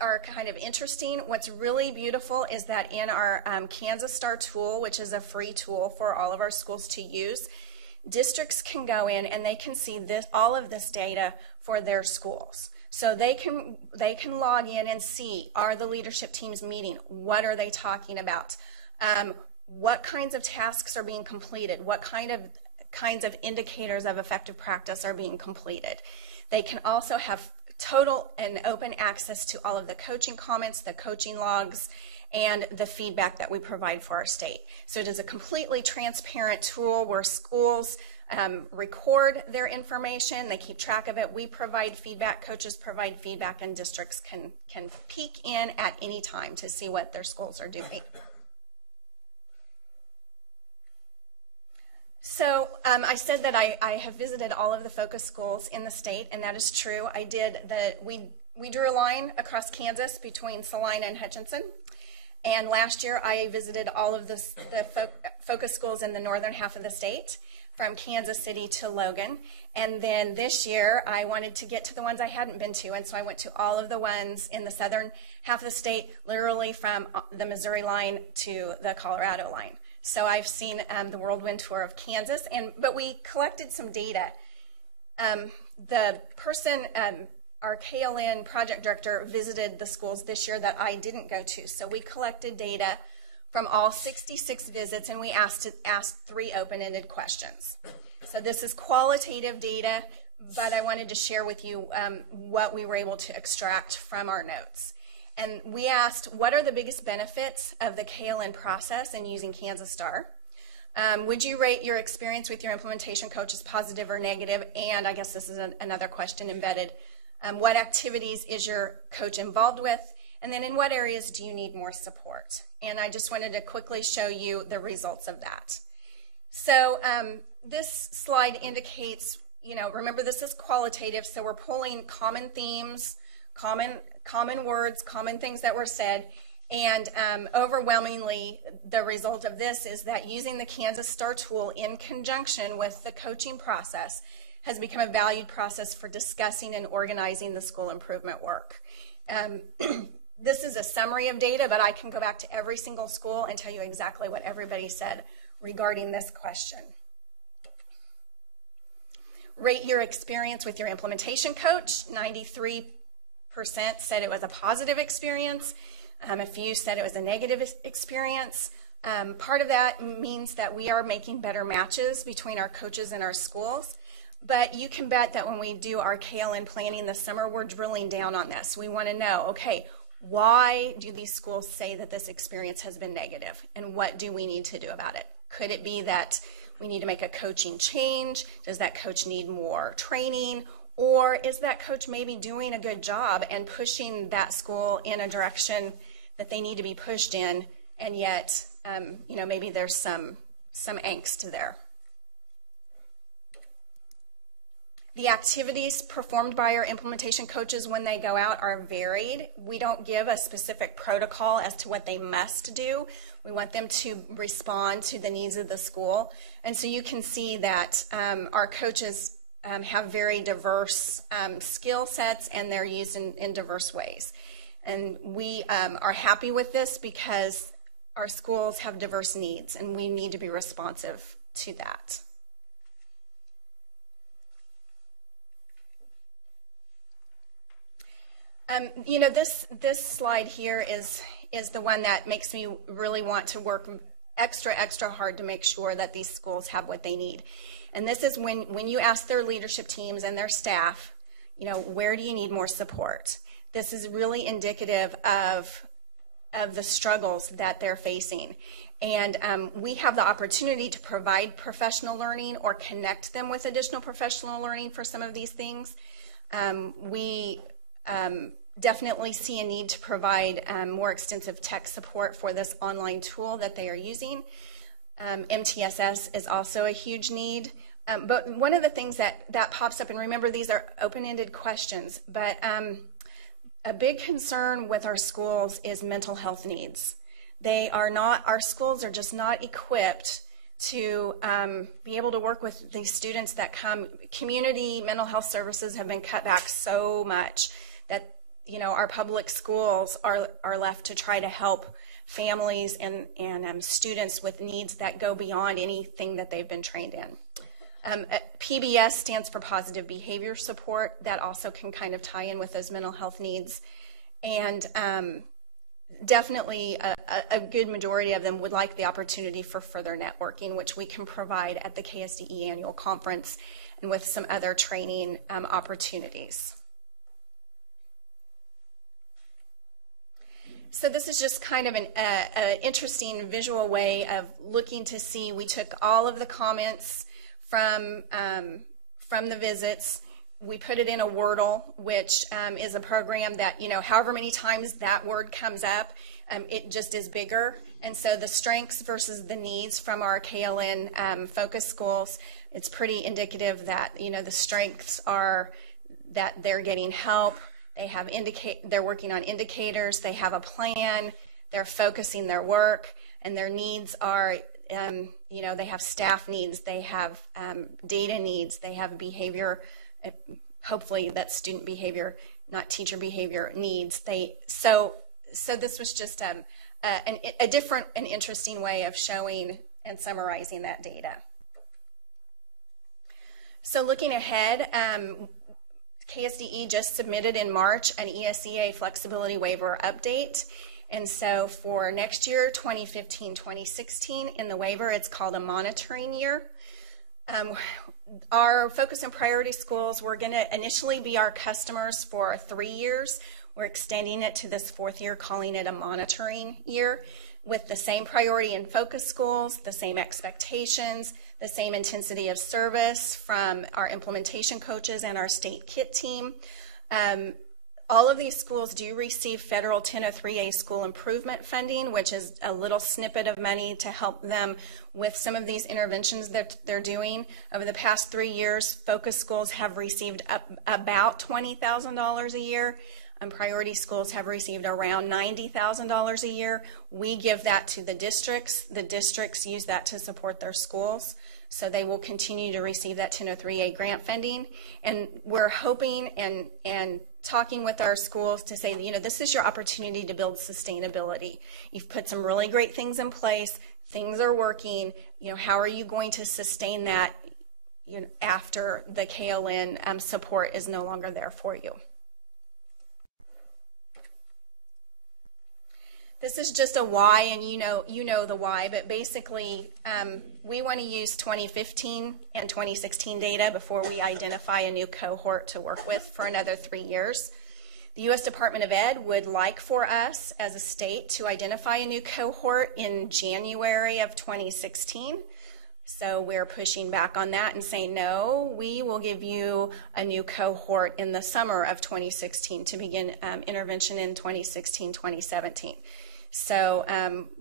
are kind of interesting, what's really beautiful is that in our Kansas Star tool, which is a free tool for all of our schools to use, districts can go in and they can see all of this data for their schools. So they can log in and see, are the leadership teams meeting? What are they talking about? What kinds of tasks are being completed? What kinds of indicators of effective practice are being completed? They can also have total and open access to all of the coaching comments, the coaching logs, and the feedback that we provide for our state. So it is a completely transparent tool where schools record their information, they keep track of it, we provide feedback, coaches provide feedback, and districts can peek in at any time to see what their schools are doing. So I said that I have visited all of the focus schools in the state, and that is true. We drew a line across Kansas between Salina and Hutchinson. And last year, I visited all of the focus schools in the northern half of the state, from Kansas City to Logan. And then this year, I wanted to get to the ones I hadn't been to, and so I went to all of the ones in the southern half of the state, literally from the Missouri line to the Colorado line. So I've seen the whirlwind tour of Kansas, but we collected some data. The person... Our KLN project director visited the schools this year that I didn't go to. So we collected data from all 66 visits, and we asked 3 open-ended questions. So this is qualitative data, but I wanted to share with you what we were able to extract from our notes. And we asked, what are the biggest benefits of the KLN process and using Kansas Star? Would you rate your experience with your implementation coach as positive or negative? And I guess this is another question embedded. What activities is your coach involved with? And then in what areas do you need more support? And I just wanted to quickly show you the results of that. So this slide indicates, remember this is qualitative, so we're pulling common themes, common words, common things that were said, and overwhelmingly the result of this is that using the Kansas Star tool in conjunction with the coaching process has become a valued process for discussing and organizing the school improvement work. This is a summary of data, but I can go back to every single school and tell you exactly what everybody said regarding this question. Rate your experience with your implementation coach. 93% said it was a positive experience. A few said it was a negative experience. Part of that means that we are making better matches between our coaches and our schools. But you can bet that when we do our KLN planning this summer, we're drilling down on this. We want to know, okay, why do these schools say that this experience has been negative? And what do we need to do about it? Could it be that we need to make a coaching change? Does that coach need more training? Or is that coach maybe doing a good job and pushing that school in a direction that they need to be pushed in, and yet, maybe there's some angst there. The activities performed by our implementation coaches when they go out are varied. We don't give a specific protocol as to what they must do. We want them to respond to the needs of the school. And so you can see that our coaches have very diverse skill sets, and they're used in diverse ways. And we are happy with this because our schools have diverse needs, and we need to be responsive to that. This slide here is the one that makes me really want to work extra hard to make sure that these schools have what they need. And this is when you ask their leadership teams and their staff, where do you need more support? This is really indicative of the struggles that they're facing. And we have the opportunity to provide professional learning or connect them with additional professional learning for some of these things. We definitely see a need to provide more extensive tech support for this online tool that they are using. MTSS is also a huge need. But one of the things that pops up, and remember these are open-ended questions, but a big concern with our schools is mental health needs. Our schools are just not equipped to be able to work with these students that come. Community mental health services have been cut back so much that our public schools are left to try to help families and students with needs that go beyond anything that they've been trained in. PBS stands for positive behavior support. That also can kind of tie in with those mental health needs. And definitely a good majority of them would like the opportunity for further networking, which we can provide at the KSDE annual conference and with some other training opportunities. So this is just kind of an interesting visual way of looking to see. We took all of the comments from the visits. We put it in a Wordle, which is a program that, however many times that word comes up, it just is bigger. And so the strengths versus the needs from our KLN focus schools, it's pretty indicative that, the strengths are that they're getting help. They're working on indicators. They have a plan. They're focusing their work, and their needs are, they have staff needs. They have data needs. They have behavior. Hopefully, that's student behavior, not teacher behavior needs. So this was just a different and interesting way of showing and summarizing that data. So looking ahead. KSDE just submitted in March an ESEA flexibility waiver update. And so for next year, 2015-2016, in the waiver, it's called a monitoring year. Our focus and priority schools were going to initially be our customers for 3 years. We're extending it to this 4th year, calling it a monitoring year, with the same priority and focus schools, the same expectations, the same intensity of service from our implementation coaches and our state KIT team. All of these schools do receive federal 1003A school improvement funding, which is a little snippet of money to help them with some of these interventions that they're doing. Over the past 3 years, focus schools have received about $20,000 a year. Priority schools have received around $90,000 a year. We give that to the districts. The districts use that to support their schools. So they will continue to receive that 1003A grant funding. And we're hoping and talking with our schools to say, this is your opportunity to build sustainability. You've put some really great things in place. things are working. How are you going to sustain that after the KLN support is no longer there for you? This is just a why, and you know the why, but basically we want to use 2015 and 2016 data before we identify a new cohort to work with for another 3 years. The U.S. Department of Ed would like for us as a state to identify a new cohort in January of 2016. So we're pushing back on that and saying, no, we will give you a new cohort in the summer of 2016 to begin intervention in 2016, 2017. So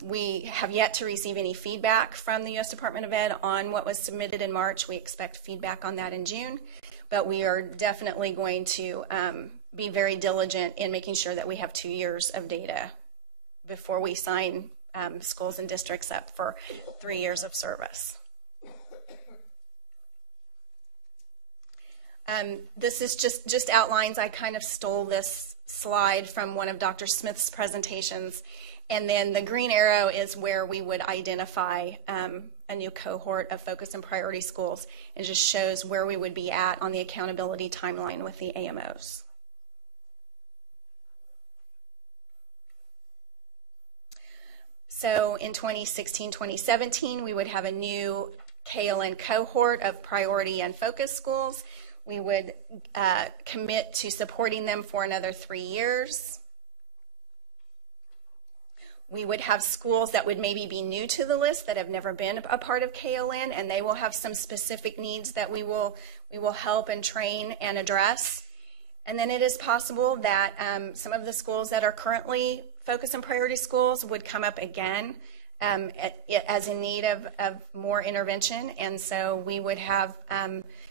we have yet to receive any feedback from the U.S. Department of Ed on what was submitted in March. We expect feedback on that in June, but we are definitely going to be very diligent in making sure that we have 2 years of data before we sign schools and districts up for 3 years of service. This is just outlines. I kind of stole this slide from one of Dr. Smith's presentations. And then the green arrow is where we would identify a new cohort of focus and priority schools. It just shows where we would be at on the accountability timeline with the AMOs. So in 2016, 2017, we would have a new KLN cohort of priority and focus schools. We would commit to supporting them for another 3 years. We would have schools that would maybe be new to the list that have never been a part of KLN, and they will have some specific needs that we will help and train and address. And then it is possible that some of the schools that are currently focus and priority schools would come up again as in need of more intervention, and so we would have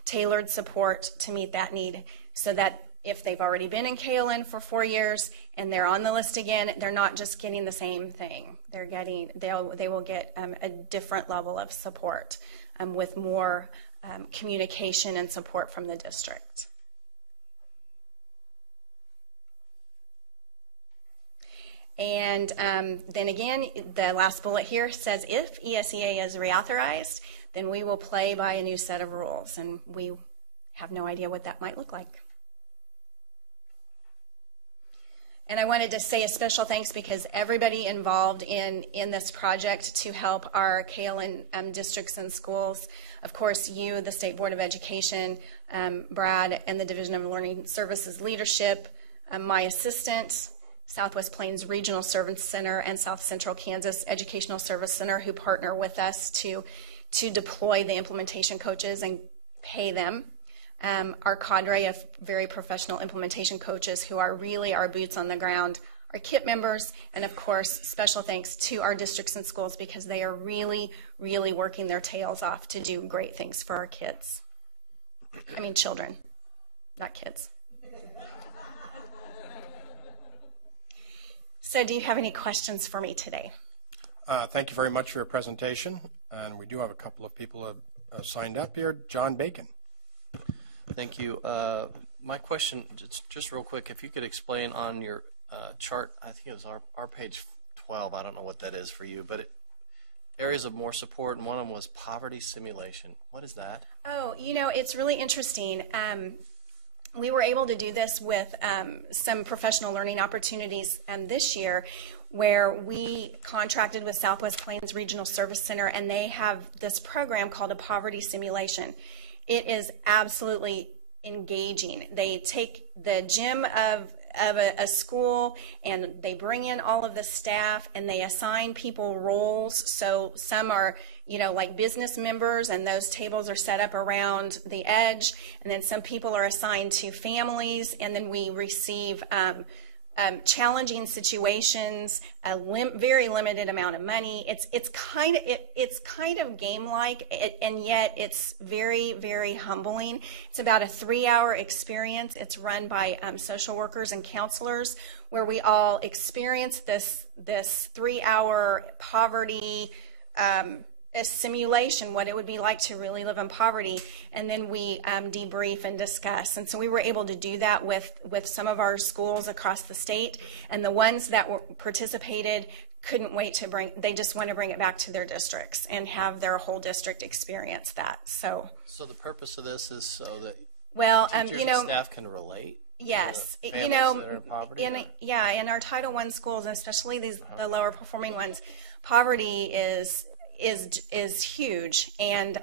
tailored support to meet that need, so that if they've already been in KLN for 4 years and they're on the list again, they're not just getting the same thing. They will get a different level of support with more communication and support from the district. And then again, the last bullet here says if ESEA is reauthorized, then we will play by a new set of rules, and we have no idea what that might look like. And I wanted to say a special thanks because everybody involved in this project to help our KLN districts and schools, of course, you, the State Board of Education, Brad, and the Division of Learning Services leadership, my assistant, Southwest Plains Regional Service Center, and South Central Kansas Educational Service Center, who partner with us to deploy the implementation coaches and pay them. Our cadre of very professional implementation coaches who are really our boots on the ground, our KIP members, and of course, special thanks to our districts and schools because they are really, really working their tails off to do great things for our kids. I mean children, not kids. So do you have any questions for me today? Thank you very much for your presentation. And we do have a couple of people signed up here. John Bacon. Thank you. My question, just real quick, if you could explain on your chart, I think it was our page 12, I don't know what that is for you, but areas of more support, and one of them was poverty simulation. What is that? Oh, it's really interesting. We were able to do this with some professional learning opportunities this year where we contracted with Southwest Plains Regional Service Center, and they have this program called a poverty simulation. It is absolutely engaging. They take the gym of a school and they bring in all of the staff and they assign people roles. So some are, like business members, and those tables are set up around the edge. And then some people are assigned to families, and then we receive challenging situations, a very limited amount of money. It's kind of game-like, and yet it's very, very humbling. It's about a 3-hour experience. It's run by social workers and counselors, where we all experience this 3-hour poverty a simulation, what it would be like to really live in poverty, and then we debrief and discuss. And so we were able to do that with some of our schools across the state, and the ones that participated couldn't wait to they just want to bring it back to their districts and have their whole district experience that. So the purpose of this is so that teachers and staff can relate. Yes, that are in poverty, in our Title I schools, and especially the lower performing ones, poverty is huge, and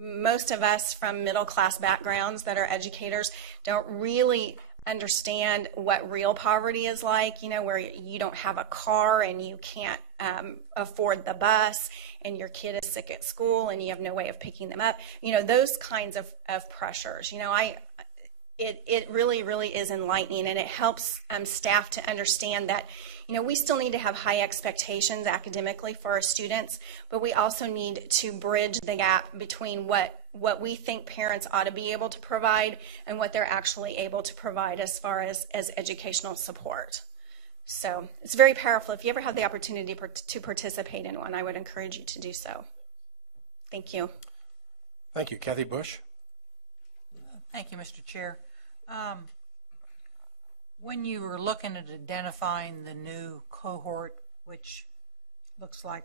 most of us from middle class backgrounds that are educators don't really understand what real poverty is like, where you don't have a car and you can't afford the bus and your kid is sick at school and you have no way of picking them up, those kinds of pressures. It really, really is enlightening, and it helps staff to understand that, we still need to have high expectations academically for our students, but we also need to bridge the gap between what we think parents ought to be able to provide and what they're actually able to provide as far as educational support. So it's very powerful. If you ever have the opportunity to participate in one, I would encourage you to do so. Thank you. Thank you. Kathy Bush. Thank you, Mr. Chair. When you were looking at identifying the new cohort, which looks like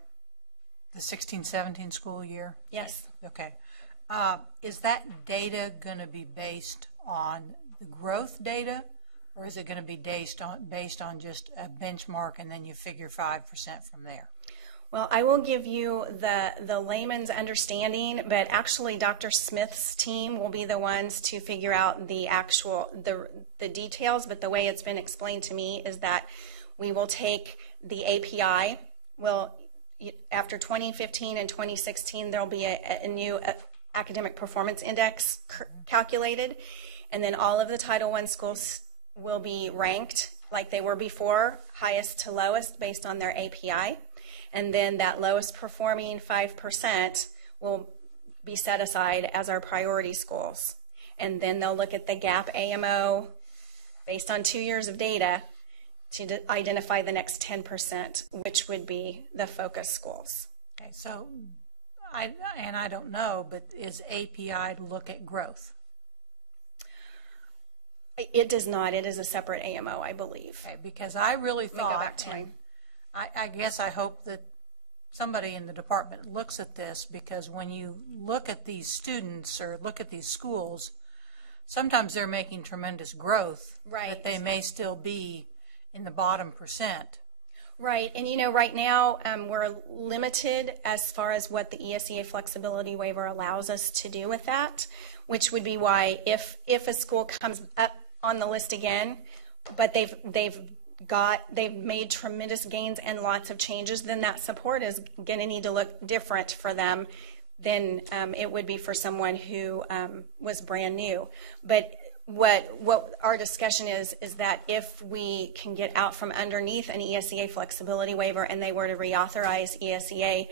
the 16-17 school year? Yes. Okay. Is that data going to be based on the growth data, or is it going to be based on just a benchmark and then you figure 5% from there? Well, I will give you the layman's understanding, but actually Dr. Smith's team will be the ones to figure out the details. But the way it's been explained to me is that we will take the API. After 2015 and 2016, there'll be a new academic performance index calculated, and then all of the Title I schools will be ranked like they were before, highest to lowest based on their API. And then that lowest performing 5% will be set aside as our priority schools. And then they'll look at the gap AMO based on 2 years of data to identify the next 10%, which would be the focus schools. Okay, so I don't know, but is API to look at growth? It does not. It is a separate AMO, I believe. Okay, because I really thought, go back to mine. I guess I hope that somebody in the department looks at this, because when you look at these students or look at these schools, sometimes they're making tremendous growth, right, but they may still be in the bottom percent. Right, and right now we're limited as far as what the ESEA flexibility waiver allows us to do with that, which would be why if a school comes up on the list again, but they've made tremendous gains and lots of changes, then that support is going to need to look different for them than it would be for someone who was brand new. But what our discussion is that if we can get out from underneath an ESEA flexibility waiver and they were to reauthorize ESEA,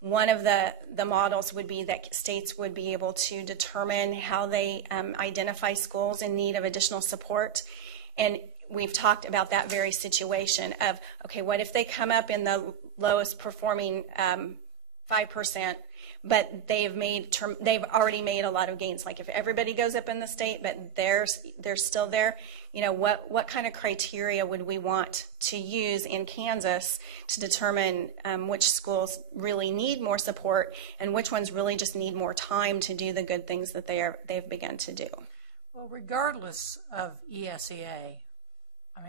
one of the models would be that states would be able to determine how they identify schools in need of additional support. And we've talked about that very situation of, okay, what if they come up in the lowest performing 5%, but they've already made a lot of gains. Like if everybody goes up in the state, but they're still there, what kind of criteria would we want to use in Kansas to determine which schools really need more support and which ones really just need more time to do the good things that they've begun to do? Well, regardless of ESEA,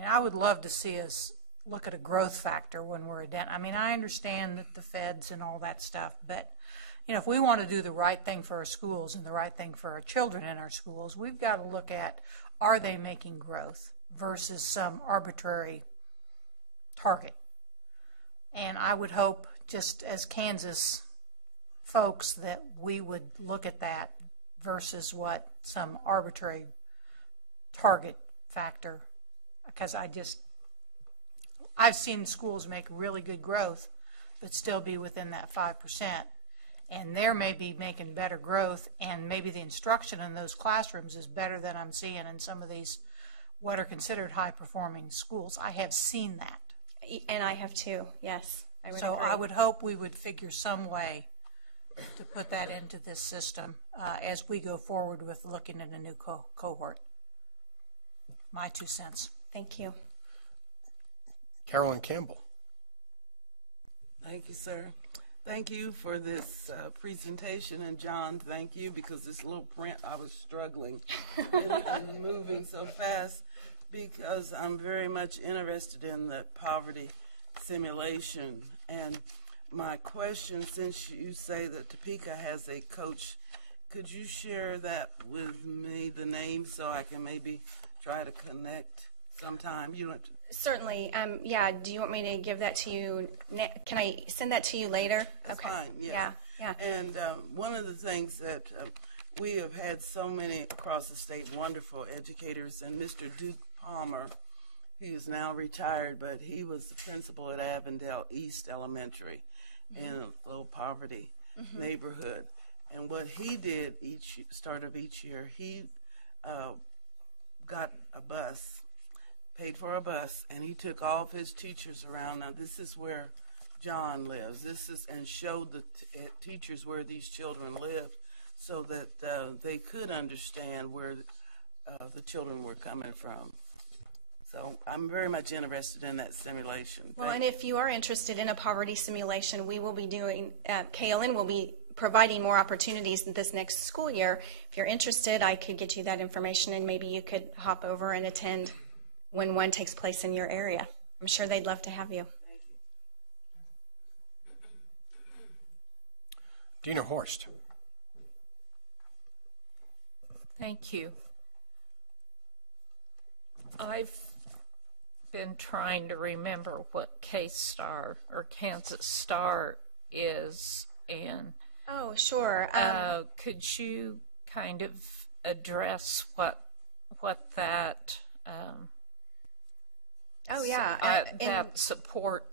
I would love to see us look at a growth factor when we're I understand that the feds and all that stuff, but if we want to do the right thing for our schools and the right thing for our children in our schools, we've got to look at, are they making growth versus some arbitrary target? And I would hope, just as Kansas folks, that we would look at that versus what some arbitrary target factor, because I've seen schools make really good growth but still be within that 5%. And they may be making better growth, and maybe the instruction in those classrooms is better than I'm seeing in some of these what are considered high-performing schools. I have seen that. And I have too, yes. I would agree. I would hope we would figure some way to put that into this system as we go forward with looking at a new cohort. My 2 cents. Thank you. Carolyn Campbell. Thank you, sir. Thank you for this presentation, and John, thank you, because this little print, I was struggling and moving so fast, because I'm very much interested in the poverty simulation. And my question, since you say that Topeka has a coach, could you share that with me, the name, so I can maybe try to connect sometime? You don't have to. Certainly. Yeah. Do you want me to give that to you? Can I send that to you later? That's okay. fine. Yes. Yeah. And one of the things that we have had so many across the state wonderful educators, and Mr. Duke Palmer, he is now retired, but he was the principal at Avondale East Elementary in a low poverty neighborhood. And what he did start of each year, he got a bus, paid for a bus, and he took all of his teachers around. Now, this is where John lives. And showed the teachers where these children lived, so that they could understand where the children were coming from. So I'm very much interested in that simulation. Well, and if you are interested in a poverty simulation, we will be doing, KLN will be providing more opportunities this next school year. If you're interested, I could get you that information, and maybe you could hop over and attend when one takes place in your area. I'm sure they'd love to have you. Dina Horst. Thank you. I've been trying to remember what K-Star or Kansas Star is, and oh, sure. Could you kind of address what that that support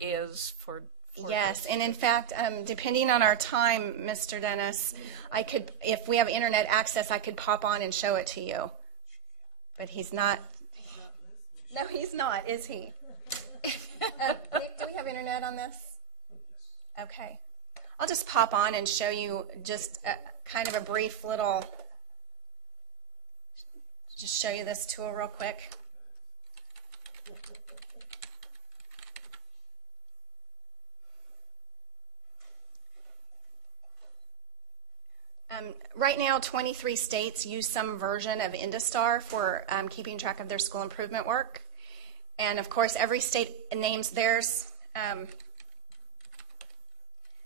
is for yes, and in fact, depending on our time, Mr. Dennis, I could, if we have internet access, I could pop on and show it to you. But he's not. No, he's not, is he? Nick, do we have internet on this? Okay. I'll just pop on and show you just kind of a brief little, just show you this tool real quick. Right now, 23 states use some version of IndaStar for keeping track of their school improvement work. And of course, every state names theirs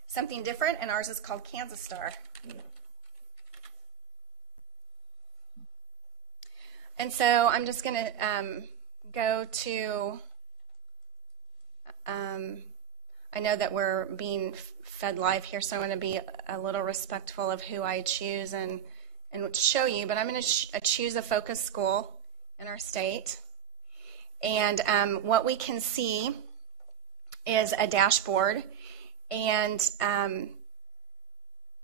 something different, and ours is called Kansas Star. And so I'm just going to go to, I know that we're being fed live here, so I'm going to be a little respectful of who I choose and show you, but I'm going to choose a focus school in our state. And what we can see is a dashboard, and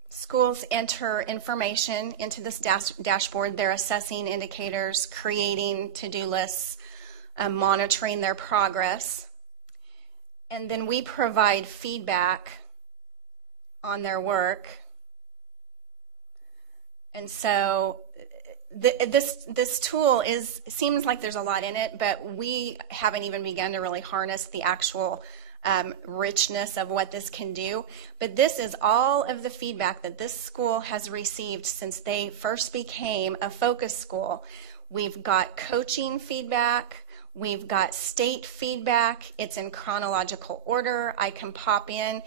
schools enter information into this dashboard. They're assessing indicators, creating to-do lists, monitoring their progress. And then we provide feedback on their work. And so this tool seems like there's a lot in it, but we haven't even begun to really harness the actual richness of what this can do. But this is all of the feedback that this school has received since they first became a focus school. We've got coaching feedback. We've got state feedback. It's in chronological order. I can pop in.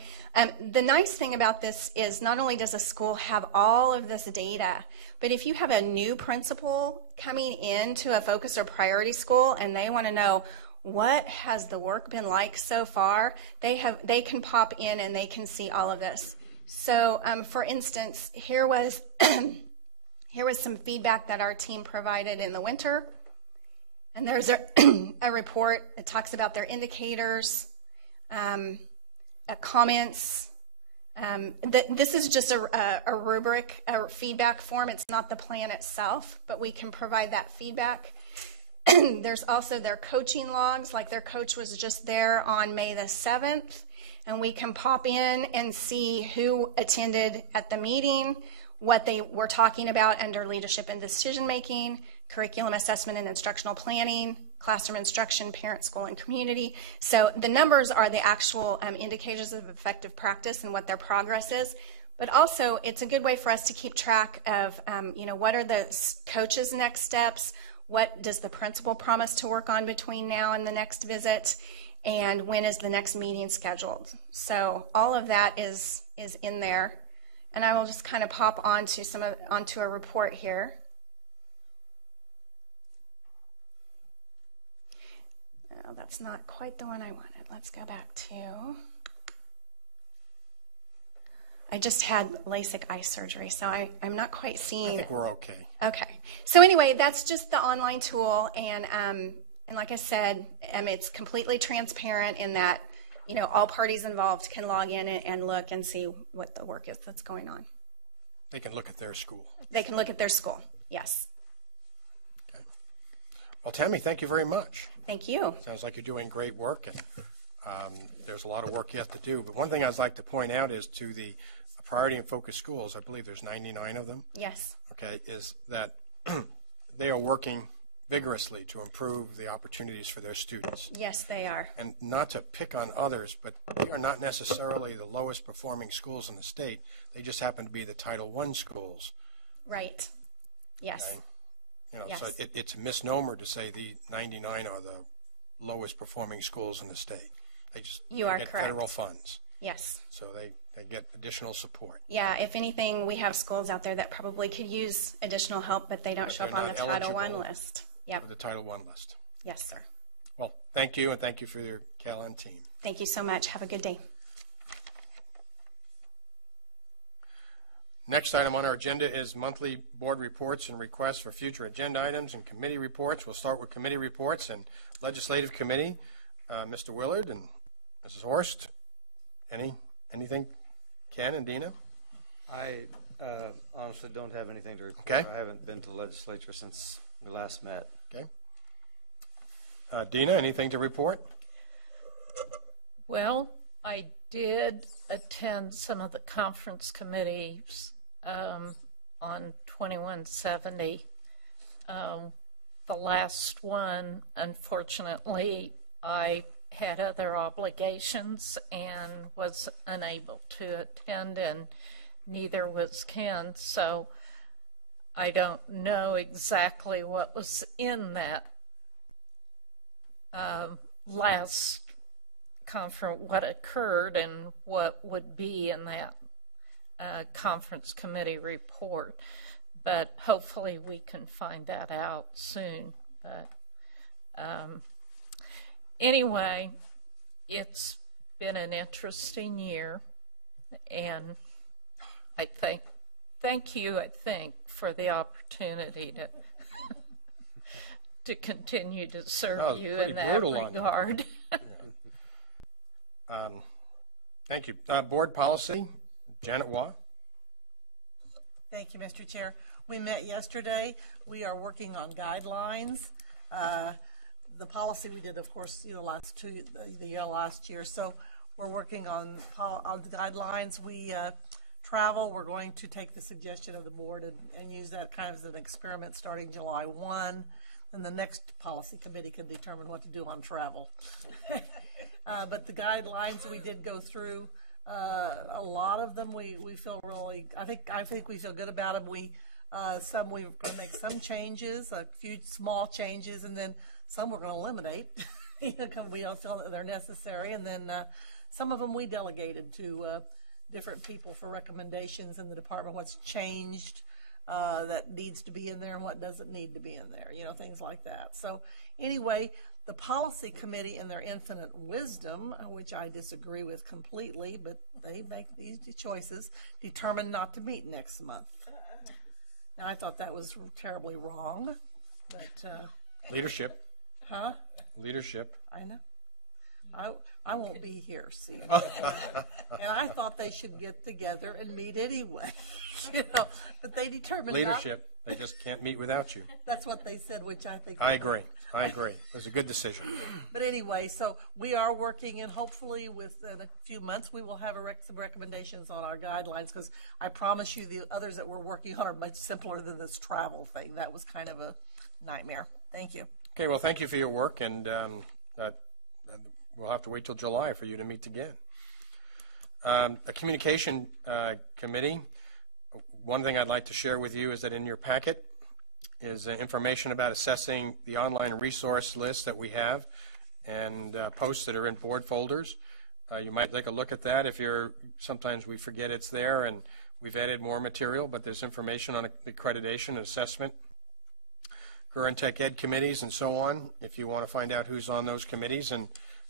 The nice thing about this is not only does a school have all of this data, but if you have a new principal coming into a focus or priority school and they want to know what has the work been like so far, they can pop in and they can see all of this. So, for instance, here was some feedback that our team provided in the winter. And there's a report that talks about their indicators, comments. This is just a rubric, a feedback form. It's not the plan itself, but we can provide that feedback. There's also their coaching logs, like their coach was just there on May the 7th, and we can pop in and see who attended at the meeting, what they were talking about under leadership and decision making, curriculum assessment and instructional planning, classroom instruction, parent, school, and community. So the numbers are the actual indicators of effective practice and what their progress is. But also, it's a good way for us to keep track of, what are the coaches' next steps, what does the principal promise to work on between now and the next visit, and when is the next meeting scheduled. So all of that is in there. And I will just kind of pop onto a report here. Oh, that's not quite the one I wanted. Let's go back to... I just had LASIK eye surgery, so I'm not quite seeing... I think we're okay. Okay. So anyway, that's just the online tool, and like I said, it's completely transparent in that, all parties involved can log in and look and see what the work is that's going on. They can look at their school. They can look at their school, yes. Okay. Well, Tammy, thank you very much. Thank you. Sounds like you're doing great work, and there's a lot of work yet to do. But one thing I'd like to point out is to the priority and focus schools, I believe there's 99 of them. Yes. Okay, is that they are working vigorously to improve the opportunities for their students. Yes, they are. And not to pick on others, but they are not necessarily the lowest performing schools in the state. They just happen to be the Title I schools. Right. Yes. Okay? Yes. So it's a misnomer to say the 99 are the lowest performing schools in the state. They get correct. Federal funds. Yes. So they get additional support. Yeah, if anything, we have schools out there that probably could use additional help, but they don't show up on the Title I list. Yep. For the Title I list. Yes, sir. Well, thank you, and thank you for your KLN team. Thank you so much. Have a good day. Next item on our agenda is monthly board reports and requests for future agenda items and committee reports. We'll start with committee reports and legislative committee. Mr. Willard and Mrs. Horst, anything? Ken and Dina? I honestly don't have anything to report. Okay. I haven't been to the legislature since we last met. Okay. Dina, anything to report? Well, I did attend some of the conference committees on 2170. The last one, unfortunately, I had other obligations and was unable to attend, and neither was Ken, so I don't know exactly what was in that last conference, what occurred and what would be in that conference committee report, but hopefully we can find that out soon. But anyway, it's been an interesting year, and I thank you for the opportunity to continue to serve you in that regard. Thank you. Board policy, Janet Waugh. Thank you, Mr. Chair. We met yesterday. We are working on guidelines. The policy we did, of course, last year. So we're working on the guidelines. We travel. We're going to take the suggestion of the board and use that kind of as an experiment starting July 1. Then the next policy committee can determine what to do on travel. But the guidelines we did go through. A lot of them we feel really. I think we feel good about them. We're going to make some changes, a few small changes, and then some we're going to eliminate because we don't feel that they're necessary. And then some of them we delegated to different people for recommendations in the department. What's changed that needs to be in there and what doesn't need to be in there. Things like that. So anyway. The policy committee, in their infinite wisdom, which I disagree with completely, but they make these choices, determined not to meet next month. Now, I thought that was terribly wrong, but leadership. Huh? Leadership. I know. I won't be here, see. And I thought they should get together and meet anyway, but they determined leadership. They just can't meet without you. That's what they said, which I think. I agree. I agree. It was a good decision. But anyway, so we are working, and hopefully within a few months we will have some recommendations on our guidelines, because I promise you the others that we're working on are much simpler than this travel thing. That was kind of a nightmare. Thank you. Okay, well, thank you for your work, and we'll have to wait till July for you to meet again. A communication committee. One thing I'd like to share with you is that in your packet is information about assessing the online resource list that we have and posts that are in board folders. You might take a look at that if sometimes we forget it's there, and we've added more material, but there's information on accreditation and assessment, current tech ed committees, and so on, if you want to find out who's on those committees and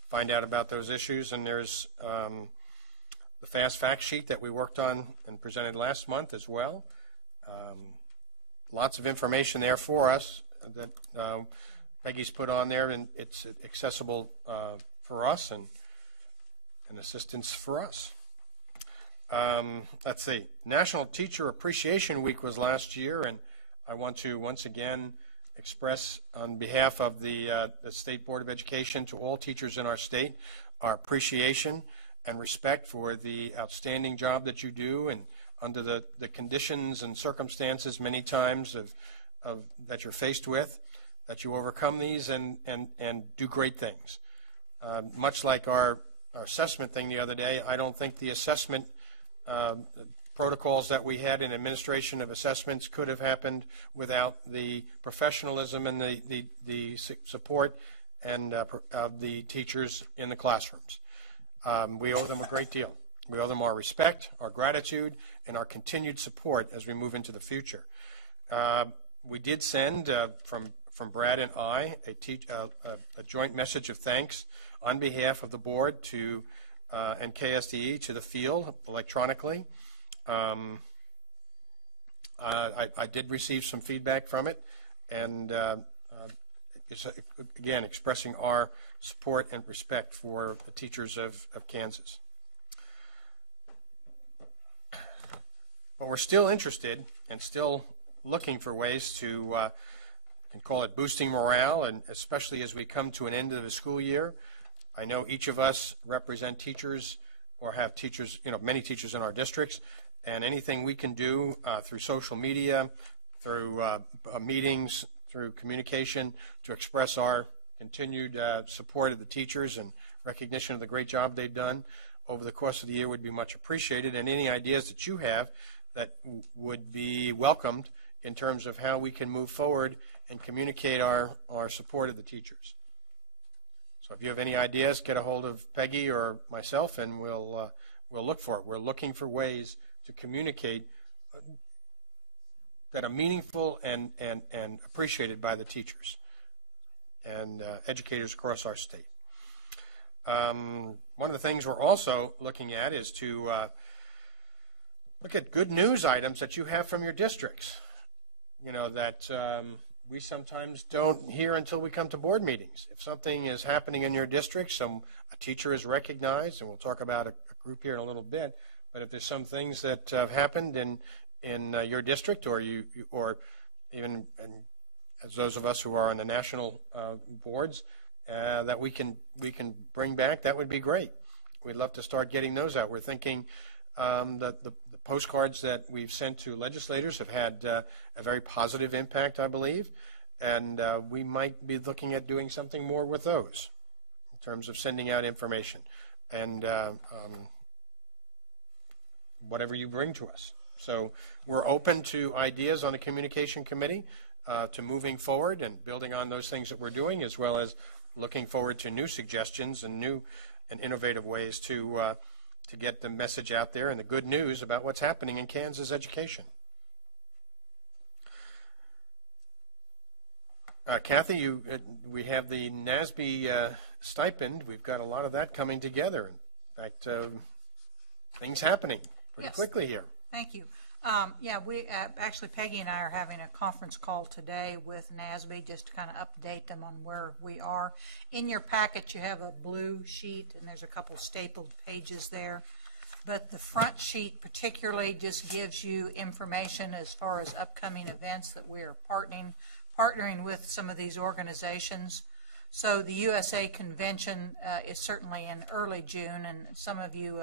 find out about those issues. And there's the fast fact sheet that we worked on and presented last month as well. Lots of information there for us that Peggy's put on there, and it's accessible for us and assistance for us. Let's see. National Teacher Appreciation Week was last year, and I want to once again express on behalf of the State Board of Education to all teachers in our state our appreciation and respect for the outstanding job that you do, and under the conditions and circumstances many times that you're faced with, that you overcome these and do great things. Much like our assessment thing the other day, I don't think the assessment protocols that we had in administration of assessments could have happened without the professionalism and the support and of the teachers in the classrooms. We owe them a great deal. We owe them our respect, our gratitude, and our continued support as we move into the future. We did send, from Brad and I, a joint message of thanks on behalf of the board to and KSDE to the field electronically. I did receive some feedback from it, and it's, again, expressing our support and respect for the teachers of Kansas. But we're still interested and still looking for ways to, can call it boosting morale, and especially as we come to an end of the school year. I know each of us represent teachers or have teachers, many teachers in our districts, and anything we can do through social media, through meetings, through communication to express our continued support of the teachers and recognition of the great job they've done over the course of the year would be much appreciated. And any ideas that you have that would be welcomed in terms of how we can move forward and communicate our support of the teachers. So if you have any ideas, get a hold of Peggy or myself, and we'll look for it. We're looking for ways to communicate that are meaningful and appreciated by the teachers and educators across our state. One of the things we're also looking at is to look at good news items that you have from your districts, that we sometimes don't hear until we come to board meetings. If something is happening in your district, a teacher is recognized, and we'll talk about a group here in a little bit, but if there's some things that have happened in your district, or even as those of us who are on the national boards, that we can bring back, that would be great. We'd love to start getting those out. We're thinking that the postcards that we've sent to legislators have had a very positive impact, I believe, and we might be looking at doing something more with those in terms of sending out information and whatever you bring to us. So we're open to ideas on the communication committee to moving forward and building on those things that we're doing, as well as looking forward to new suggestions and new and innovative ways to get the message out there and the good news about what's happening in Kansas education. Kathy, we have the NASB stipend. We've got a lot of that coming together. In fact, things happening pretty quickly here. Thank you. We actually, Peggy and I are having a conference call today with NASB just to kind of update them on where we are. In your packet, you have a blue sheet, and there's a couple stapled pages there. But the front sheet particularly just gives you information as far as upcoming events that we are partnering with some of these organizations. So the USA convention is certainly in early June, and some of you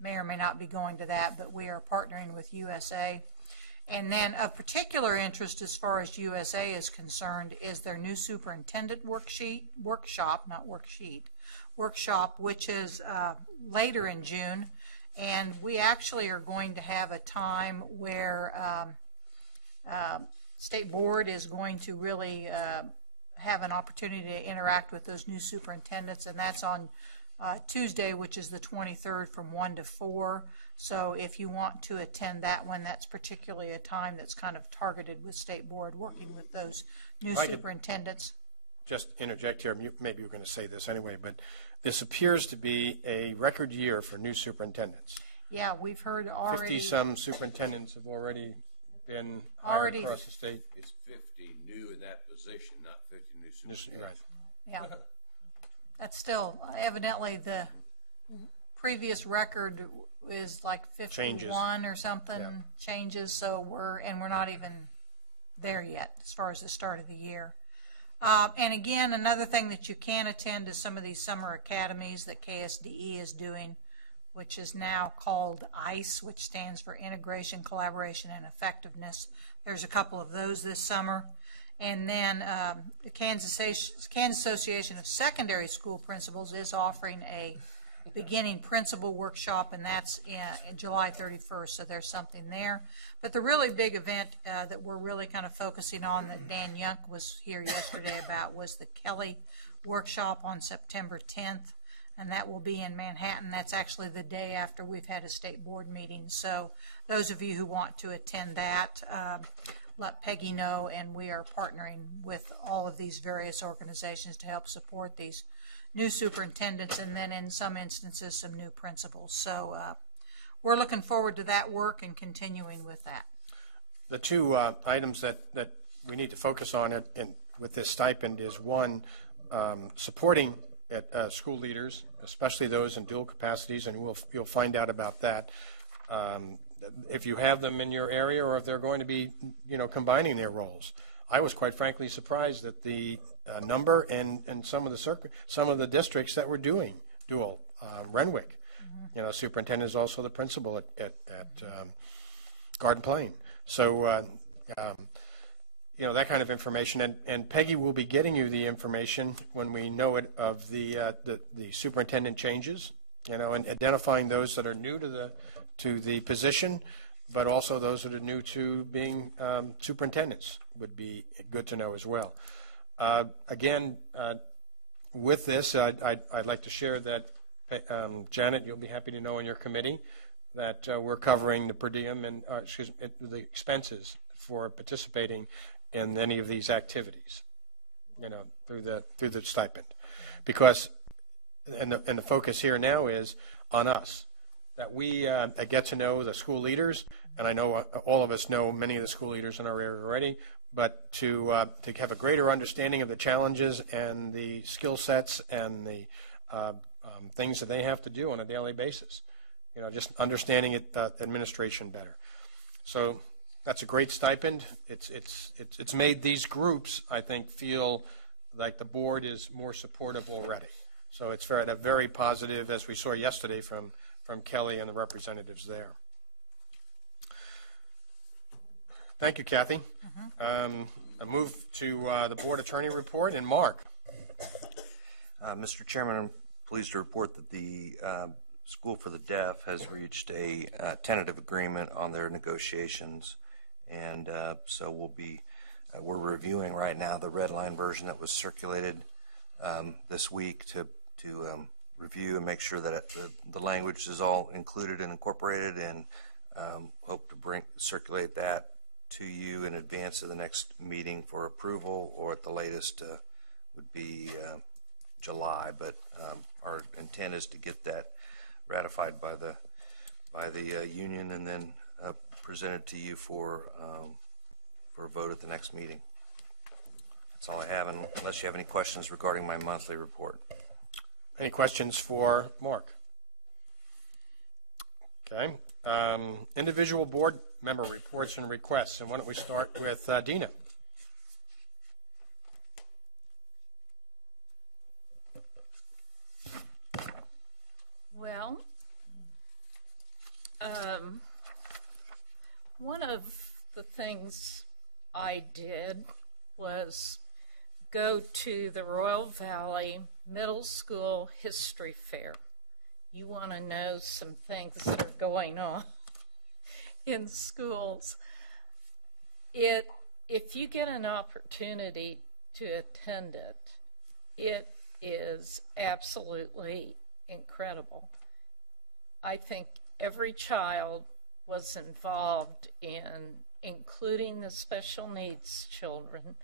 may or may not be going to that, but we are partnering with USA. And then of particular interest as far as USA is concerned is their new superintendent workshop, which is later in June. And we actually are going to have a time where State Board is going to really have an opportunity to interact with those new superintendents, and that's on Tuesday, which is the 23rd from 1 to 4. So if you want to attend that one, that's particularly a time that's kind of targeted with State Board, working with those new superintendents. Just interject here. Maybe you're going to say this anyway, but this appears to be a record year for new superintendents. Yeah, we've heard already. 50-some superintendents have already been hired across the state. It's 50 new in that position, not 50 new superintendents. Right. Yeah. That's still, evidently, the previous record is like 51 or something, changes, so we're not even there yet as far as the start of the year. And again, another thing that you can attend is some of these summer academies that KSDE is doing, which is now called ICE, which stands for Integration, Collaboration, and Effectiveness. There's a couple of those this summer. And then the Kansas Association of Secondary School Principals is offering a beginning principal workshop, and that's in July 31st, so there's something there. But the really big event that we're really kind of focusing on, that Dan Yunk was here yesterday about, was the Kelly workshop on September 10th, and that will be in Manhattan. That's actually the day after we've had a State Board meeting. So those of you who want to attend that, let Peggy know, and we are partnering with all of these various organizations to help support these new superintendents, and then in some instances some new principals. So we're looking forward to that work and continuing with that. The two items that we need to focus on with this stipend is, one, supporting school leaders, especially those in dual capacities, and you'll find out about that. If you have them in your area, or if they're going to be, combining their roles. I was quite frankly surprised at the number and some of the districts that were doing dual. Renwick, superintendent is also the principal at Garden Plain. So, that kind of information, and Peggy will be getting you the information when we know it of the superintendent changes. And identifying those that are new to the position, but also those that are new to being superintendents would be good to know as well. Again, with this, I'd like to share that, Janet, you'll be happy to know in your committee that we're covering the per diem and the expenses for participating in any of these activities, through the stipend, because and the focus here now is on us, that we get to know the school leaders, and I know all of us know many of the school leaders in our area already, but to have a greater understanding of the challenges and the skill sets and the things that they have to do on a daily basis, just understanding administration better. So that's a great stipend. It's made these groups, I think, feel like the board is more supportive already. So it's very positive, as we saw yesterday from Kelly and the representatives there. Thank you, Kathy. I move to the board attorney report, and Mark. Mr. Chairman, I'm pleased to report that the School for the Deaf has reached a tentative agreement on their negotiations, and so we're reviewing right now the red line version that was circulated this week to review and make sure that the language is all included and incorporated, and hope to circulate that to you in advance of the next meeting for approval, or at the latest would be July. But our intent is to get that ratified by the union and then presented to you for a vote at the next meeting. That's all I have, unless you have any questions regarding my monthly report. Any questions for Mark? Okay. Individual board member reports and requests. And why don't we start with Dina? one of the things I did was go to the Royal Valley Middle School History Fair. You want to know some things that are going on in schools. If you get an opportunity to attend it, it is absolutely incredible. I think every child was involved in, including the special needs children,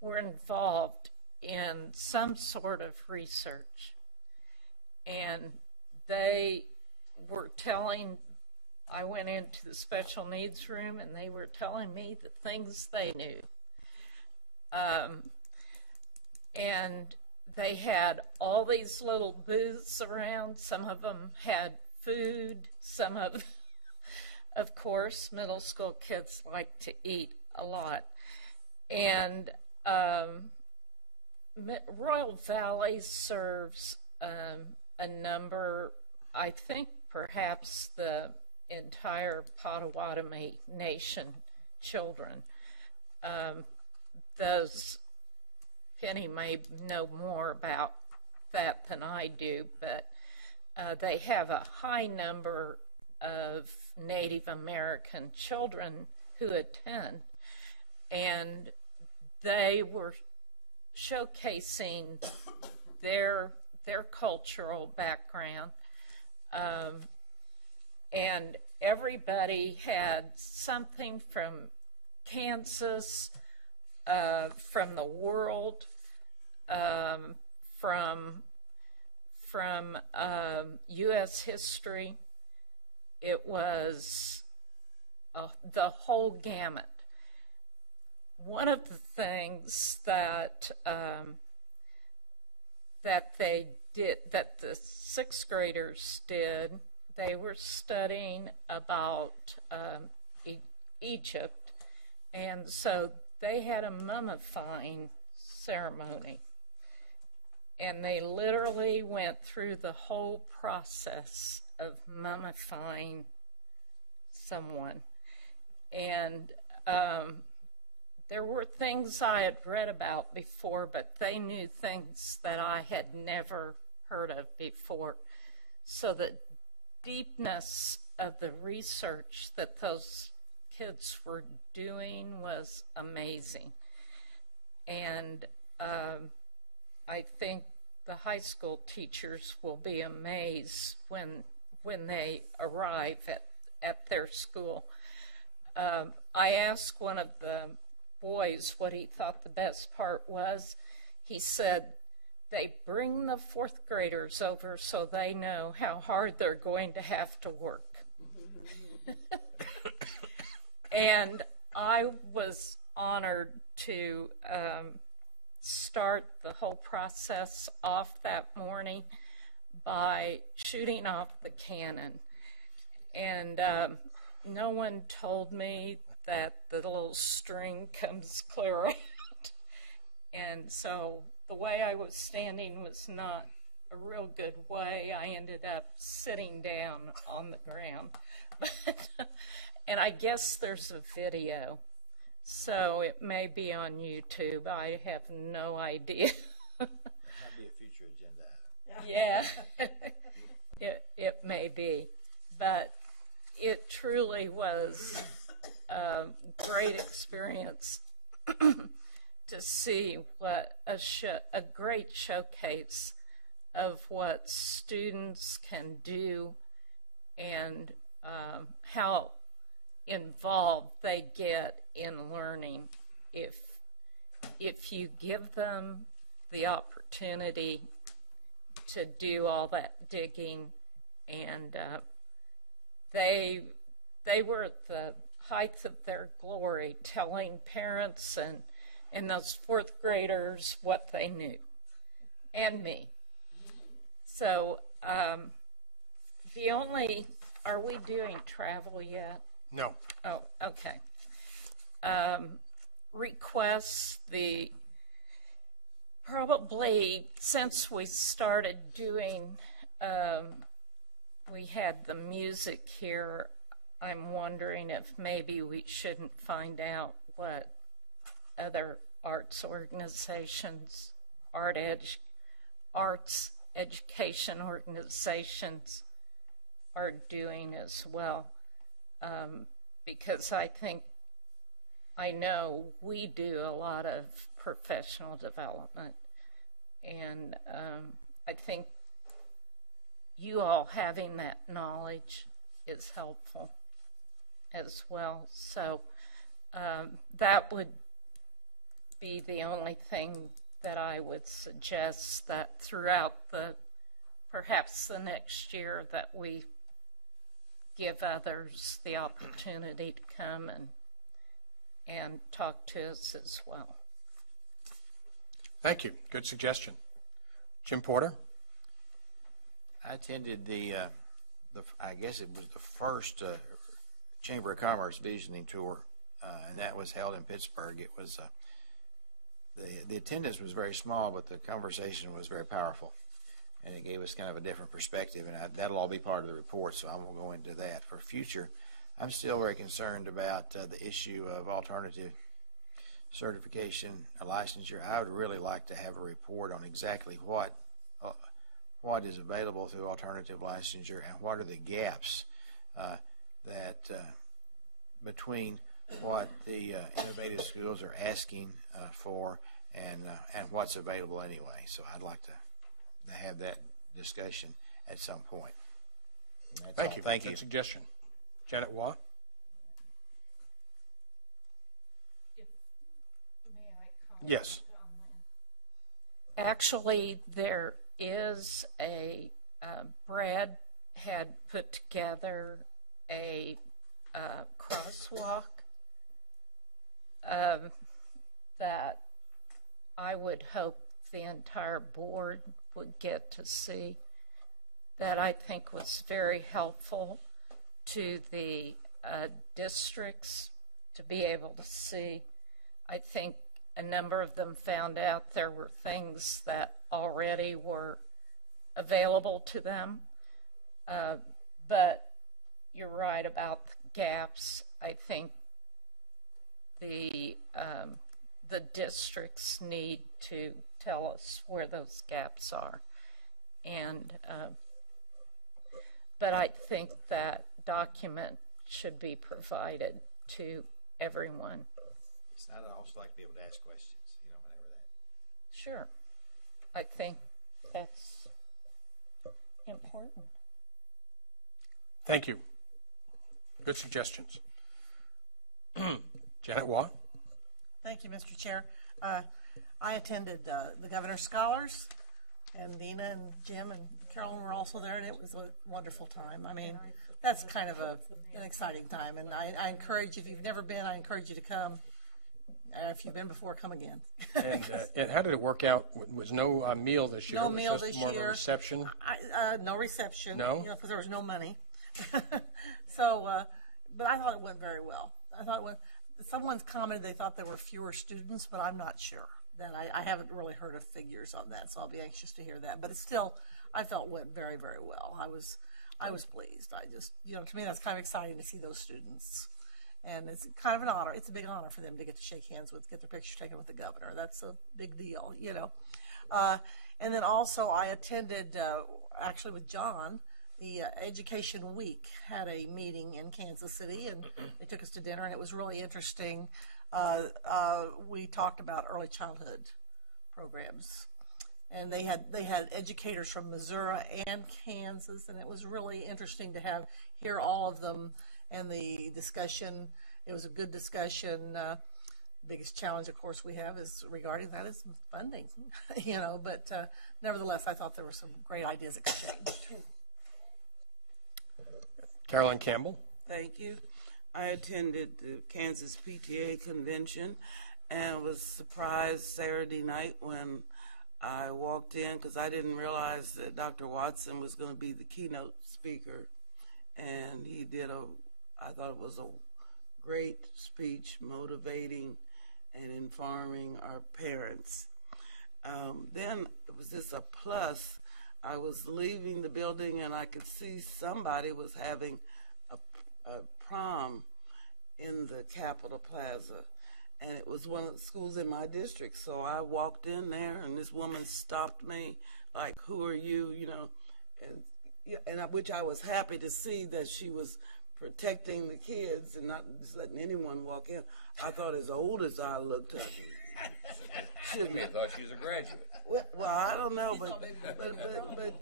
were involved in some sort of research. And they were telling, I went into the special needs room and they were telling me the things they knew. And they had all these little booths around. Some of them had food. Some of course, middle school kids like to eat a lot. And Royal Valley serves a number, I think perhaps the entire Potawatomi Nation children. Those, Penny may know more about that than I do, but they have a high number of Native American children who attend, and they were showcasing their cultural background, and everybody had something from Kansas, from the world, from U.S. history. It was the whole gamut. One of the things that they did, that the sixth graders did, they were studying about Egypt, and so they had a mummifying ceremony, and they literally went through the whole process of mummifying someone. And there were things I had read about before, but they knew things that I had never heard of before. So the deepness of the research that those kids were doing was amazing. And I think the high school teachers will be amazed when they arrive at their school. I asked one of the boys what he thought the best part was. He said, they bring the fourth graders over so they know how hard they're going to have to work. And I was honored to start the whole process off that morning by shooting off the cannon. And no one told me that the little string comes clear out. And so the way I was standing was not a real good way. I ended up sitting down on the ground. And I guess there's a video, so it may be on YouTube. I have no idea. That might be a future agenda. Yeah, it may be. But it truly was a great experience to see what a great showcase of what students can do and how involved they get in learning if you give them the opportunity to do all that digging. And they were at the height of their glory, telling parents and those fourth graders what they knew, and me. So are we doing travel yet? No. Oh, okay. Requests, probably since we started doing, we had the music here, I'm wondering if maybe we shouldn't find out what other arts organizations, arts education organizations are doing as well. Because I know we do a lot of professional development, and I think you all having that knowledge is helpful as well. So that would be the only thing that I would suggest, that throughout perhaps the next year, that we give others the opportunity to come and talk to us as well. Thank you. Good suggestion. Jim Porter? I attended I guess it was the first Chamber of Commerce visioning tour, and that was held in Pittsburgh. It was the attendance was very small, but the conversation was very powerful, and it gave us kind of a different perspective, and that'll all be part of the report, so I won't go into that. For future, I'm still very concerned about the issue of alternative certification, licensure. I would really like to have a report on exactly what is available through alternative licensure and what are the gaps that between what the innovative schools are asking for and what's available anyway. So I'd like to have that discussion at some point. Thank you. Thank you. Good suggestion. Janet Waugh? Yes. Actually, there is Brad had put together a crosswalk that I would hope the entire board would get to see, that I think was very helpful to the districts to be able to see. I think a number of them found out there were things that already were available to them. But you're right about the gaps. I think the districts need to tell us where those gaps are. And but I think that document should be provided to everyone. I'd also like to be able to ask questions, whenever that. Sure. I think that's important. Thank you. Good suggestions. Janet Waugh? Thank you, Mr. Chair. I attended the Governor's Scholars, and Dina and Jim and Carolyn were also there, and it was a wonderful time. I mean, that's kind of an exciting time, and I encourage, if you've never been, I encourage you to come. If you've been before, come again. And how did it work out? Was no meal this year? No meal this more year. More of a reception? No reception. No? Because there was no money. So, but I thought it went very well. I thought someone's commented they thought there were fewer students, but I'm not sure. That I haven't really heard of figures on that, so I'll be anxious to hear that. But it's still, I felt went very, very well. I was pleased. I just, to me that's kind of exciting to see those students. And it's kind of an honor. It's a big honor for them to get to shake hands with, get their picture taken with the governor. That's a big deal, And then also I attended, actually with John, the Education Week had a meeting in Kansas City, and they took us to dinner, and it was really interesting. We talked about early childhood programs, and they had educators from Missouri and Kansas, and it was really interesting to hear all of them. And the discussion, it was a good discussion. Biggest challenge, of course, we have is regarding that is funding, But nevertheless, I thought there were some great ideas exchanged. Carolyn Campbell. Thank you. I attended the Kansas PTA convention and was surprised Saturday night when I walked in because I didn't realize that Dr. Watson was going to be the keynote speaker. And he did I thought it was a great speech, motivating and informing our parents. Then it was just a plus. I was leaving the building and I could see somebody was having prom in the Capitol Plaza, and it was one of the schools in my district. So I walked in there, and this woman stopped me, like, "Who are you?" You know, which I was happy to see that she was protecting the kids and not just letting anyone walk in. I thought, as old as I looked, I thought she was a graduate. well, I don't know, but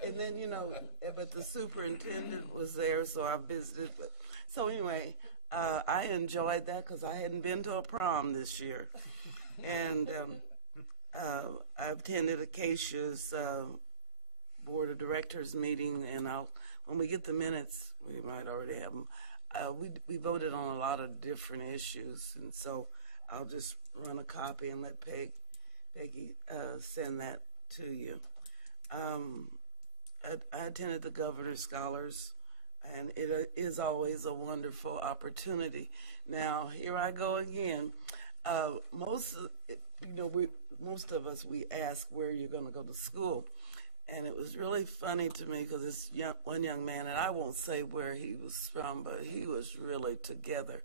and then but the superintendent was there, so I visited. So anyway, I enjoyed that because I hadn't been to a prom this year, and I attended Acacia's board of directors meeting, and when we get the minutes, we might already have them. We voted on a lot of different issues, and so I'll just run a copy and let Peggy send that to you. I attended the Governor's Scholars, and it is always a wonderful opportunity. Now, here I go again. Most of us, we ask where you're going to go to school. And it was really funny to me because this one young man, and I won't say where he was from, but he was really together.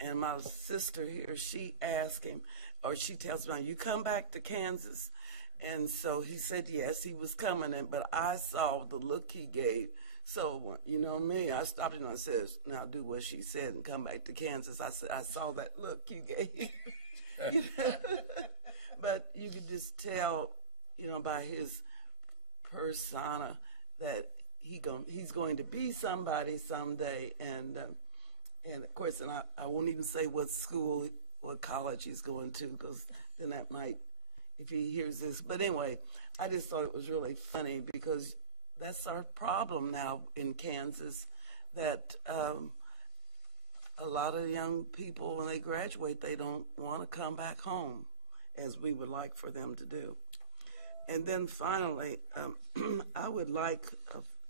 And my sister here, she asked him, or she tells me, "You come back to Kansas?" And so he said yes, he was coming, but I saw the look he gave. So, you know me, I stopped him and I said, "Now do what she said and come back to Kansas." I said, "I saw that look you gave." But you could just tell, by his persona that he's going to be somebody someday, and of course, and I won't even say what school, what college he's going to, because then that might, if he hears this. But anyway, I just thought it was really funny because that's our problem now in Kansas, that a lot of young people, when they graduate, they don't want to come back home as we would like for them to do. And then finally, I would like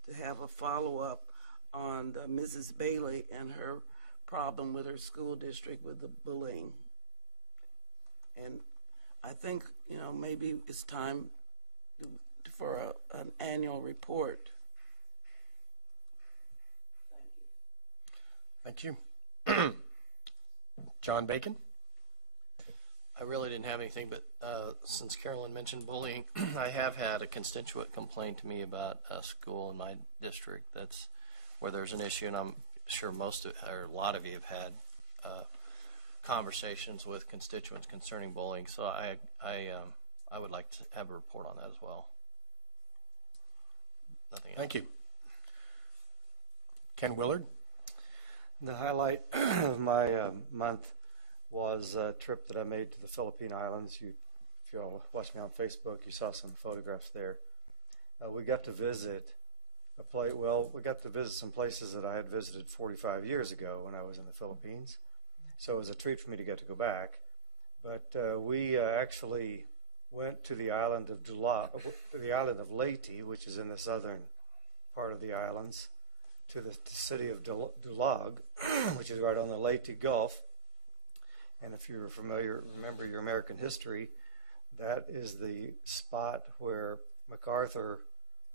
to have a follow-up on Mrs. Bailey and her problem with her school district with the bullying. And I think, maybe it's time for an annual report. Thank you. John Bacon? I really didn't have anything, but since Carolyn mentioned bullying, I have had a constituent complain to me about a school in my district that's where there's an issue, and I'm sure a lot of you have had conversations with constituents concerning bullying. So I would like to have a report on that as well. Nothing else. Thank you. Ken Willard? The highlight of my month was a trip that I made to the Philippine Islands. If you all watched me on Facebook, you saw some photographs there. We got to visit we got to visit some places that I had visited 45 years ago when I was in the Philippines. So it was a treat for me to get to go back. But we actually went to the island of Leyte, which is in the southern part of the islands, to the city of Dulag, which is right on the Leyte Gulf. And if you're remember your American history, that is the spot where MacArthur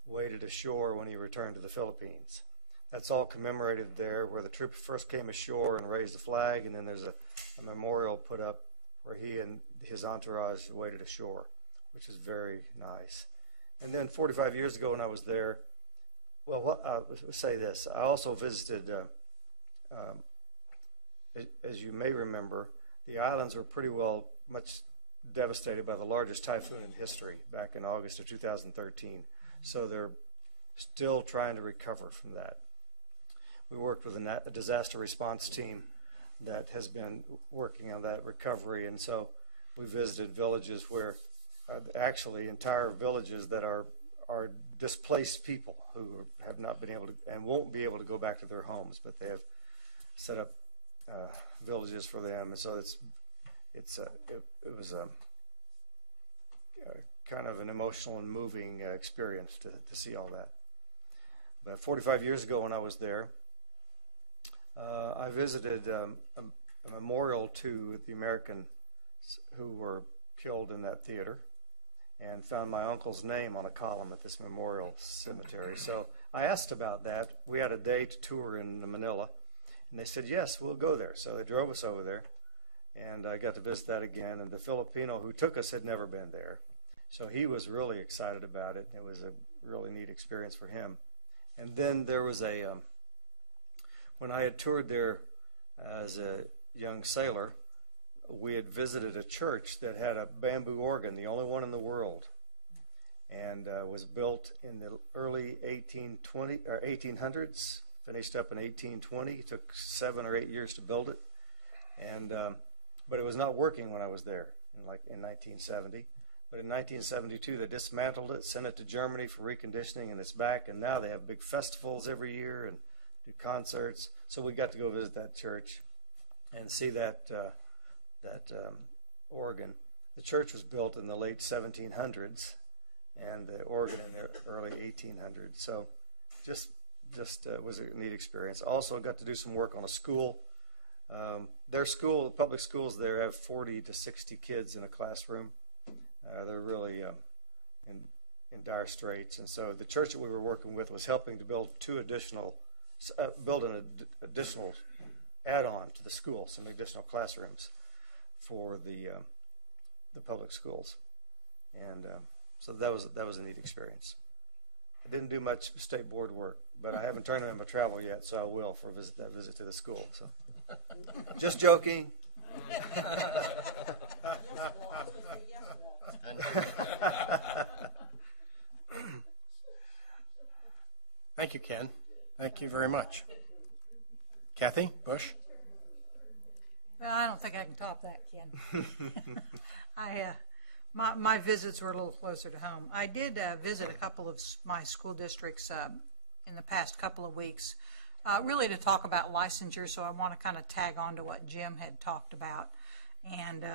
waded ashore when he returned to the Philippines. That's all commemorated there, where the troops first came ashore and raised the flag, and then there's a memorial put up where he and his entourage waded ashore, which is very nice. And then 45 years ago when I was there, I'll say this. I also visited, as you may remember, the islands were pretty much devastated by the largest typhoon in history back in August of 2013. So they're still trying to recover from that. We worked with a disaster response team that has been working on that recovery, and so we visited villages where actually entire villages that are displaced people who have not been able to and won't be able to go back to their homes, but they have set up villages for them, and so it was a kind of an emotional and moving experience to see all that. But 45 years ago when I was there, I visited a memorial to the Americans who were killed in that theater and found my uncle's name on a column at this memorial cemetery. So I asked about that. We had a day to tour in Manila, And they said, yes, we'll go there. So they drove us over there, and I got to visit that again. And the Filipino who took us had never been there. So he was really excited about it. It was a really neat experience for him. And then there was when I had toured there as a young sailor, we had visited a church that had a bamboo organ, the only one in the world, and was built in the early 1800s, finished up in 1820. It took 7 or 8 years to build it, and but it was not working when I was there, in 1970. But in 1972, they dismantled it, sent it to Germany for reconditioning, and it's back. And now they have big festivals every year and do concerts. So we got to go visit that church and see that organ. The church was built in the late 1700s, and the organ in the early 1800s. So just was a neat experience. Also got to do some work on a school. Their school, the public schools there, have 40 to 60 kids in a classroom. They're really in dire straits, and so the church that we were working with was helping to build an additional add-on to the school, some additional classrooms for the public schools, and so that was a neat experience. I didn't do much state board work, but I haven't turned in my travel yet, so I will for that visit to the school. So, just joking. Thank you, Ken. Thank you very much. Kathy Bush? Well, I don't think I can top that, Ken. My visits were a little closer to home. I did visit a couple of my school districts in the past couple of weeks, really to talk about licensure, so I want to kind of tag on to what Jim had talked about and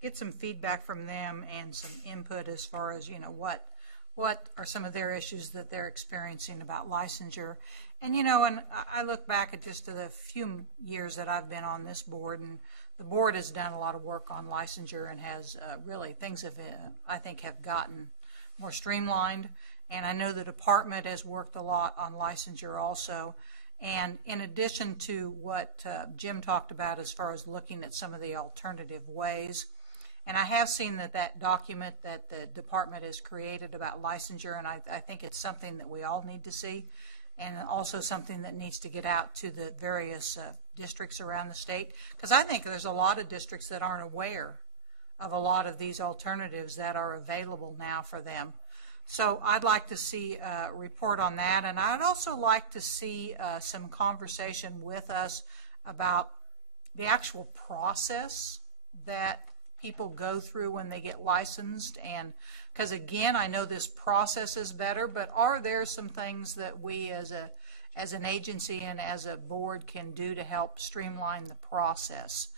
get some feedback from them and some input as far as, what are some of their issues that they're experiencing about licensure. And, and I look back at just the few years that I've been on this board, and the board has done a lot of work on licensure and has really, things have, I think, have gotten more streamlined. And I know the department has worked a lot on licensure also. And in addition to what Jim talked about as far as looking at some of the alternative ways, and I have seen that document that the department has created about licensure, and I think it's something that we all need to see, and also something that needs to get out to the various districts around the state, because I think there's a lot of districts that aren't aware of a lot of these alternatives that are available now for them. So I'd like to see a report on that, and I'd also like to see some conversation with us about the actual process that people go through when they get licensed. And because again, I know this process is better, but are there some things that we as an agency and as a board can do to help streamline the process?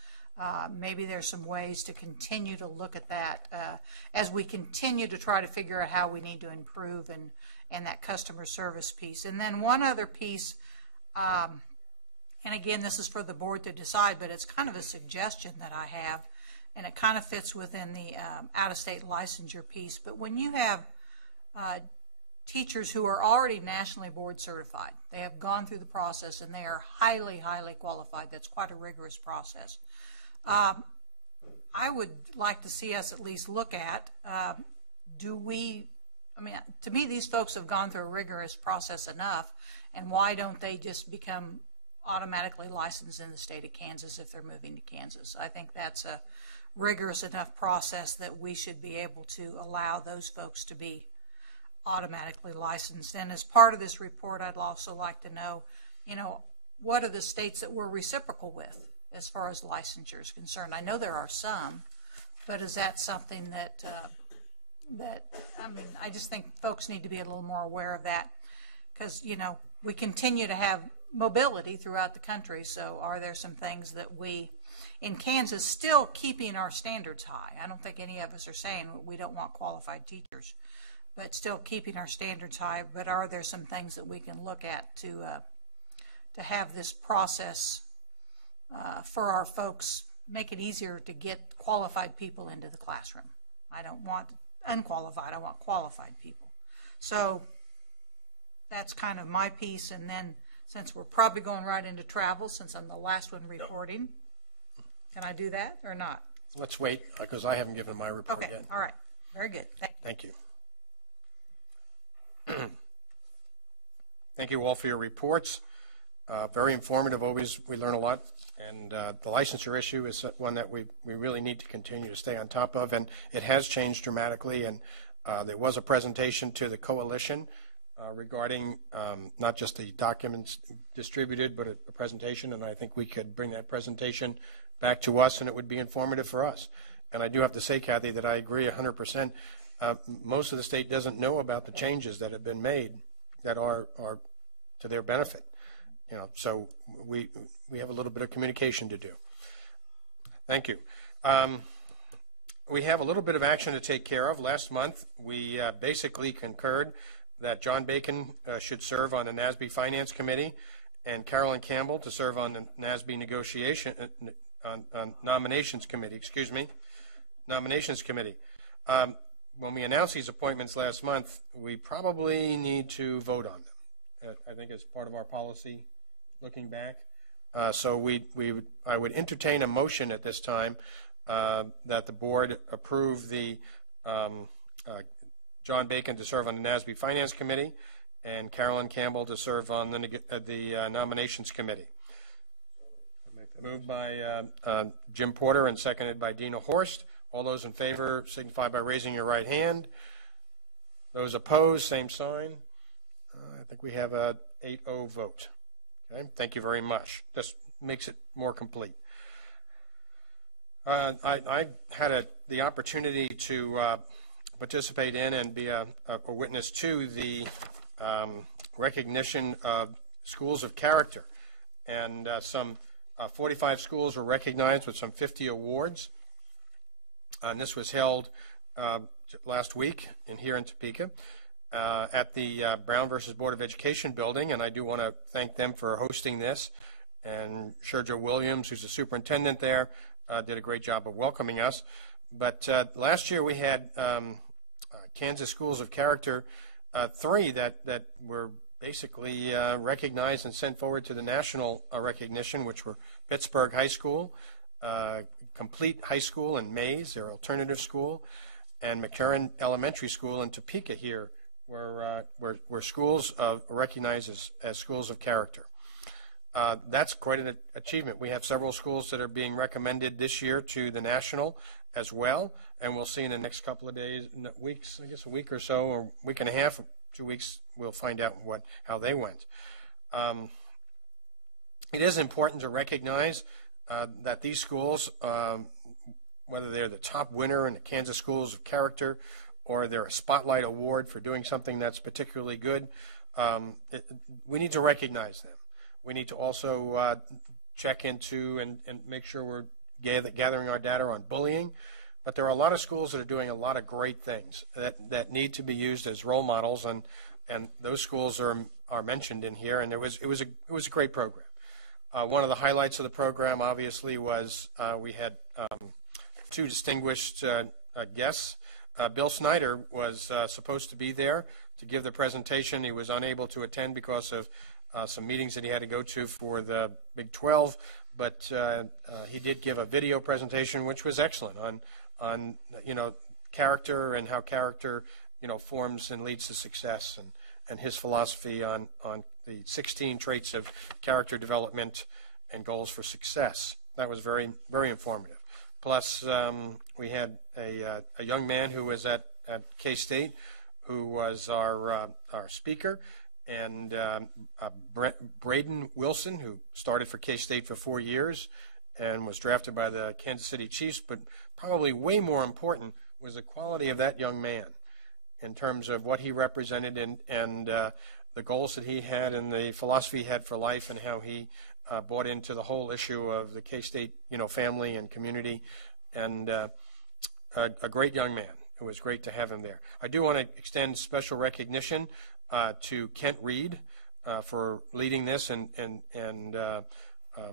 Maybe there's some ways to continue to look at that as we continue to try to figure out how we need to improve and that customer service piece. And then one other piece, and again, this is for the board to decide, but it's kind of a suggestion that I have, and it kind of fits within the out-of-state licensure piece. But when you have teachers who are already nationally board certified, they have gone through the process and they are highly, highly qualified. That's quite a rigorous process. I would like to see us at least look at, to me, these folks have gone through a rigorous process enough, and why don't they just become automatically licensed in the state of Kansas if they're moving to Kansas? I think that's a rigorous enough process that we should be able to allow those folks to be automatically licensed. And as part of this report, I'd also like to know, what are the states that we're reciprocal with as far as licensure is concerned? I know there are some, but is that something that I just think folks need to be a little more aware of that, because, we continue to have mobility throughout the country. So are there some things that we, in Kansas, still keeping our standards high? I don't think any of us are saying we don't want qualified teachers, but still keeping our standards high. But are there some things that we can look at to have this process for our folks, make it easier to get qualified people into the classroom? I don't want unqualified, I want qualified people. So that's kind of my piece. And then since we're probably going right into travel, since I'm the last one reporting. Can I do that or not? Let's wait, because I haven't given my report Okay, yet. all right. Very good. Thank you. Thank you all for your reports. Very informative. Always, we learn a lot. And the licensure issue is one that we really need to continue to stay on top of. And it has changed dramatically. And there was a presentation to the coalition regarding not just the documents distributed, but a presentation. And I think we could bring that presentation back to us, and it would be informative for us. And I do have to say, Kathy, that I agree 100%. Most of the state doesn't know about the changes that have been made that are to their benefit. You know, so we have a little bit of communication to do. Thank you. We have a little bit of action to take care of. Last month, we basically concurred that John Bacon should serve on the NASB Finance Committee, and Carolyn Campbell to serve on the NASB negotiation on Nominations Committee. Excuse me, Nominations Committee. When we announced these appointments last month, we probably need to vote on them. I think as part of our policy, looking back. So I would entertain a motion at this time that the board approve the John Bacon to serve on the NASB Finance Committee and Carolyn Campbell to serve on the Nominations Committee. Moved by Jim Porter and seconded by Dina Horst. All those in favor signify by raising your right hand. Those opposed, same sign. I think we have a 8-0 vote. Okay, thank you very much. This makes it more complete. I had the opportunity to participate in and be a witness to the recognition of schools of character, and some 45 schools were recognized with some 50 awards. And this was held last week here in Topeka at the Brown versus Board of Education building, and I do want to thank them for hosting this. And Sherjo Williams, who's the superintendent there, did a great job of welcoming us. But last year we had Kansas Schools of Character, 3 that were basically recognized and sent forward to the national recognition, which were Pittsburgh High School, Complete High School in Mays, their alternative school, and McCarran Elementary School in Topeka here were schools recognized as schools of character. That's quite an achievement. We have several schools that are being recommended this year to the national as well, and we'll see in the next couple of days, weeks, I guess a week or so, or week and a half, 2 weeks, we'll find out how they went. It is important to recognize that these schools, whether they're the top winner in the Kansas Schools of Character or they're a Spotlight Award for doing something that's particularly good, we need to recognize them. We need to also check into and make sure we're gathering our data on bullying. But there are a lot of schools that are doing a lot of great things that need to be used as role models, and those schools are mentioned in here. And it was a great program. One of the highlights of the program, obviously, was we had 2 distinguished guests. Bill Snyder was supposed to be there to give the presentation. He was unable to attend because of some meetings that he had to go to for the Big 12, but he did give a video presentation, which was excellent on character and how character forms and leads to success, and his philosophy on the 16 traits of character development and goals for success. That was very, very informative. Plus, we had a young man who was at K-State who was our speaker, and Braden Wilson, who started for K-State for 4 years and was drafted by the Kansas City Chiefs, but probably way more important was the quality of that young man in terms of what he represented and the goals that he had and the philosophy he had for life, and how he bought into the whole issue of the K-State family and community, and a great young man. It was great to have him there. I do want to extend special recognition to Kent Reed for leading this and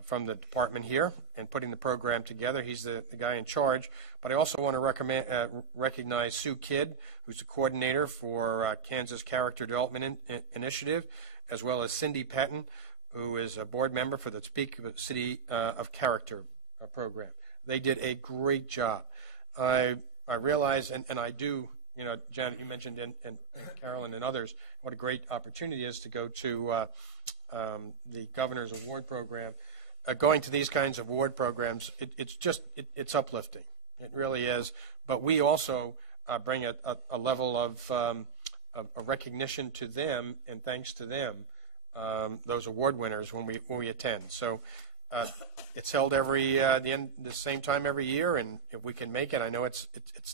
from the department here and putting the program together. He's the guy in charge. But I also want to recognize Sue Kidd, who's the coordinator for Kansas Character Development Initiative, as well as Cindy Patton, who is a board member for the Speak City of Character program. They did a great job. I realize, and I do, you know, Janet, you mentioned, and Carolyn and others, what a great opportunity it is to go to the Governor's Award Program. Going to these kinds of award programs, it's uplifting. It really is. But we also bring a level of a recognition to them, and thanks to them, those award winners when we attend. So it's held the same time every year, and if we can make it, I know it's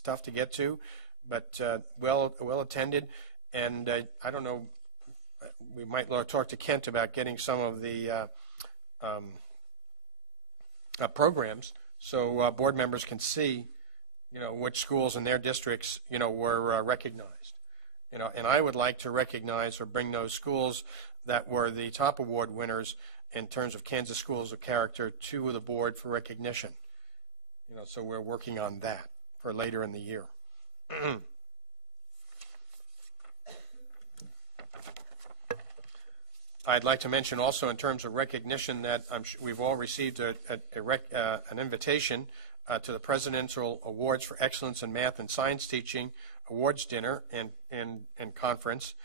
tough to get to, but well attended. And I don't know, we might talk to Kent about getting some of the programs so board members can see, you know, which schools in their districts, you know, were recognized. You know, and I would like to recognize or bring those schools that were the top award winners in terms of Kansas Schools of Character to the board for recognition. You know, so we're working on that for later in the year. I'd like to mention also in terms of recognition that we've all received an invitation to the Presidential Awards for Excellence in Math and Science Teaching Awards Dinner and Conference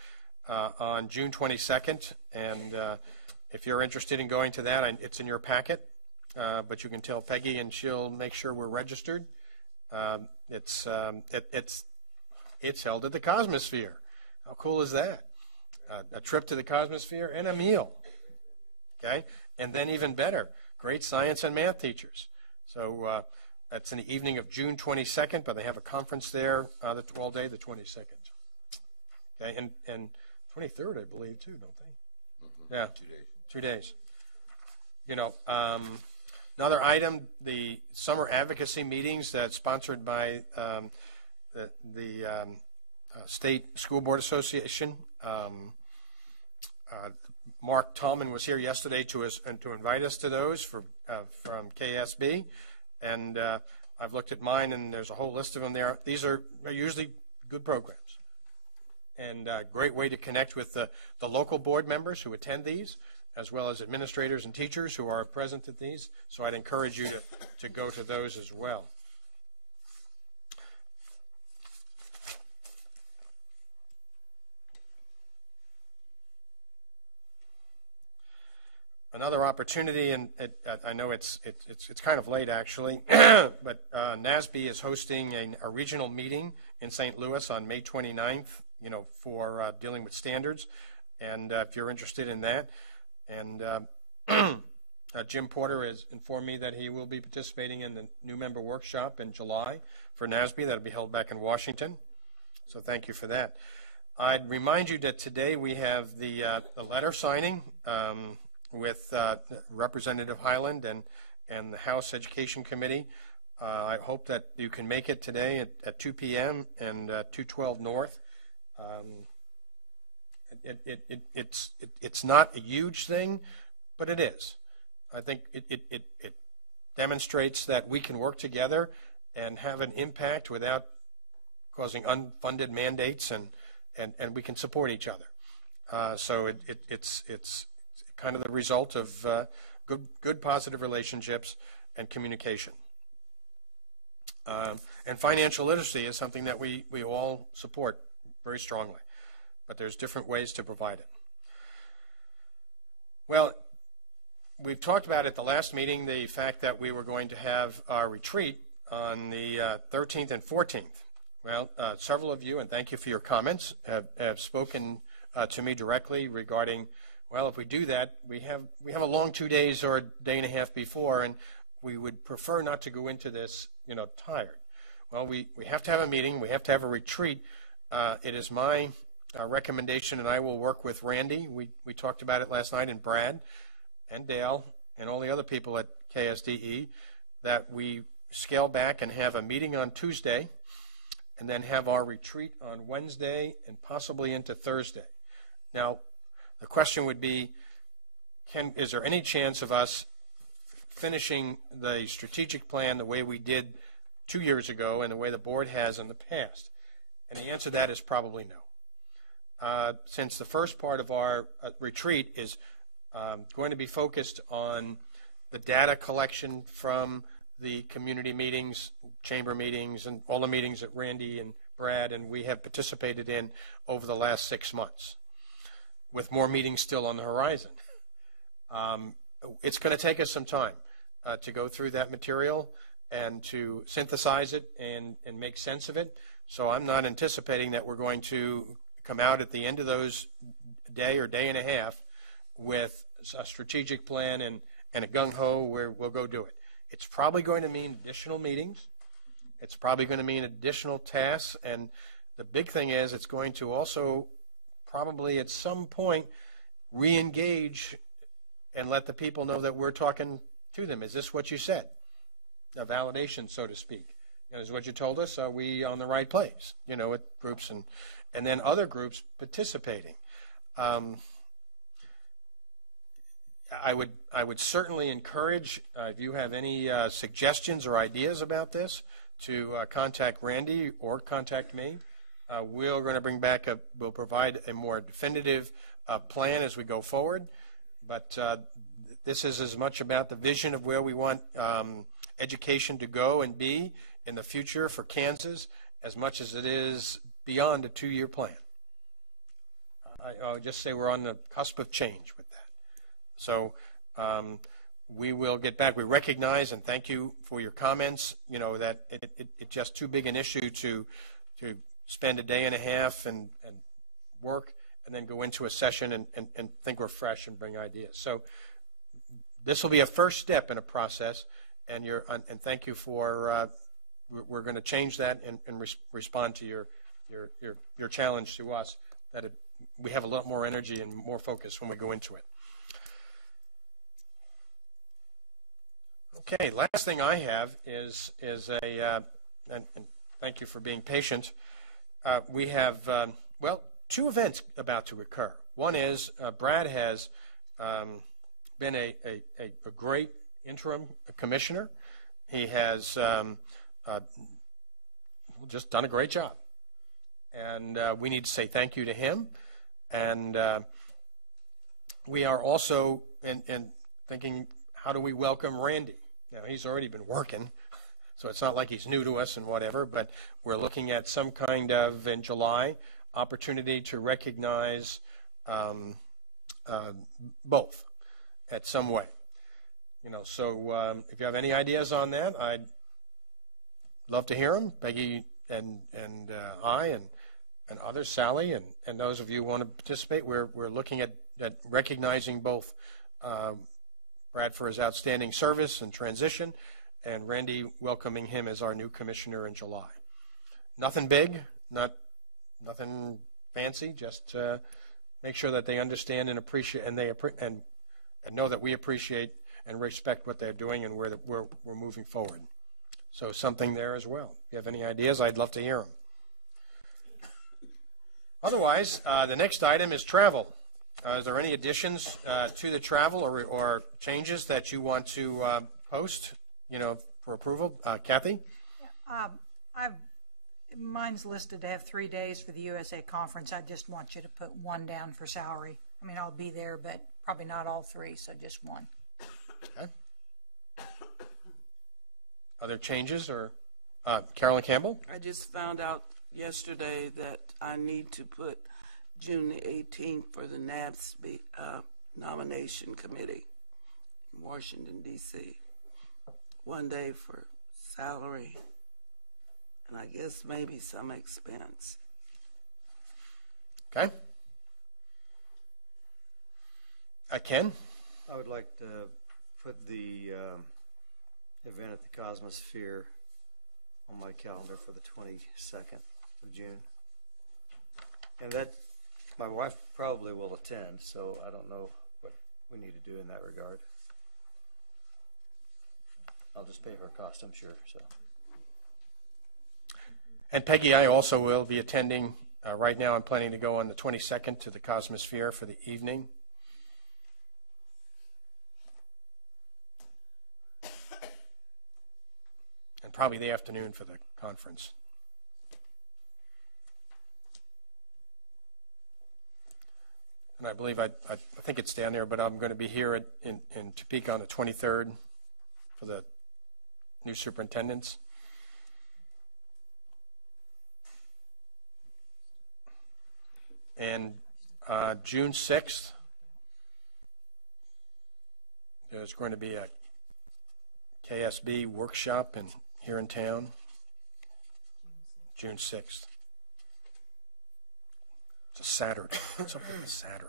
on June 22nd. And if you're interested in going to that, it's in your packet, but you can tell Peggy and she'll make sure we're registered. It's held at the Cosmosphere. How cool is that? A trip to the Cosmosphere and a meal. Okay? And then even better, great science and math teachers. So that's in the evening of June 22nd, but they have a conference there all day, the 22nd. Okay? And 23rd, I believe, too, don't they? Yeah. 2 days. 2 days. You know, another item, the summer advocacy meetings that's sponsored by the State School Board Association. Mark Tallman was here yesterday to invite us to those from KSB, and I've looked at mine, and there's a whole list of them there. These are usually good programs, and a great way to connect with the local board members who attend these, as well as administrators and teachers who are present at these. So I'd encourage you to go to those as well. Another opportunity, and I know it's kind of late actually, but NASB is hosting a regional meeting in St. Louis on May 29th, you know, for dealing with standards, and if you're interested in that. And Jim Porter has informed me that he will be participating in the new member workshop in July for NASB. That'll be held back in Washington, so thank you for that. I'd remind you that today we have the letter signing with Representative Highland and the House Education Committee. I hope that you can make it today at 2 p.m. and 212 North. It's not a huge thing, but it is. I think it demonstrates that we can work together and have an impact without causing unfunded mandates, and we can support each other. So it's kind of the result of good positive relationships and communication. And financial literacy is something that we all support very strongly, but there's different ways to provide it. Well, we've talked about at the last meeting the fact that we were going to have our retreat on the 13th and 14th. Well, several of you, and thank you for your comments, have spoken to me directly regarding, well, if we do that, we have a long 2 days or a day and a half before, and we would prefer not to go into this, you know, tired. Well, we have to have a meeting. We have to have a retreat. It is my recommendation, and I will work with Randy. We talked about it last night, and Brad and Dale and all the other people at KSDE, that we scale back and have a meeting on Tuesday and then have our retreat on Wednesday and possibly into Thursday. Now, the question would be, is there any chance of us finishing the strategic plan the way we did 2 years ago and the way the board has in the past? And the answer to that is probably no. Since the first part of our retreat is going to be focused on the data collection from the community meetings, chamber meetings, and all the meetings that Randy and Brad and we have participated in over the last 6 months, with more meetings still on the horizon. It's going to take us some time to go through that material and to synthesize it and make sense of it. So I'm not anticipating that we're going to come out at the end of those day or day and a half with a strategic plan and a gung-ho where we'll go do it. It's probably going to mean additional meetings. It's probably going to mean additional tasks. And the big thing is it's going to also probably at some point re-engage and let the people know that we're talking to them. Is this what you said? A validation, so to speak. Is what you told us? Are we on the right place? With groups and then other groups participating. I would certainly encourage, if you have any suggestions or ideas about this, to contact Randy or contact me. We're going to we'll provide a more definitive plan as we go forward. But this is as much about the vision of where we want education to go and be in the future for Kansas as much as it is beyond a 2-year plan. I would just say we're on the cusp of change with that. So we will get back. We recognize and thank you for your comments, that it's just too big an issue to spend a day and a half and work and then go into a session and think we're fresh and bring ideas. So this will be a first step in a process, and thank you for, we're going to change that and respond to your challenge to us, that we have a lot more energy and more focus when we go into it. Okay, last thing I have is and thank you for being patient. We have, 2 events about to occur. One is Brad has been a great interim commissioner. He has just done a great job. And we need to say thank you to him. And we are also in thinking, how do we welcome Randy? Now, he's already been working, so it's not like he's new to us and whatever, but we're looking at some kind of, in July, opportunity to recognize both at some way. So if you have any ideas on that, I'd love to hear them. Peggy and I and others, Sally, and those of you who want to participate, we're looking at recognizing both Brad for his outstanding service and transition, and Randy welcoming him as our new commissioner in July. Nothing big, nothing fancy, just make sure that they understand and appreciate, and and know that we appreciate and respect what they're doing and where we're moving forward. So something there as well. If you have any ideas, I'd love to hear them. Otherwise, the next item is travel. Is there any additions to the travel or changes that you want to post, for approval? Kathy? Yeah, mine's listed to have 3 days for the USA conference. I just want you to put 1 down for salary. I mean, I'll be there, but probably not all 3, so just 1. Okay. Other changes or Carolyn Campbell? I just found out yesterday that I need to put June the 18th for the NABSB nomination committee in Washington, D.C. 1 day for salary and I guess maybe some expense. Okay. Ken? I would like to put the event at the Cosmosphere on my calendar for the 22nd of June. And that, my wife probably will attend, so I don't know what we need to do in that regard. I'll just pay her cost, I'm sure. So. And Peggy, I also will be attending. Right now I'm planning to go on the 22nd to the Cosmosphere for the evening. And probably the afternoon for the conference. and I believe I think it's down there, but I'm going to be here in Topeka on the 23rd for the new superintendents. And June 6th, there's going to be a KSB workshop here in town. June 6th. It's a Saturday. It's something on Saturday.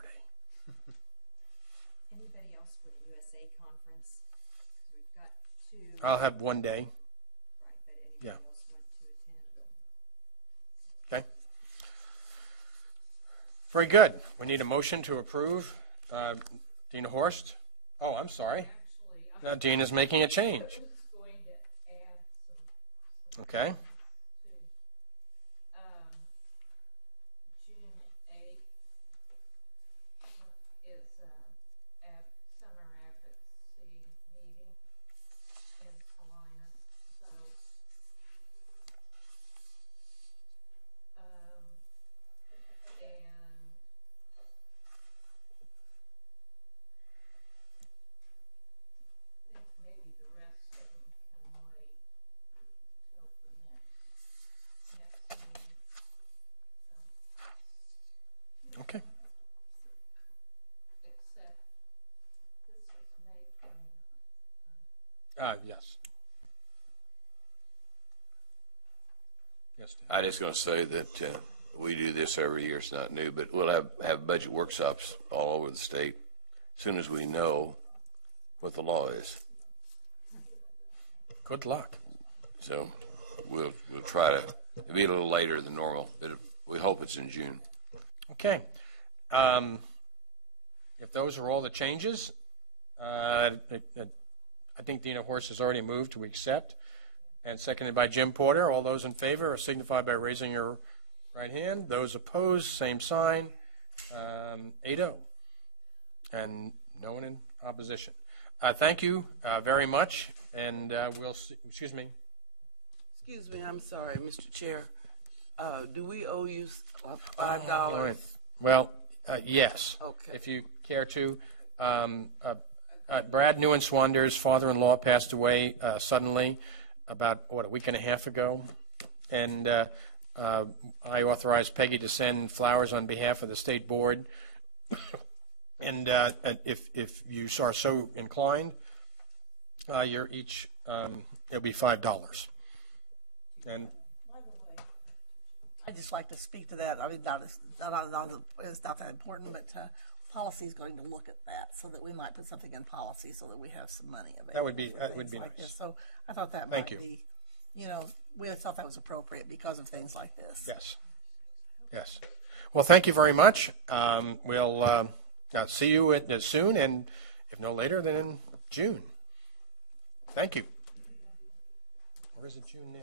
Anybody else for the USA conference? We've got 2. I'll have one day. Right, but anybody else want to attend? Okay. Very good. We need a motion to approve Dina Horst. Oh, I'm sorry. Now Dina's making a change. Okay. Okay. Yes. Yes. I just going to say that we do this every year. It's not new, but we'll have budget workshops all over the state as soon as we know what the law is. Good luck. So we'll try to be a little later than normal, but we hope it's in June. Okay. If those are all the changes, I think Dina Horst has already moved to accept, and seconded by Jim Porter. All those in favor signify by raising your right hand. Those opposed, same sign. 8-0, and no one in opposition. Thank you very much, and we'll see. Excuse me. Excuse me, I'm sorry, Mr. Chair. Do we owe you $5? Right. Well, yes. Okay. If you care to. Brad Newen-Swander's father-in-law passed away suddenly about, a week and a half ago. And I authorized Peggy to send flowers on behalf of the state board. And if you are so inclined, you're each, it'll be $5. And I'd just like to speak to that. I mean, it's not that important, but policy is going to look at that so that we might put something in policy so that we have some money available. That would be like nice. This. So I thought that might be, we thought that was appropriate because of things like this. Yes. Yes. Well, thank you very much. We'll see you soon, and if no later, then in June. Thank you. Where is it June now?